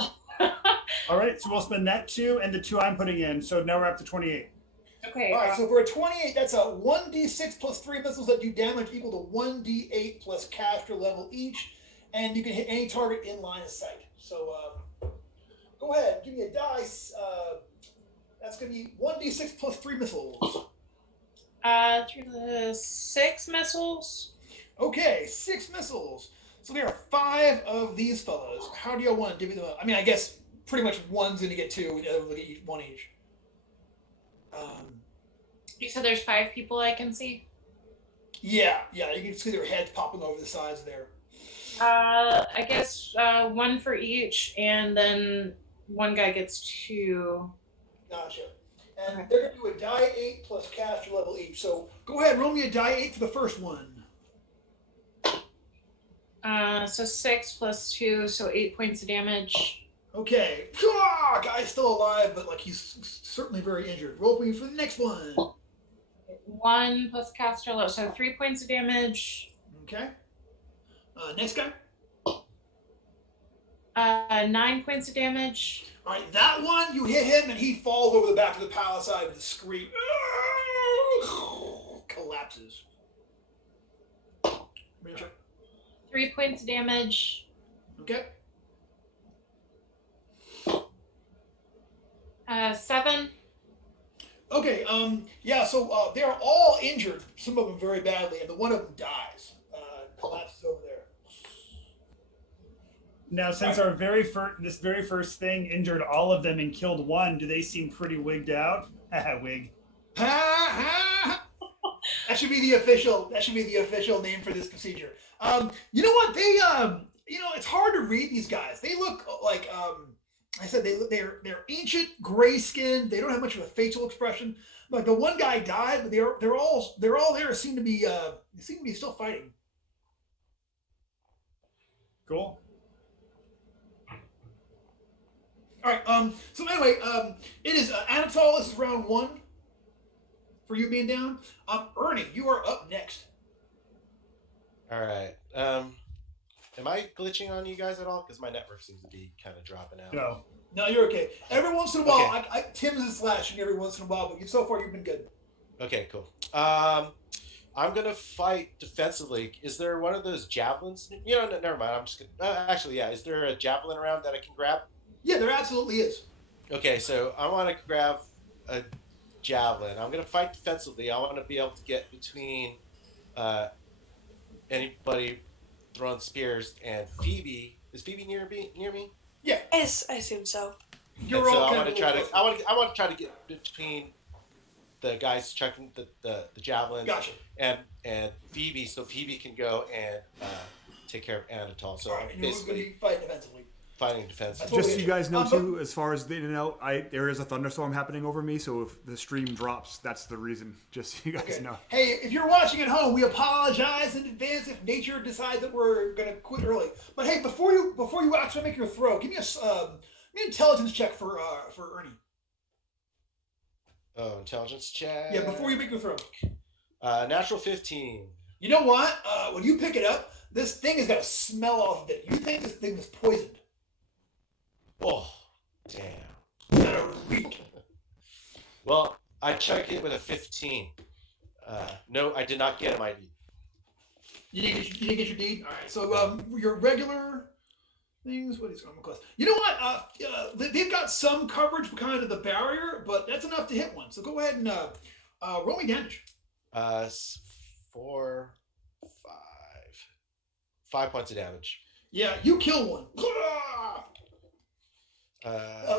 All right. So we'll spend that 2 and the 2 I'm putting in. So now we're up to 28. Okay. All right, so for a 28, that's a 1d6 plus 3 missiles that do damage equal to 1d8 plus caster level each, and you can hit any target in line of sight. So go ahead, give me a dice. That's going to be 1d6 plus 3 missiles. Through the 6 missiles. Okay, 6 missiles. So there are 5 of these fellows. How do you want to divvy them up? I mean, I guess pretty much one's going to get 2, and the other will get 1 each. You said there's 5 people I can see? Yeah, you can see their heads popping over the sides there. I guess 1 for each, and then one guy gets 2. Gotcha. And Okay. they're going to do a die 8 plus caster level each. So go ahead, roll me a die 8 for the first one. So 6 plus 2, so 8 points of damage. Okay. Guy's still alive, but like he's certainly very injured. Roll for me for the next one. 1 plus caster level, so 3 points of damage. Okay. Next guy. 9 points of damage. All right, that one, you hit him and he falls over the back of the palisade with a scream. Collapses. 3 points of damage. Okay. 7. Okay, yeah, so they're all injured, some of them very badly, and the one of them dies. Collapses over there. Now, since our very first thing injured all of them and killed one, do they seem pretty wigged out? Haha, wig. That should be the official name for this procedure. You know what? They it's hard to read these guys. They look like I said they're ancient, gray skinned. They don't have much of a facial expression. Like the one guy died, but they're all there. Seem to be still fighting. Cool. All right. So anyway, it is Anatol. This is round 1 for you being down. Ernie, you are up next. All right. Am I glitching on you guys at all? Because my network seems to be kind of dropping out. No, you're okay. Every once in a while, Okay. Tim's is slashing every once in a while, but so far you've been good. Okay, cool. I'm gonna fight defensively. Is there one of those javelins? Never mind. I'm just gonna. Actually, yeah. Is there a javelin around that I can grab? Yeah, there absolutely is. Okay, so I want to grab a javelin. I'm gonna fight defensively. I want to be able to get between anybody throwing spears and Phoebe. Is Phoebe near me? Yeah. I assume so. You're And so all I kind want of to try to. I want to try to get between the guys chucking the javelin. Gotcha. And Phoebe, so Phoebe can go and take care of Anatol. So All right, and you're going to basically, be fighting defensively. fighting defense. That's Just so you guys know too, as far as the in and out, there is a thunderstorm happening over me, so if the stream drops, that's the reason. Just so you guys know. Hey, if you're watching at home, we apologize in advance if nature decides that we're gonna quit early. But hey, before you actually make your throw, give me an intelligence check for Ernie. Oh, intelligence check. Yeah, before you make your throw. Natural 15. You know what? When you pick it up, this thing has got a smell off of it. You think this thing is poisoned? Oh, damn. Gotta reek. Well, I checked it with a 15. No, I did not get my ID. You didn't get your deed? All right. So your regular things. What is going to cost? You know what? They've got some coverage behind the barrier, but that's enough to hit one. So go ahead and roll me damage. 4, 5 points of damage. Yeah, you kill one.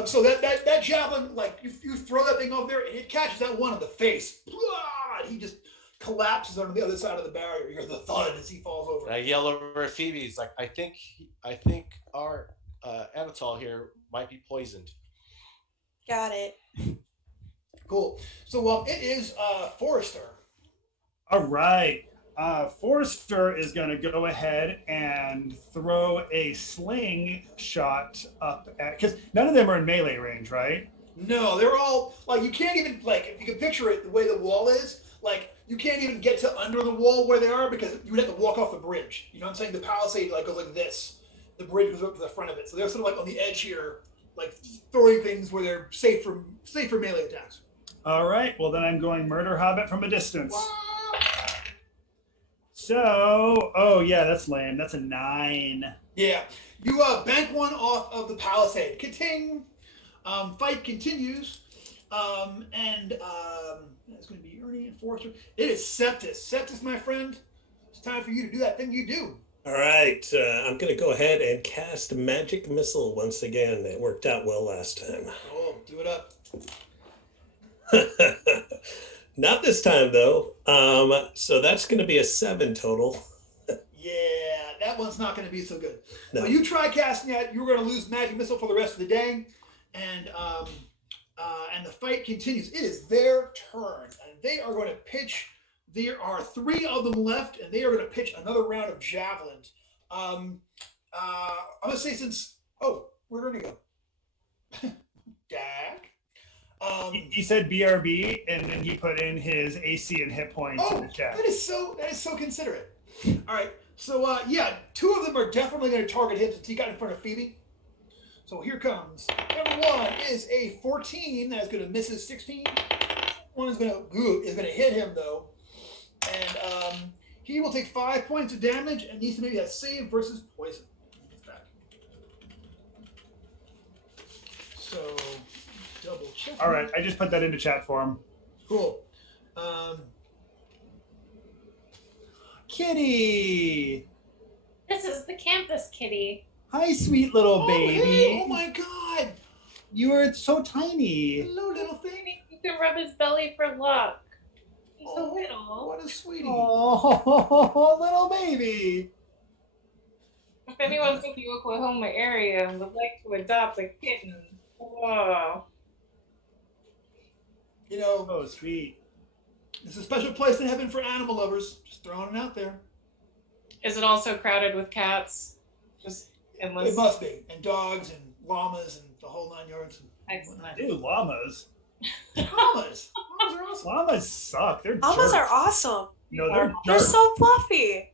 So that javelin, like you throw that thing over there, and it catches that one in the face. And he just collapses on the other side of the barrier. You hear the thud as he falls over. And I yell over at Phoebe. He's like, I think our Anatol here might be poisoned. Got it. Cool. So it is Forrester. All right. Forrester is going to go ahead and throw a sling shot up at, because none of them are in melee range, right? No, they're all like, you can't even, like, if you can picture it the way the wall is, like you can't even get to under the wall where they are because you would have to walk off the bridge. You know what I'm saying? The palisade like goes like this. The bridge goes up to the front of it, so they're sort of like on the edge here, like throwing things where they're safe from melee attacks. All right. Well, then I'm going Murder Hobbit from a distance. So, oh yeah, that's lame. That's a 9. Yeah, you bank one off of the palisade. Ka-ting! Fight continues, and that's going to be Ernie and Forrester. It is Septis. Septis, my friend, it's time for you to do that thing you do. All right, I'm going to go ahead and cast Magic Missile once again. It worked out well last time. Oh, do it up. Not this time, though. So that's going to be a 7 total. Yeah, that one's not going to be so good. No. So you try casting that, you're going to lose Magic Missile for the rest of the day, and the fight continues. It is their turn, and they are going to pitch. There are 3 of them left, and they are going to pitch another round of javelins. I'm going to say where'd Ernie go? Dak. He said BRB, and then he put in his AC and hit points in the chat. That is so considerate. All right, so 2 of them are definitely going to target him since he got in front of Phoebe. So here comes. Number 1 is a 14 that is going to miss his 16. One is going to hit him though, and he will take 5 points of damage and needs to make that save versus poison. So double check. All right, I just put that into chat for him. Cool. Kitty! This is the campus kitty. Hi, sweet little baby. Hey, oh my God! You are so tiny. Hello, little thing. You can rub his belly for luck. He's so Oh, little. what a sweetie. Oh, little baby. If anyone's in the Oklahoma area and would like to adopt a kitten, whoa. You know, Oh, sweet. it's a special place in heaven for animal lovers. Just throwing it out there. Is it also crowded with cats? Just endless. It must be. And dogs and llamas and the whole 9 yards. Excellent. Ew, llamas. Llamas. Llamas are awesome. Llamas suck. They're Llamas jerks. are awesome. No, they're They're jerks. so fluffy.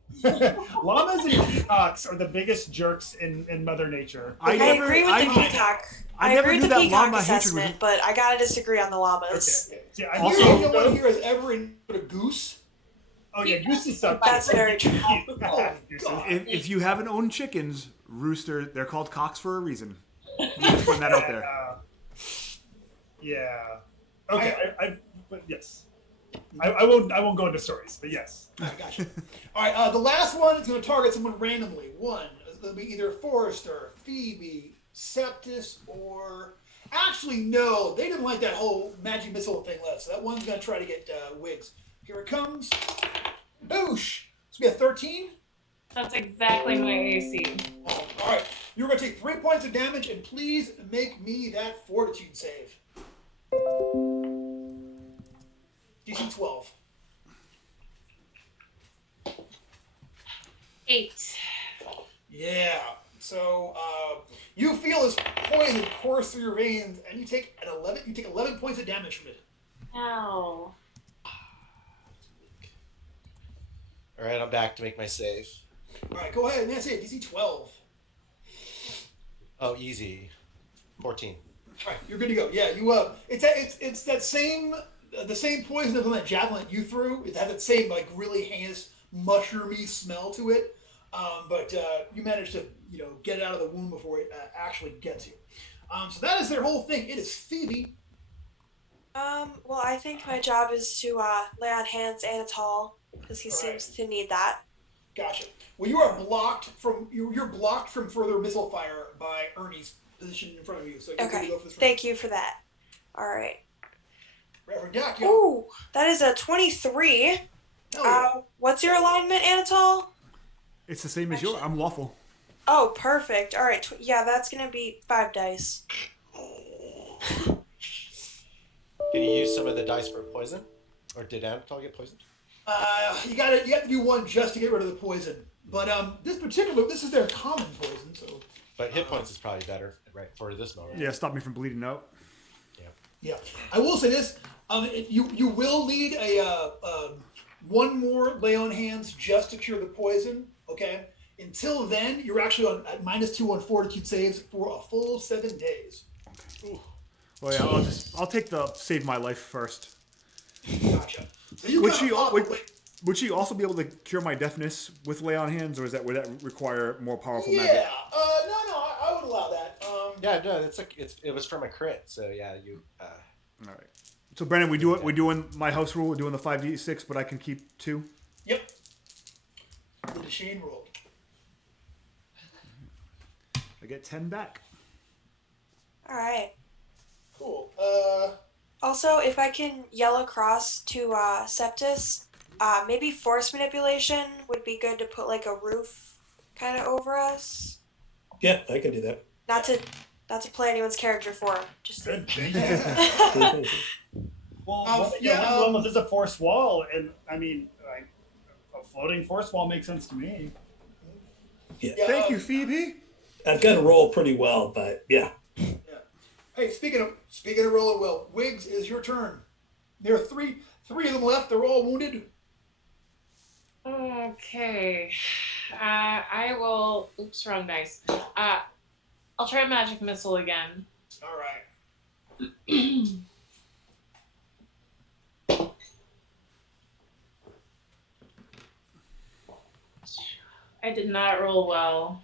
Llamas and peacocks are the biggest jerks in Mother Nature. I agree with the peacock. I I never agree knew with the that peacock llama hatred was- assessment, but I gotta disagree on the llamas. Okay. See, I Also- Also, no one here has ever enjoyed a goose. oh yeah, gooses suck. That's very true. Oh, God. If you haven't owned chickens, rooster, they're called cocks for a reason. Just putting that out there. Yeah. Okay. But yes. I won't go into stories, but yes. All right, gotcha. All right, the last one is going to target someone randomly. One is going to be either Forrester, Phoebe, Septis, or... Actually, no. They didn't like that whole magic missile thing left, so that one's going to try to get Wiggs. Here it comes. Boosh! It's going to be a 13. That's exactly my AC. Oh, All right, you're going to take 3 points of damage, and please make me that fortitude save. DC 12. 8. Yeah. So you feel this poison course through your veins, and you take 11. You take 11 points of damage from it. Ow. All right, I'm back to make my save. All right, go ahead. And that's it. DC 12. Oh, easy. 14. All right, you're good to go. Yeah, you it's that same the same poison of that javelin you threw. It had that same like really heinous mushroomy smell to it, but you managed to get it out of the wound before it actually gets you. So that is their whole thing. It is Phoebe. Well, I think my job is to lay on hands Anatol because he seems to need that. Gotcha. Well, you are blocked from you're blocked from further missile fire by Ernie's position in front of you. So you're good to go for this round. Thank you for that. All right. Reverend Dak. Ooh, that is a 23. What's your alignment, Anatol? It's the same as yours. I'm lawful. Oh, perfect. All right. Yeah, that's gonna be 5 dice. Can you use some of the dice for poison? Or did Anatol get poisoned? You have to do one just to get rid of the poison. But this is their common poison, so. But hit points is probably better, right, for this moment. Yeah, stop me from bleeding out. Yeah, I will say this: you will need a one more lay on hands just to cure the poison. Okay. Until then, you're actually at -2 on fortitude saves for a full 7 days. Ooh. Well, yeah, I'll take the save my life first. Gotcha. So would she also be able to cure my deafness with lay on hands, or would that require more powerful magic? Yeah. No, I would allow that. Yeah, no, it was from a crit, so yeah, you. All right. So Brandon, we're doing my house rule. We're doing the 5d6, but I can keep 2. Yep. The Deschane rule. I get 10 back. All right. Cool. Also, if I can yell across to Septus, maybe force manipulation would be good to put like a roof kind of over us. Yeah, I can do that. Not to play anyone's character for him. Just Good. Thank Yeah. you. Well, this is a force wall, and I mean, like, a floating force wall makes sense to me. Yeah. Thank you, Phoebe. I've got to roll pretty well, but yeah. Hey, speaking of rolling well, Wiggs, it is your turn. There are three of them left. They're all wounded. Okay. I will. Oops, wrong dice. I'll try magic missile again. All right. I did not roll well.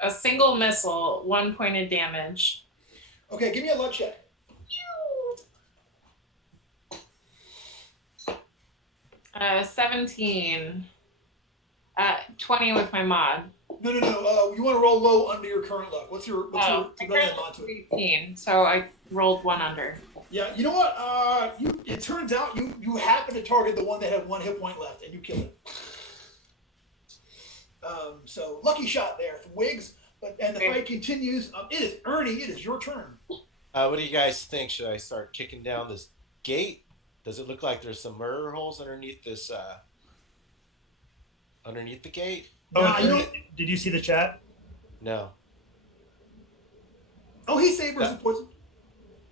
A single missile, 1 point of damage. Okay, give me a luck check. 17. 20 with my mod. No. You want to roll low under your current luck. What's your My mod current to it? 18, so I rolled 1 under. Yeah, you know what? It turns out you happen to target the one that had 1 hit point left, and you kill it. So lucky shot there from Wiggs. And the fight continues. It is Ernie. It is your turn. What do you guys think? Should I start kicking down this gate? Does it look like there's some murder holes underneath this? Underneath the gate? Did you see the chat? No. Oh, he saved versus poison.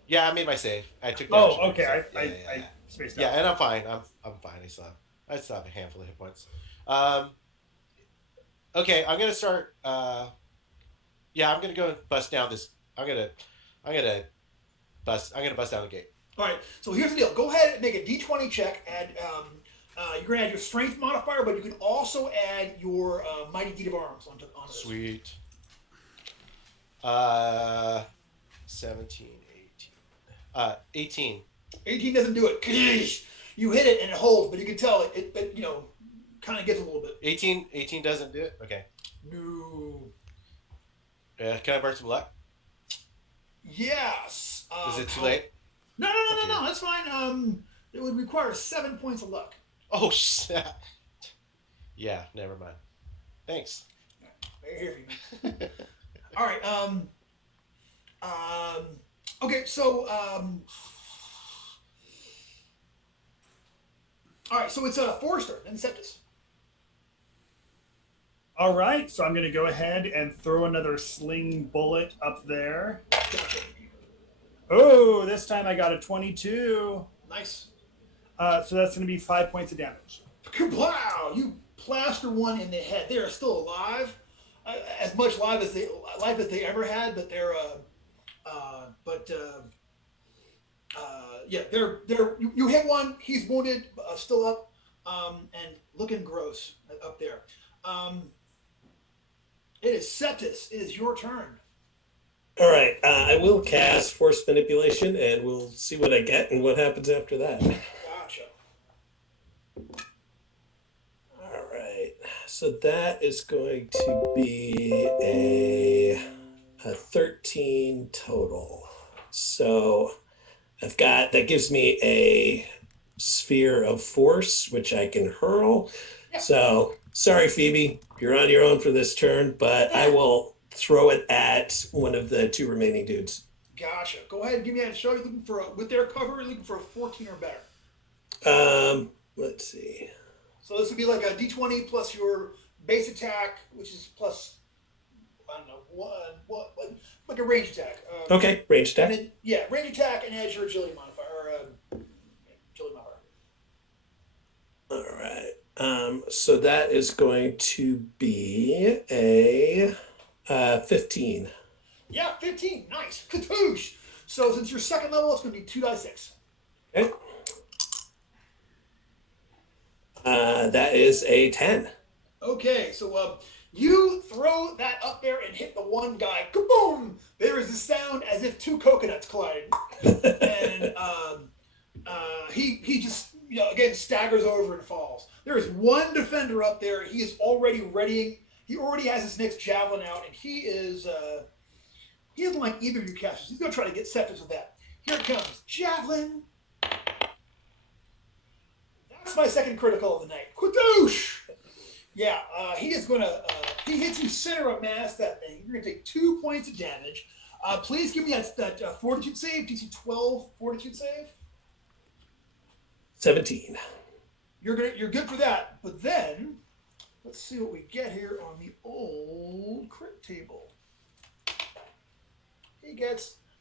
Yeah, I made my save. I took. Okay. So, I spaced out. Yeah, and I'm fine. I'm fine. I still have a handful of hit points. Okay, I'm gonna start. Yeah, I'm gonna go and bust down this. I'm gonna bust down the gate. All right. So here's the deal. Go ahead and make a D20 check. Add you're gonna add your strength modifier, but you can also add your mighty deed of arms onto this. Sweet. 17, 18. 18. 18 doesn't do it. You hit it and it holds, but you can tell it kind of gets a little bit. 18 doesn't do it. Okay. No. Can I burn some luck? Yes. Is it too late? No. That's fine. It would require 7 points of luck. Oh shit. Yeah. Never mind. Thanks. Right here for you. All right. Okay. So. All right. So it's a Forrester and Septus. All right, so I'm going to go ahead and throw another sling bullet up there. Oh, this time I got a 22. Nice. So that's going to be 5 points of damage. Kablow! You plaster one in the head. They are still alive, as much life as they ever had. But they're, yeah, they're. You hit one. He's wounded, still up, and looking gross up there. It is Septus. It is your turn. All right, I will cast Force Manipulation, and we'll see what I get and what happens after that. Gotcha. All right, so that is going to be a 13 total. So I've got, that gives me a sphere of force, which I can hurl. Yeah. So sorry, Phoebe, you're on your own for this turn, but I will throw it at one of the two remaining dudes. Gotcha. Go ahead and give me that show. You're looking for with their cover. You're looking for a 14 or better. Let's see. So this would be like a D20 plus your base attack, which is plus, I don't know, what like a range attack. Okay, range attack. Then, yeah, range attack, and add your agility modifier. Agility modifier. All right. So that is going to be a 15. Yeah, 15. Nice. Katoosh. So since you're second level, it's going to be 2d6. Okay. That is a 10. Okay, so you throw that up there and hit the one guy. Kaboom! There is a sound as if two coconuts collided, and he just again staggers over and falls. There is one defender up there. He is already readying. He already has his next javelin out, and he doesn't like either of your casters. He's gonna try to get Septus with that. Here it comes, javelin. That's my second critical of the night. Quadoosh! Yeah, he is gonna. He hits you center of mass. That thing. You're gonna take 2 points of damage. Please give me that fortitude save. DC 12 fortitude save. 17. You're good for that. But then, let's see what we get here on the old crit table.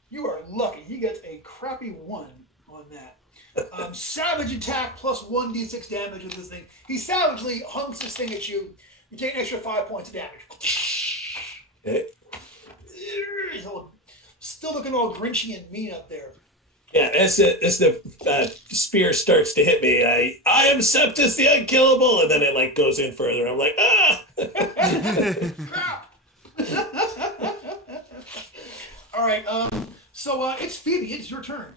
You are lucky. He gets a crappy 1 on that. Savage attack plus 1d6 damage with this thing. He savagely hunks this thing at you. You take an extra 5 points of damage. Okay. He's still looking all grinchy and mean up there. Yeah, as the spear starts to hit me, I am Septus the Unkillable, and then it like goes in further. I'm like, ah! Crap! All right, so it's Phoebe. It's your turn.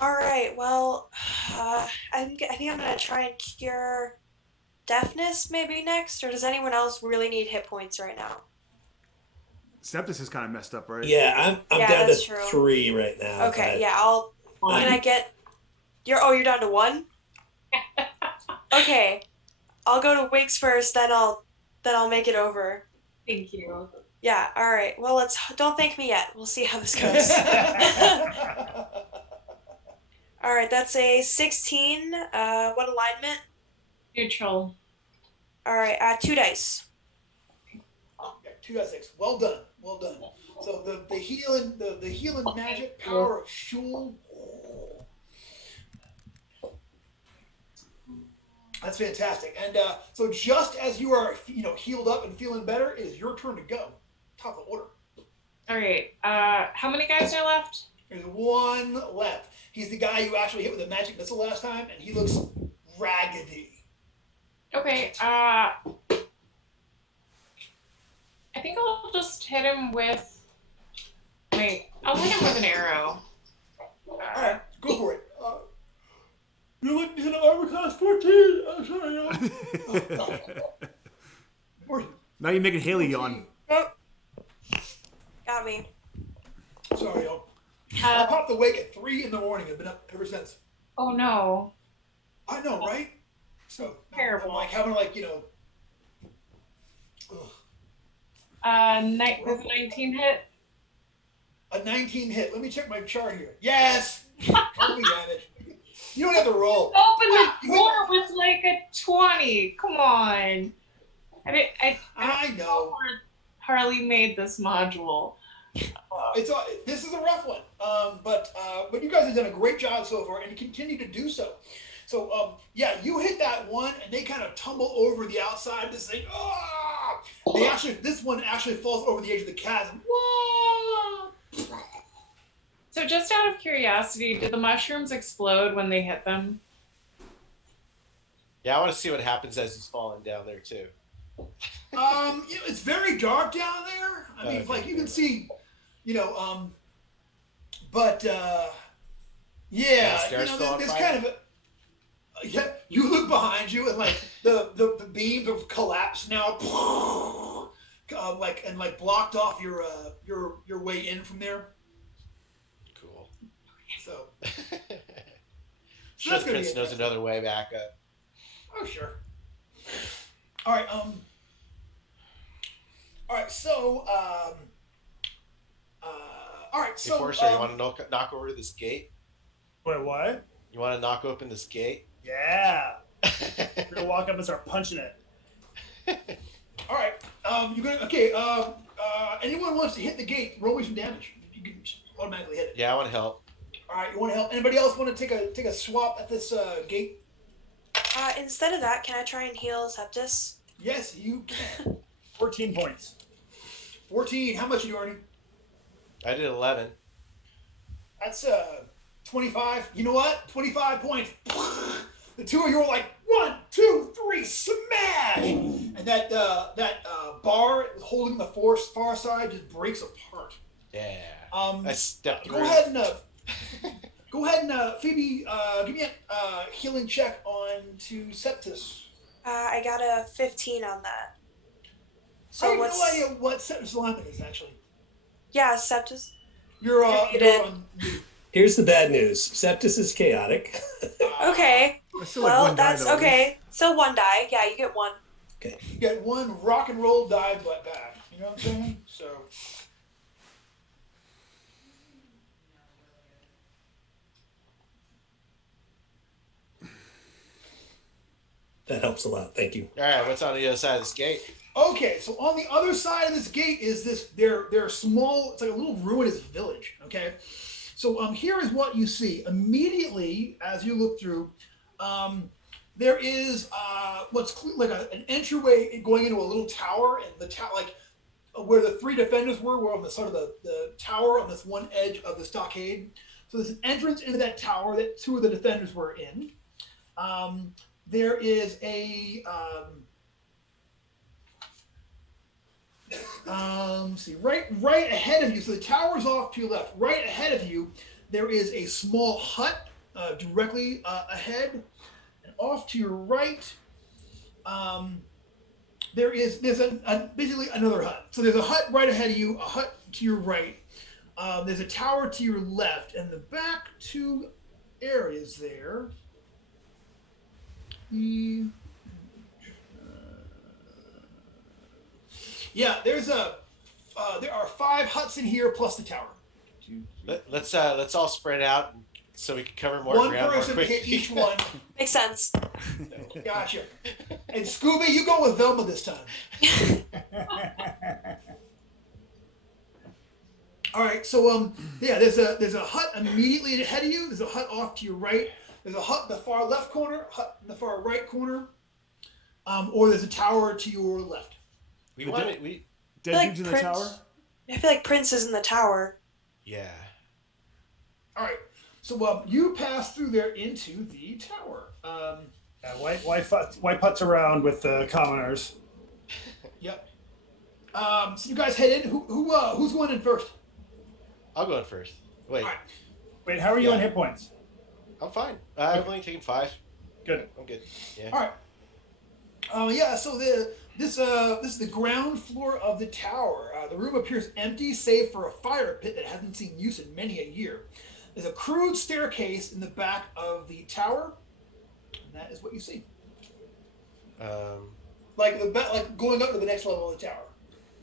All right. Well, I think I'm gonna try and cure deafness maybe next. Or does anyone else really need hit points right now? Septus is kind of messed up, right? Yeah, I'm Yeah, down to that's true. 3 right now. Okay. but- Yeah. Can I get? You're down to 1. Okay. I'll go to Wiggs first. Then I'll make it over. Thank you. Yeah. All right. Well, don't thank me yet. We'll see how this goes. All right, that's a 16. What alignment? Neutral. All right, 2 dice. Yeah, 2d6. Well done. Well done. So the healing magic power of Schul. That's fantastic. And so just as you are healed up and feeling better, it is your turn to go. Top of the order. All right. How many guys are left? There's one left. He's the guy you actually hit with a magic missile last time, and he looks raggedy. Okay. I think I'll just hit him with. Wait. I'll hit him with an arrow. All right, go for it. You're looking at an armor class 14. I'm sorry. Now you're making Haley yawn. Got me. Sorry, y'all. I popped awake at 3 in the morning. I've been up ever since. Oh no. I know, right? So Terrible. I'm like having ugh. Does 19 hit? A 19 hit. Let me check my chart here. Yes. Only damage. You don't have to roll. Open the You door with like a 20. Come on. I know. Harley made this module. This is a rough one. But you guys have done a great job so far, and you continue to do so. So yeah, you hit that one, and they kind of tumble over the outside of this thing. Ah! This one actually falls over the edge of the chasm. Whoa! So just out of curiosity, did the mushrooms explode when they hit them? Yeah, I want to see what happens as he's falling down there too. It's very dark down there. I mean, Okay. like you can see, but yeah, stairs still on there's fire? kind of yeah. You look behind you, and like the beams have collapsed now, like blocked off your way in from there. Cool. So Sure, that's the gonna be prince knows interesting. another way back up. Oh sure. All right. All right. So all right. Hey, So Forrester, you want to knock over this gate? Wait, what? You want to knock open this gate? Yeah. We're gonna walk up and start punching it. all right. You're gonna okay. Anyone wants to hit the gate? Roll me some damage. You can automatically hit it. Yeah, I want to help. All right. You want to help? Anybody else want to take a swap at this gate? Instead of that, can I try and heal Septus? Yes, you can. 14 points. 14. How much are you earning? I did 11. That's 25. You know what? 25 points. The two of you are like 1, 2, 3, smash! And that bar holding the far side just breaks apart. Yeah. I stepped go through. ahead and Phoebe, give me a healing check on to Septus. I got a 15 on that. So I have what's... no idea what Septus alignment is actually. Yeah, Septus. You're muted. on mute. Here's the bad news. Septus is chaotic. Okay. That's still like Well, one die, that's though, at least. okay. So one die. Yeah, you get one. You get one rock and roll die but back. You know what I'm saying? So That helps a lot. Thank you. All right, what's on the other side of this gate? okay, so on the other side of this gate is this they're small, it's like a little ruinous village. Okay. So here is what you see. Immediately as you look through, there is like an entryway going into a little tower, and the tower like where the three defenders were on the sort of the tower on this one edge of the stockade. So there's an entrance into that tower that two of the defenders were in. There is a see right ahead of you. So the tower's off to your left. Right ahead of you, there is a small hut directly ahead, and off to your right, there's basically another hut. So there's a hut right ahead of you, a hut to your right. There's a tower to your left, and the back two areas there. Yeah, there are 5 huts in here plus the tower. Let's all spread out so we can cover more One ground more person quickly. hit each one. Makes sense. Gotcha. And Scooby, you go with Velma this time. All right, so yeah, there's a hut immediately ahead of you. There's a hut off to your right. There's a hut in the far left corner, hut in the far right corner, or there's a tower to your left. Dead like dudes in the Prince. tower? I feel like Prince is in the tower. Yeah. All right, so you pass through there into the tower. White putts around with the commoners. Yep. So you guys head in. Who's going in first? I'll go in first. Wait, All right. Wait, how are you Yeah. on hit points? I'm fine. I've only taken 5. Good. I'm good. Yeah. All right. Yeah. So this is the ground floor of the tower. The room appears empty, save for a fire pit that hasn't seen use in many a year. There's a crude staircase in the back of the tower, and that is what you see. Like going up to the next level of the tower.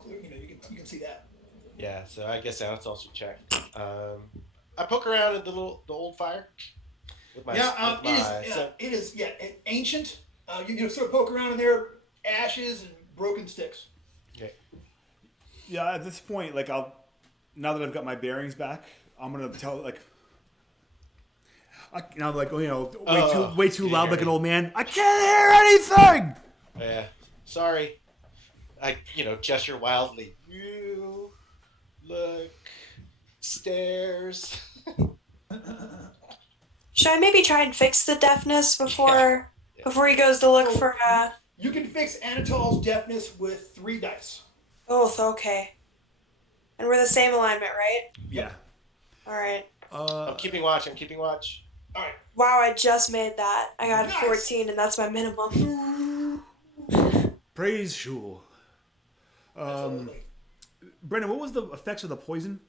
you can see that. Yeah, so I guess that's also check. I poke around at the old fire with my it is ancient. You sort of poke around in there, ashes and broken sticks. Okay. Yeah, at this point, like now that I've got my bearings back, I'm gonna tell way too loud like an old man. I can't hear anything. Yeah, sorry. I gesture wildly. You look stairs. Should I maybe try and fix the deafness before he goes to look for? You can fix Anatol's deafness with 3 dice. Both, okay. And we're the same alignment, right? Yeah. All right. I'm keeping watch. All right. Wow, I just made that. I got Nice. 14, and that's my minimum. Praise Schul. Brendan, what was the effects of the poison?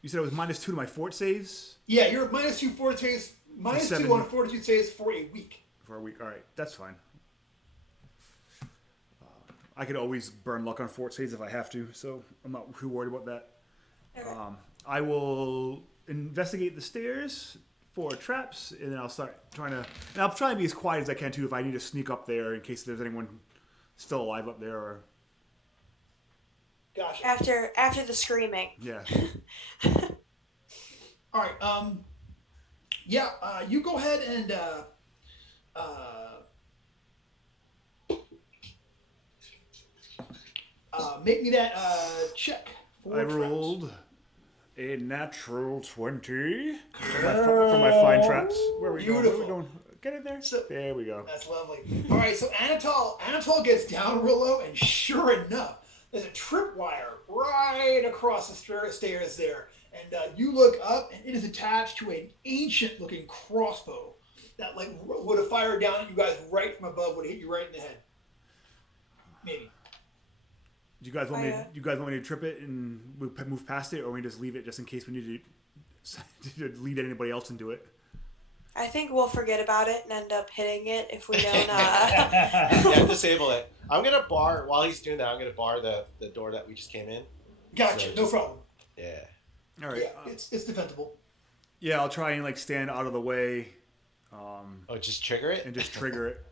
You said it was -2 to my fort saves? Yeah, you're -2 fortitude saves, -2 on fortitude saves for a week. For a week, all right, that's fine. I could always burn luck on fort saves if I have to, so I'm not too worried about that. Okay. I will investigate the stairs for traps, and then I'll start and I'll try and be as quiet as I can too if I need to sneak up there in case there's anyone still alive up there or. Gotcha. After the screaming. Yeah. All right. You go ahead and make me that check. I rolled a natural 20 for my fine traps. Where are we going? Where are we going? Get in there. There we go. That's lovely. All right, so Anatol gets down real low, and sure enough, there's a tripwire right across the stairs there. And you look up, and it is attached to an ancient-looking crossbow that would have fired down at you guys right from above, would have hit you right in the head. Maybe. Do you guys want me? You guys want me to trip it and move past it, or we just leave it just in case we need to lead anybody else into it? I think we'll forget about it and end up hitting it if we don't. Yeah, disable it. I'm gonna bar while he's doing that. I'm gonna bar the door that we just came in. Gotcha. No problem. Yeah. All right. Yeah, it's defensible. Yeah, I'll try and stand out of the way. Just trigger it and just trigger it.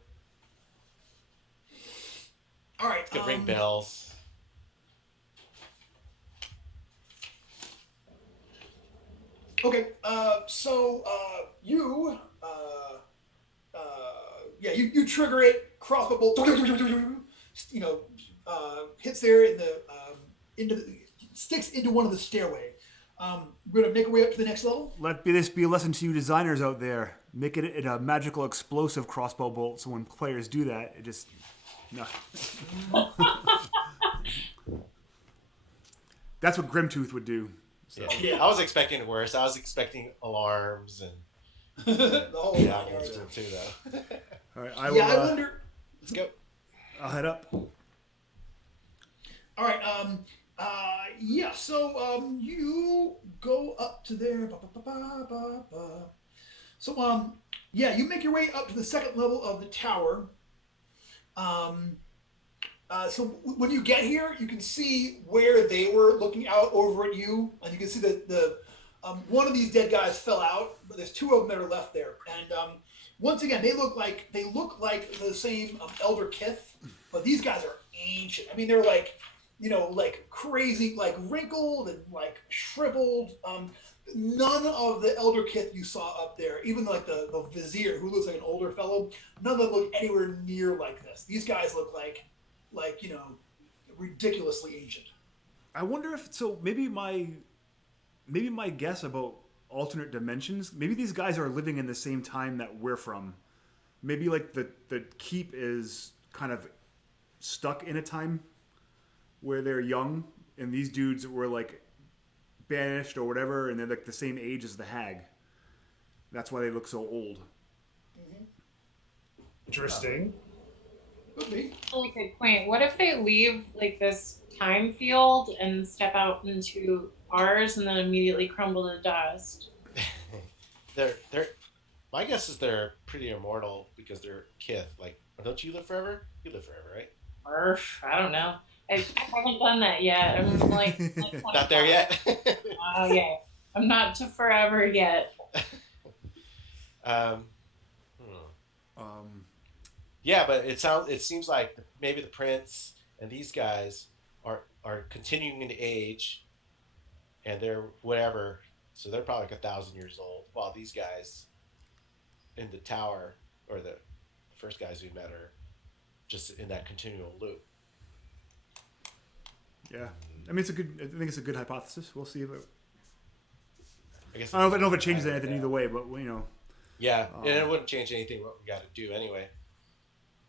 All right. It's gonna ring bells. Okay, you trigger it, crossbow bolt, hits there in sticks into one of the stairway. We're gonna make our way up to the next level. Let this be a lesson to you designers out there. Make it a magical explosive crossbow bolt, so when players do that, it just no. That's what Grimtooth would do. So. Yeah. I was expecting worse. I was expecting alarms and the whole too, though. All right, I wonder. Let's go. I'll head up. All right. So you go up to there. So you make your way up to the second level of the tower. So when you get here, you can see where they were looking out over at you, and you can see that the one of these dead guys fell out, but there's 2 of them that are left there. And once again, they look like the same elder kith, but these guys are ancient. I mean, they're like crazy, wrinkled and shriveled. None of the elder kith you saw up there, even the vizier, who looks like an older fellow, none of them look anywhere near like this. These guys look like ridiculously ancient. I wonder if maybe my guess about alternate dimensions, maybe these guys are living in the same time that we're from. Maybe the keep is kind of stuck in a time where they're young and these dudes were banished or whatever, and they're the same age as the hag. That's why they look so old. Mm-hmm. Interesting. Could be. Really good point. What if they leave this time field and step out into ours and then immediately crumble to dust? They're my guess is they're pretty immortal because they're kith. Don't you live forever? You live forever, right? I don't know. I haven't done that yet. I'm like Not there yet. Oh yeah, I'm not to forever yet. um, Um, yeah, but it seems like maybe the prince and these guys are continuing to age, and they're whatever. So they're probably like 1,000 years old, while these guys in the tower, or the first guys we met, are just in that continual loop. yeah. I mean, I think it's a good hypothesis. We'll see if it. I guess I don't know if it changes anything either way, but Yeah, and it wouldn't change anything what we got to do anyway.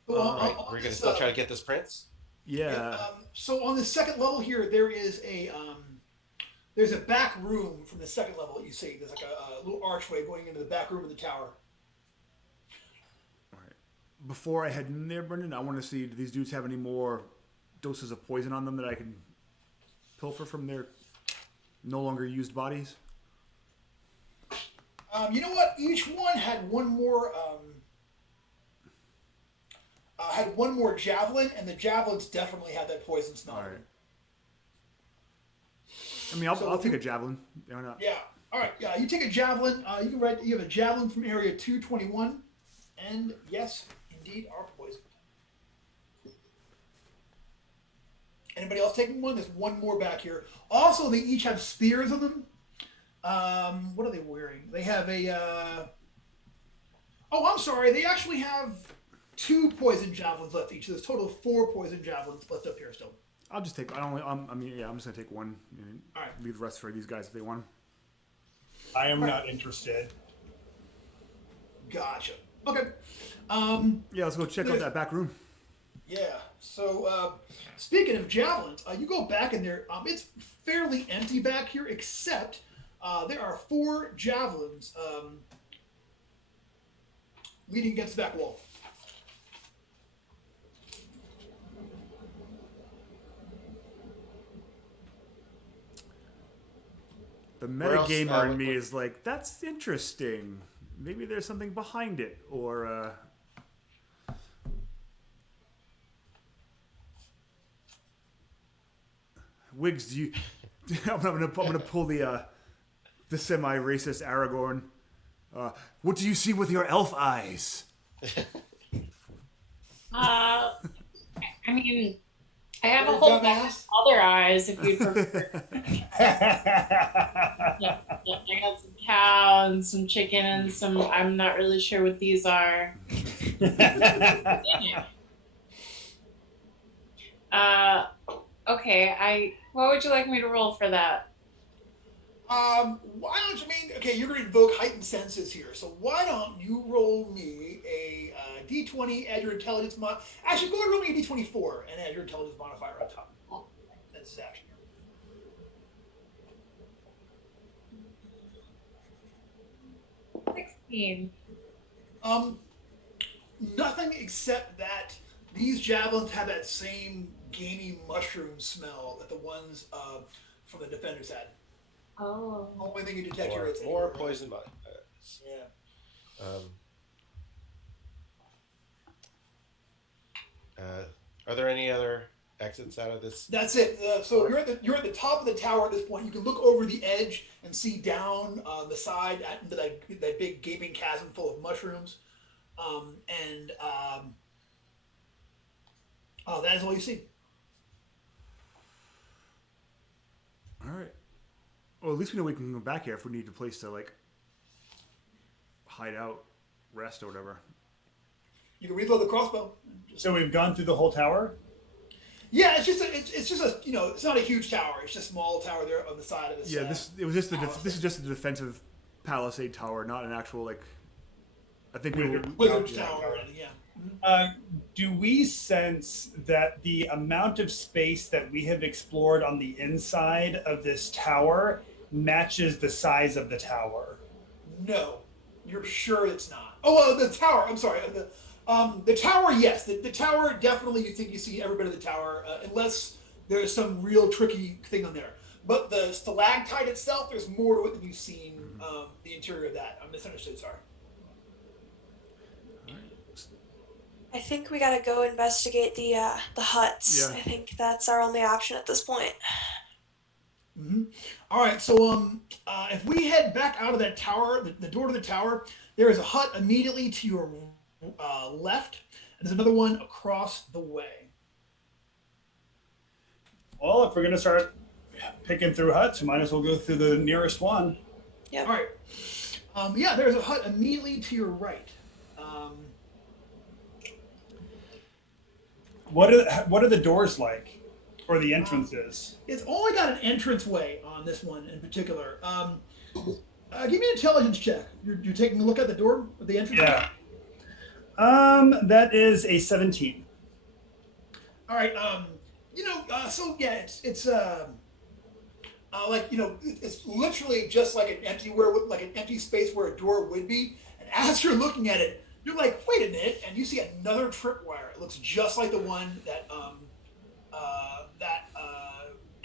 Well, Right, we're gonna still try to get this prince. yeah. So on the second level here, there is there's a back room from the second level that you see. There's like a little archway going into the back room of the tower. All right. Before I head in there, Brendan, I want to see, do these dudes have any more doses of poison on them that I can pilfer from their no longer used bodies? You know what? Each one had one more javelin, and the javelins definitely had that poison smell. All right. I mean, I'll take a javelin. Why not? Yeah. All right. Yeah. You take a javelin. You have a javelin from area 221, and yes, indeed, are poisoned. Anybody else taking one? There's one more back here. Also, they each have spears on them. What are they wearing? They have a. Oh, I'm sorry. They actually have 2 poison javelins left each. So there's a total of 4 poison javelins left up here still. I'll just take. I'm just gonna take one and All right. leave the rest for these guys if they want. I am not interested. Gotcha. Okay. Yeah, let's go check out that back room. Yeah. So, speaking of javelins, you go back in there. It's fairly empty back here, except there are 4 javelins leaning against the back wall. The Where else, metagamer in me is like, that's interesting. Maybe there's something behind it, or Wiggs, do you? I'm gonna pull the semi-racist Aragorn. What do you see with your elf eyes? I mean, I have a You're a whole bunch dumbass. of other eyes if you prefer. Yeah, I got some cow and some chicken and some. I'm not really sure what these are. Okay. What would you like me to roll for that? Why don't you okay, you're going to invoke heightened senses here, so why don't you roll me a d20, add your intelligence actually, go ahead and roll me a d24 and add your intelligence modifier on top. That's his action here. 16. Nothing except that these javelins have that same gamey mushroom smell that the ones from the defenders had. Oh. Only thing you detect here is More poison body. Yeah. Are there any other exits out of this? That's it. So you're at the top of the tower at this point. You can look over the edge and see down the side into that big gaping chasm full of mushrooms, that is all you see. All right. Well, at least we know we can come back here if we need a place to like hide out, rest, or whatever. You can reload the crossbow. So we've gone through the whole tower? Yeah, it's just a it's not a huge tower. It's just a small tower there on the side of this. Yeah, this is just a defensive palisade tower, not an actual like. I think wizard's tower or anything. Yeah. Do we sense that the amount of space that we have explored on the inside of this tower matches the size of the tower? No, you're sure it's not. Oh, the tower. I'm sorry. The tower, yes. The tower, definitely you think you see every bit of the tower, unless there's some real tricky thing on there. But the stalactite itself, there's more to it than you've seen the interior of that. I misunderstood, sorry. I think we gotta go investigate the huts. Yeah. I think that's our only option at this point. Mm-hmm. All right, so if we head back out of that tower, the door to the tower, there is a hut immediately to your left, and there's another one across the way. Well, if we're gonna start picking through huts, we might as well go through the nearest one. Yep. All right. Yeah, there's a hut immediately to your right. What are the doors like, or the entrances? It's only got an entranceway on this one in particular. Give me an intelligence check. You're taking a look at the door, the entrance. Yeah. That is a 17. All right. So yeah, it's like it's literally just like an empty space where a door would be. And as you're looking at it, you're like, wait a minute, and you see another tripwire. It looks just like the one that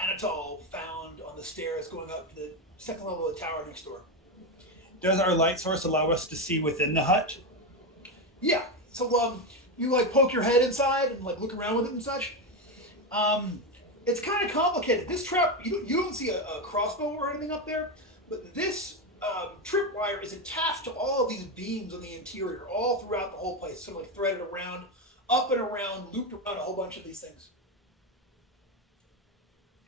Anatol found on the stairs going up to the second level of the tower next door. Does our light source allow us to see within the hut? Yeah. So you like poke your head inside and like look around with it and such. It's kind of complicated. This trap, you don't see a crossbow or anything up there, but this tripwire is attached to all of these beams on the interior, all throughout the whole place, sort of like threaded around, up and around, looped around a whole bunch of these things.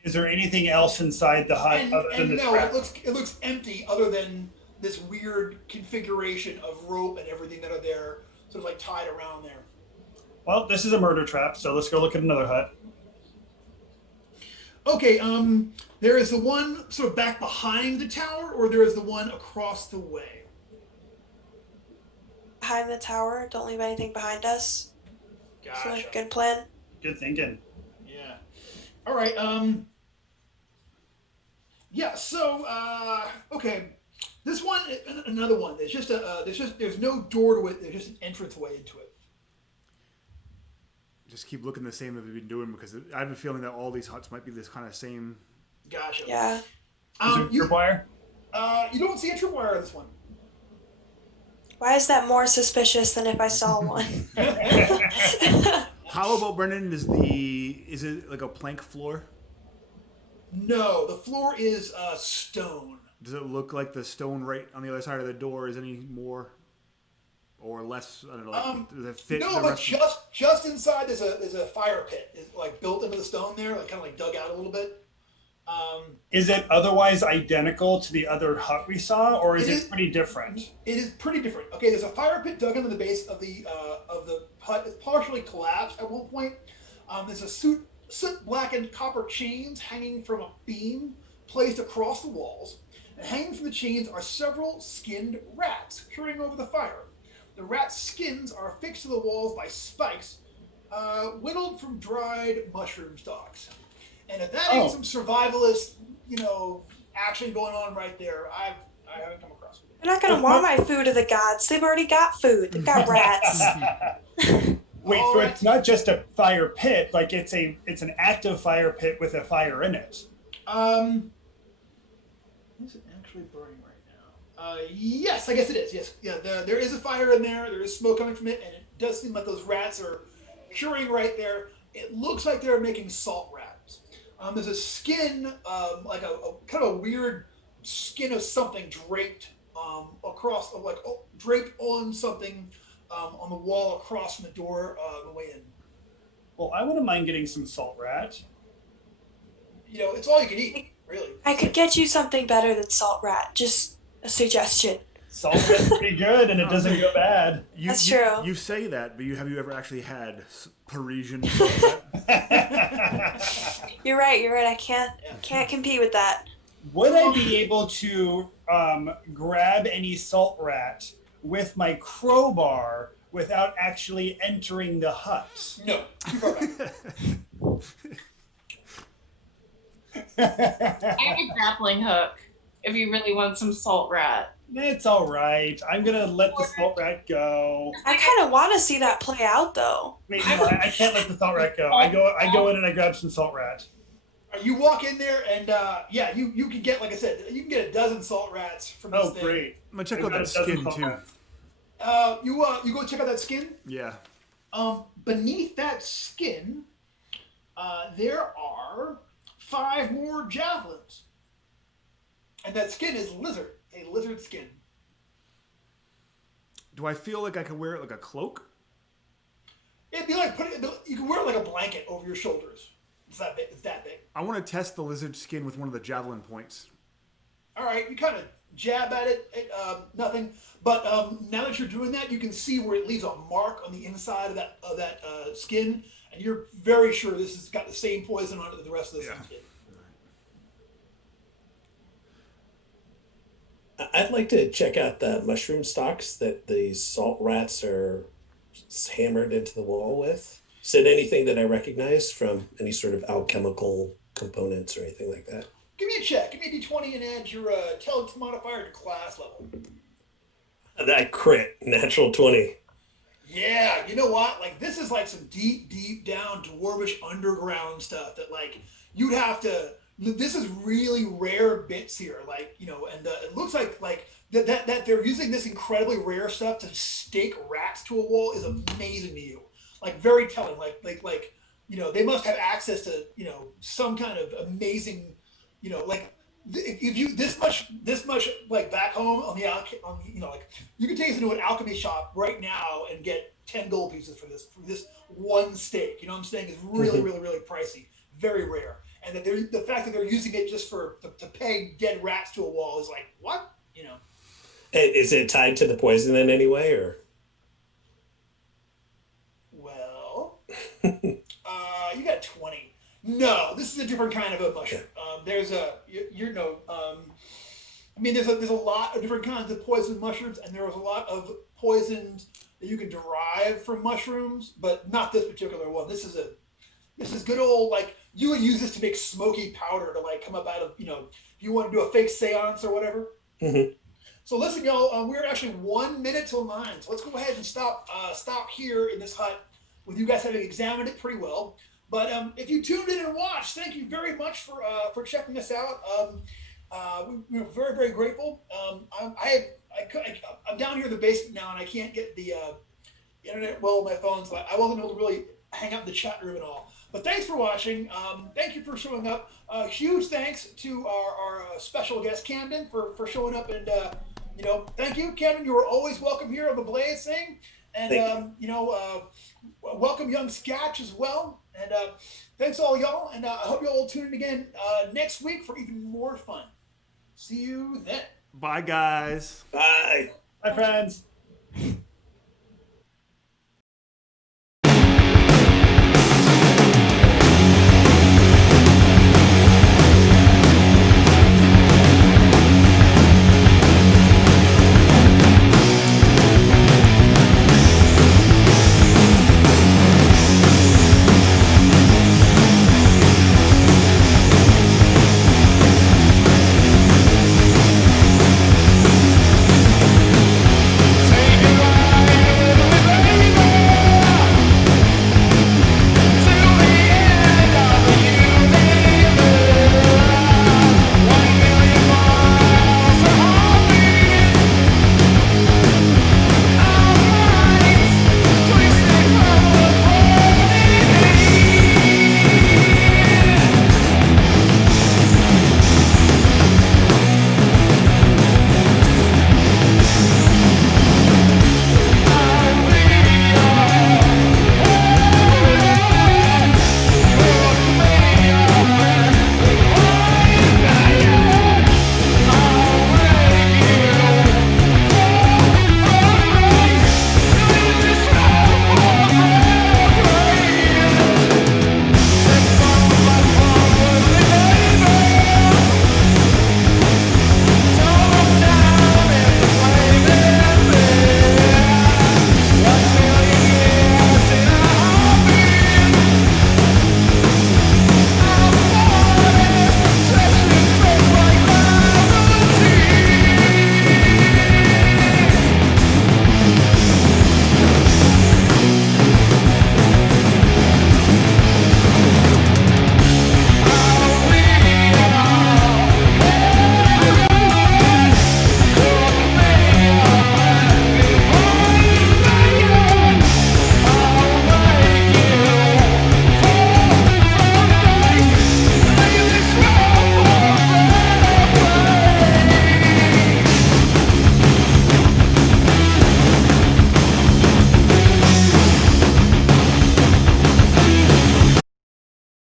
Is there anything else inside the hut other than the no, trap? it looks empty other than this weird configuration of rope and everything that are there, sort of like tied around there. Well, this is a murder trap, so let's go look at another hut. Okay, there is the one sort of back behind the tower, or there is the one across the way. Behind the tower. Don't leave anything behind us. Gotcha. So, like, good plan. Good thinking. Yeah. All right. Yeah. So, okay. This one, another one. There's no door to it. There's just an entranceway into it. Just keep looking the same that we've been doing, because I have a feeling that all these huts might be this kind of same. Gotcha. Yeah. Is there a tripwire? You don't see a tripwire on this one. Why is that more suspicious than if I saw one? How about, Brendan, is it like a plank floor? No, the floor is stone. Does it look like the stone right on the other side of the door is any more or less? I don't know. Does it fit? No, the but rest just inside there's a fire pit. It's like built into the stone there, like kind of like dug out a little bit. Is it otherwise identical to the other hut we saw, or is it pretty different? It is pretty different. Okay, there's a fire pit dug into the base of the hut. It's partially collapsed at one point. There's a soot blackened copper chains hanging from a beam placed across the walls. And hanging from the chains are several skinned rats peering over the fire. The rats' skins are affixed to the walls by spikes, whittled from dried mushroom stalks. And if that ain't some survivalist, action going on right there, I haven't come across it. They're not gonna want my food of the gods. They've already got food. They've got rats. Wait, so it's not just a fire pit, like it's an active fire pit with a fire in it. Is it actually burning right now? Yes, I guess it is. Yes, yeah. There is a fire in there. There is smoke coming from it, and it does seem like those rats are curing right there. It looks like they're making salt rats. There's a skin, like a kind of a weird skin of something draped across, draped on something on the wall across from the door the way in. Well, I wouldn't mind getting some salt rat. It's all you can eat, really. I could get you something better than salt rat. Just a suggestion. Salt rat's pretty good, and it doesn't go bad. That's true. You say that, but have you ever actually had Parisian salt rat? You're right. I can't compete with that. Would I be able to grab any salt rat with my crowbar without actually entering the hut? No, too far back. I have a grappling hook if you really want some salt rat. It's all right. I'm gonna let the salt rat go. I kind of want to see that play out, though. Wait, no, I can't let the salt rat go. I go in and I grab some salt rat. You walk in there and you can get, like I said, you can get a dozen salt rats from this thing. Great. I'm gonna check out that skin too. You go check out that skin. Yeah. Beneath that skin, there are 5 more javelins. And that skin is a lizard skin. Do I feel like I could wear it like a cloak? It'd be like you can wear it like a blanket over your shoulders. It's that big. It's that big. I want to test the lizard skin with one of the javelin points. All right, you kind of jab at it, nothing. But now that you're doing that, you can see where it leaves a mark on the inside of that skin, and you're very sure this has got the same poison on it that the rest of the skin did. I'd like to check out the mushroom stalks that the salt rats are hammered into the wall with. Is it anything that I recognize from any sort of alchemical components or anything like that? Give me a check. Give me a d20 and add your intelligence modifier to class level. That crit, natural 20. Yeah, you know what? Like, this is like some deep, deep down dwarvish underground stuff that, like, you'd have to. This is really rare bits here, like, you know, and it looks like that they're using this incredibly rare stuff to stake rats to a wall is amazing to you. Like, very telling. Like, you know, they must have access to, you know, some kind of amazing, you know, like, if you this much like back home on the you know, like, you can take this into an alchemy shop right now and get 10 gold pieces for this one stake. You know what I'm saying? It's really, really, really pricey, very rare. And that the fact that they're using it just to peg dead rats to a wall is like, what? You know. Is it tied to the poison in any way, or? Well, you got 20. No, this is a different kind of a mushroom. There's a I mean, there's a lot of different kinds of poison mushrooms, and there's a lot of poisons that you can derive from mushrooms, but not this particular one. This is good old, like, you would use this to make smoky powder to, like, come up out of, you know, if you want to do a fake seance or whatever. Mm-hmm. So listen, y'all, we're actually 1 minute till 9. So let's go ahead and stop here in this hut with you guys having examined it pretty well. But if you tuned in and watched, thank you very much for checking us out. We're very, very grateful. I'm down here in the basement now, and I can't get the internet well on my phone, so I wasn't able to really hang out in the chat room and all. But thanks for watching. Thank you for showing up. Huge thanks to our special guest, Camdon, for showing up. And, you know, thank you, Camdon. You are always welcome here on the Blaze thing. And, you know, welcome Young Skatch as well. And thanks all y'all. And I hope y'all will tune in again next week for even more fun. See you then. Bye, guys. Bye. Bye, friends.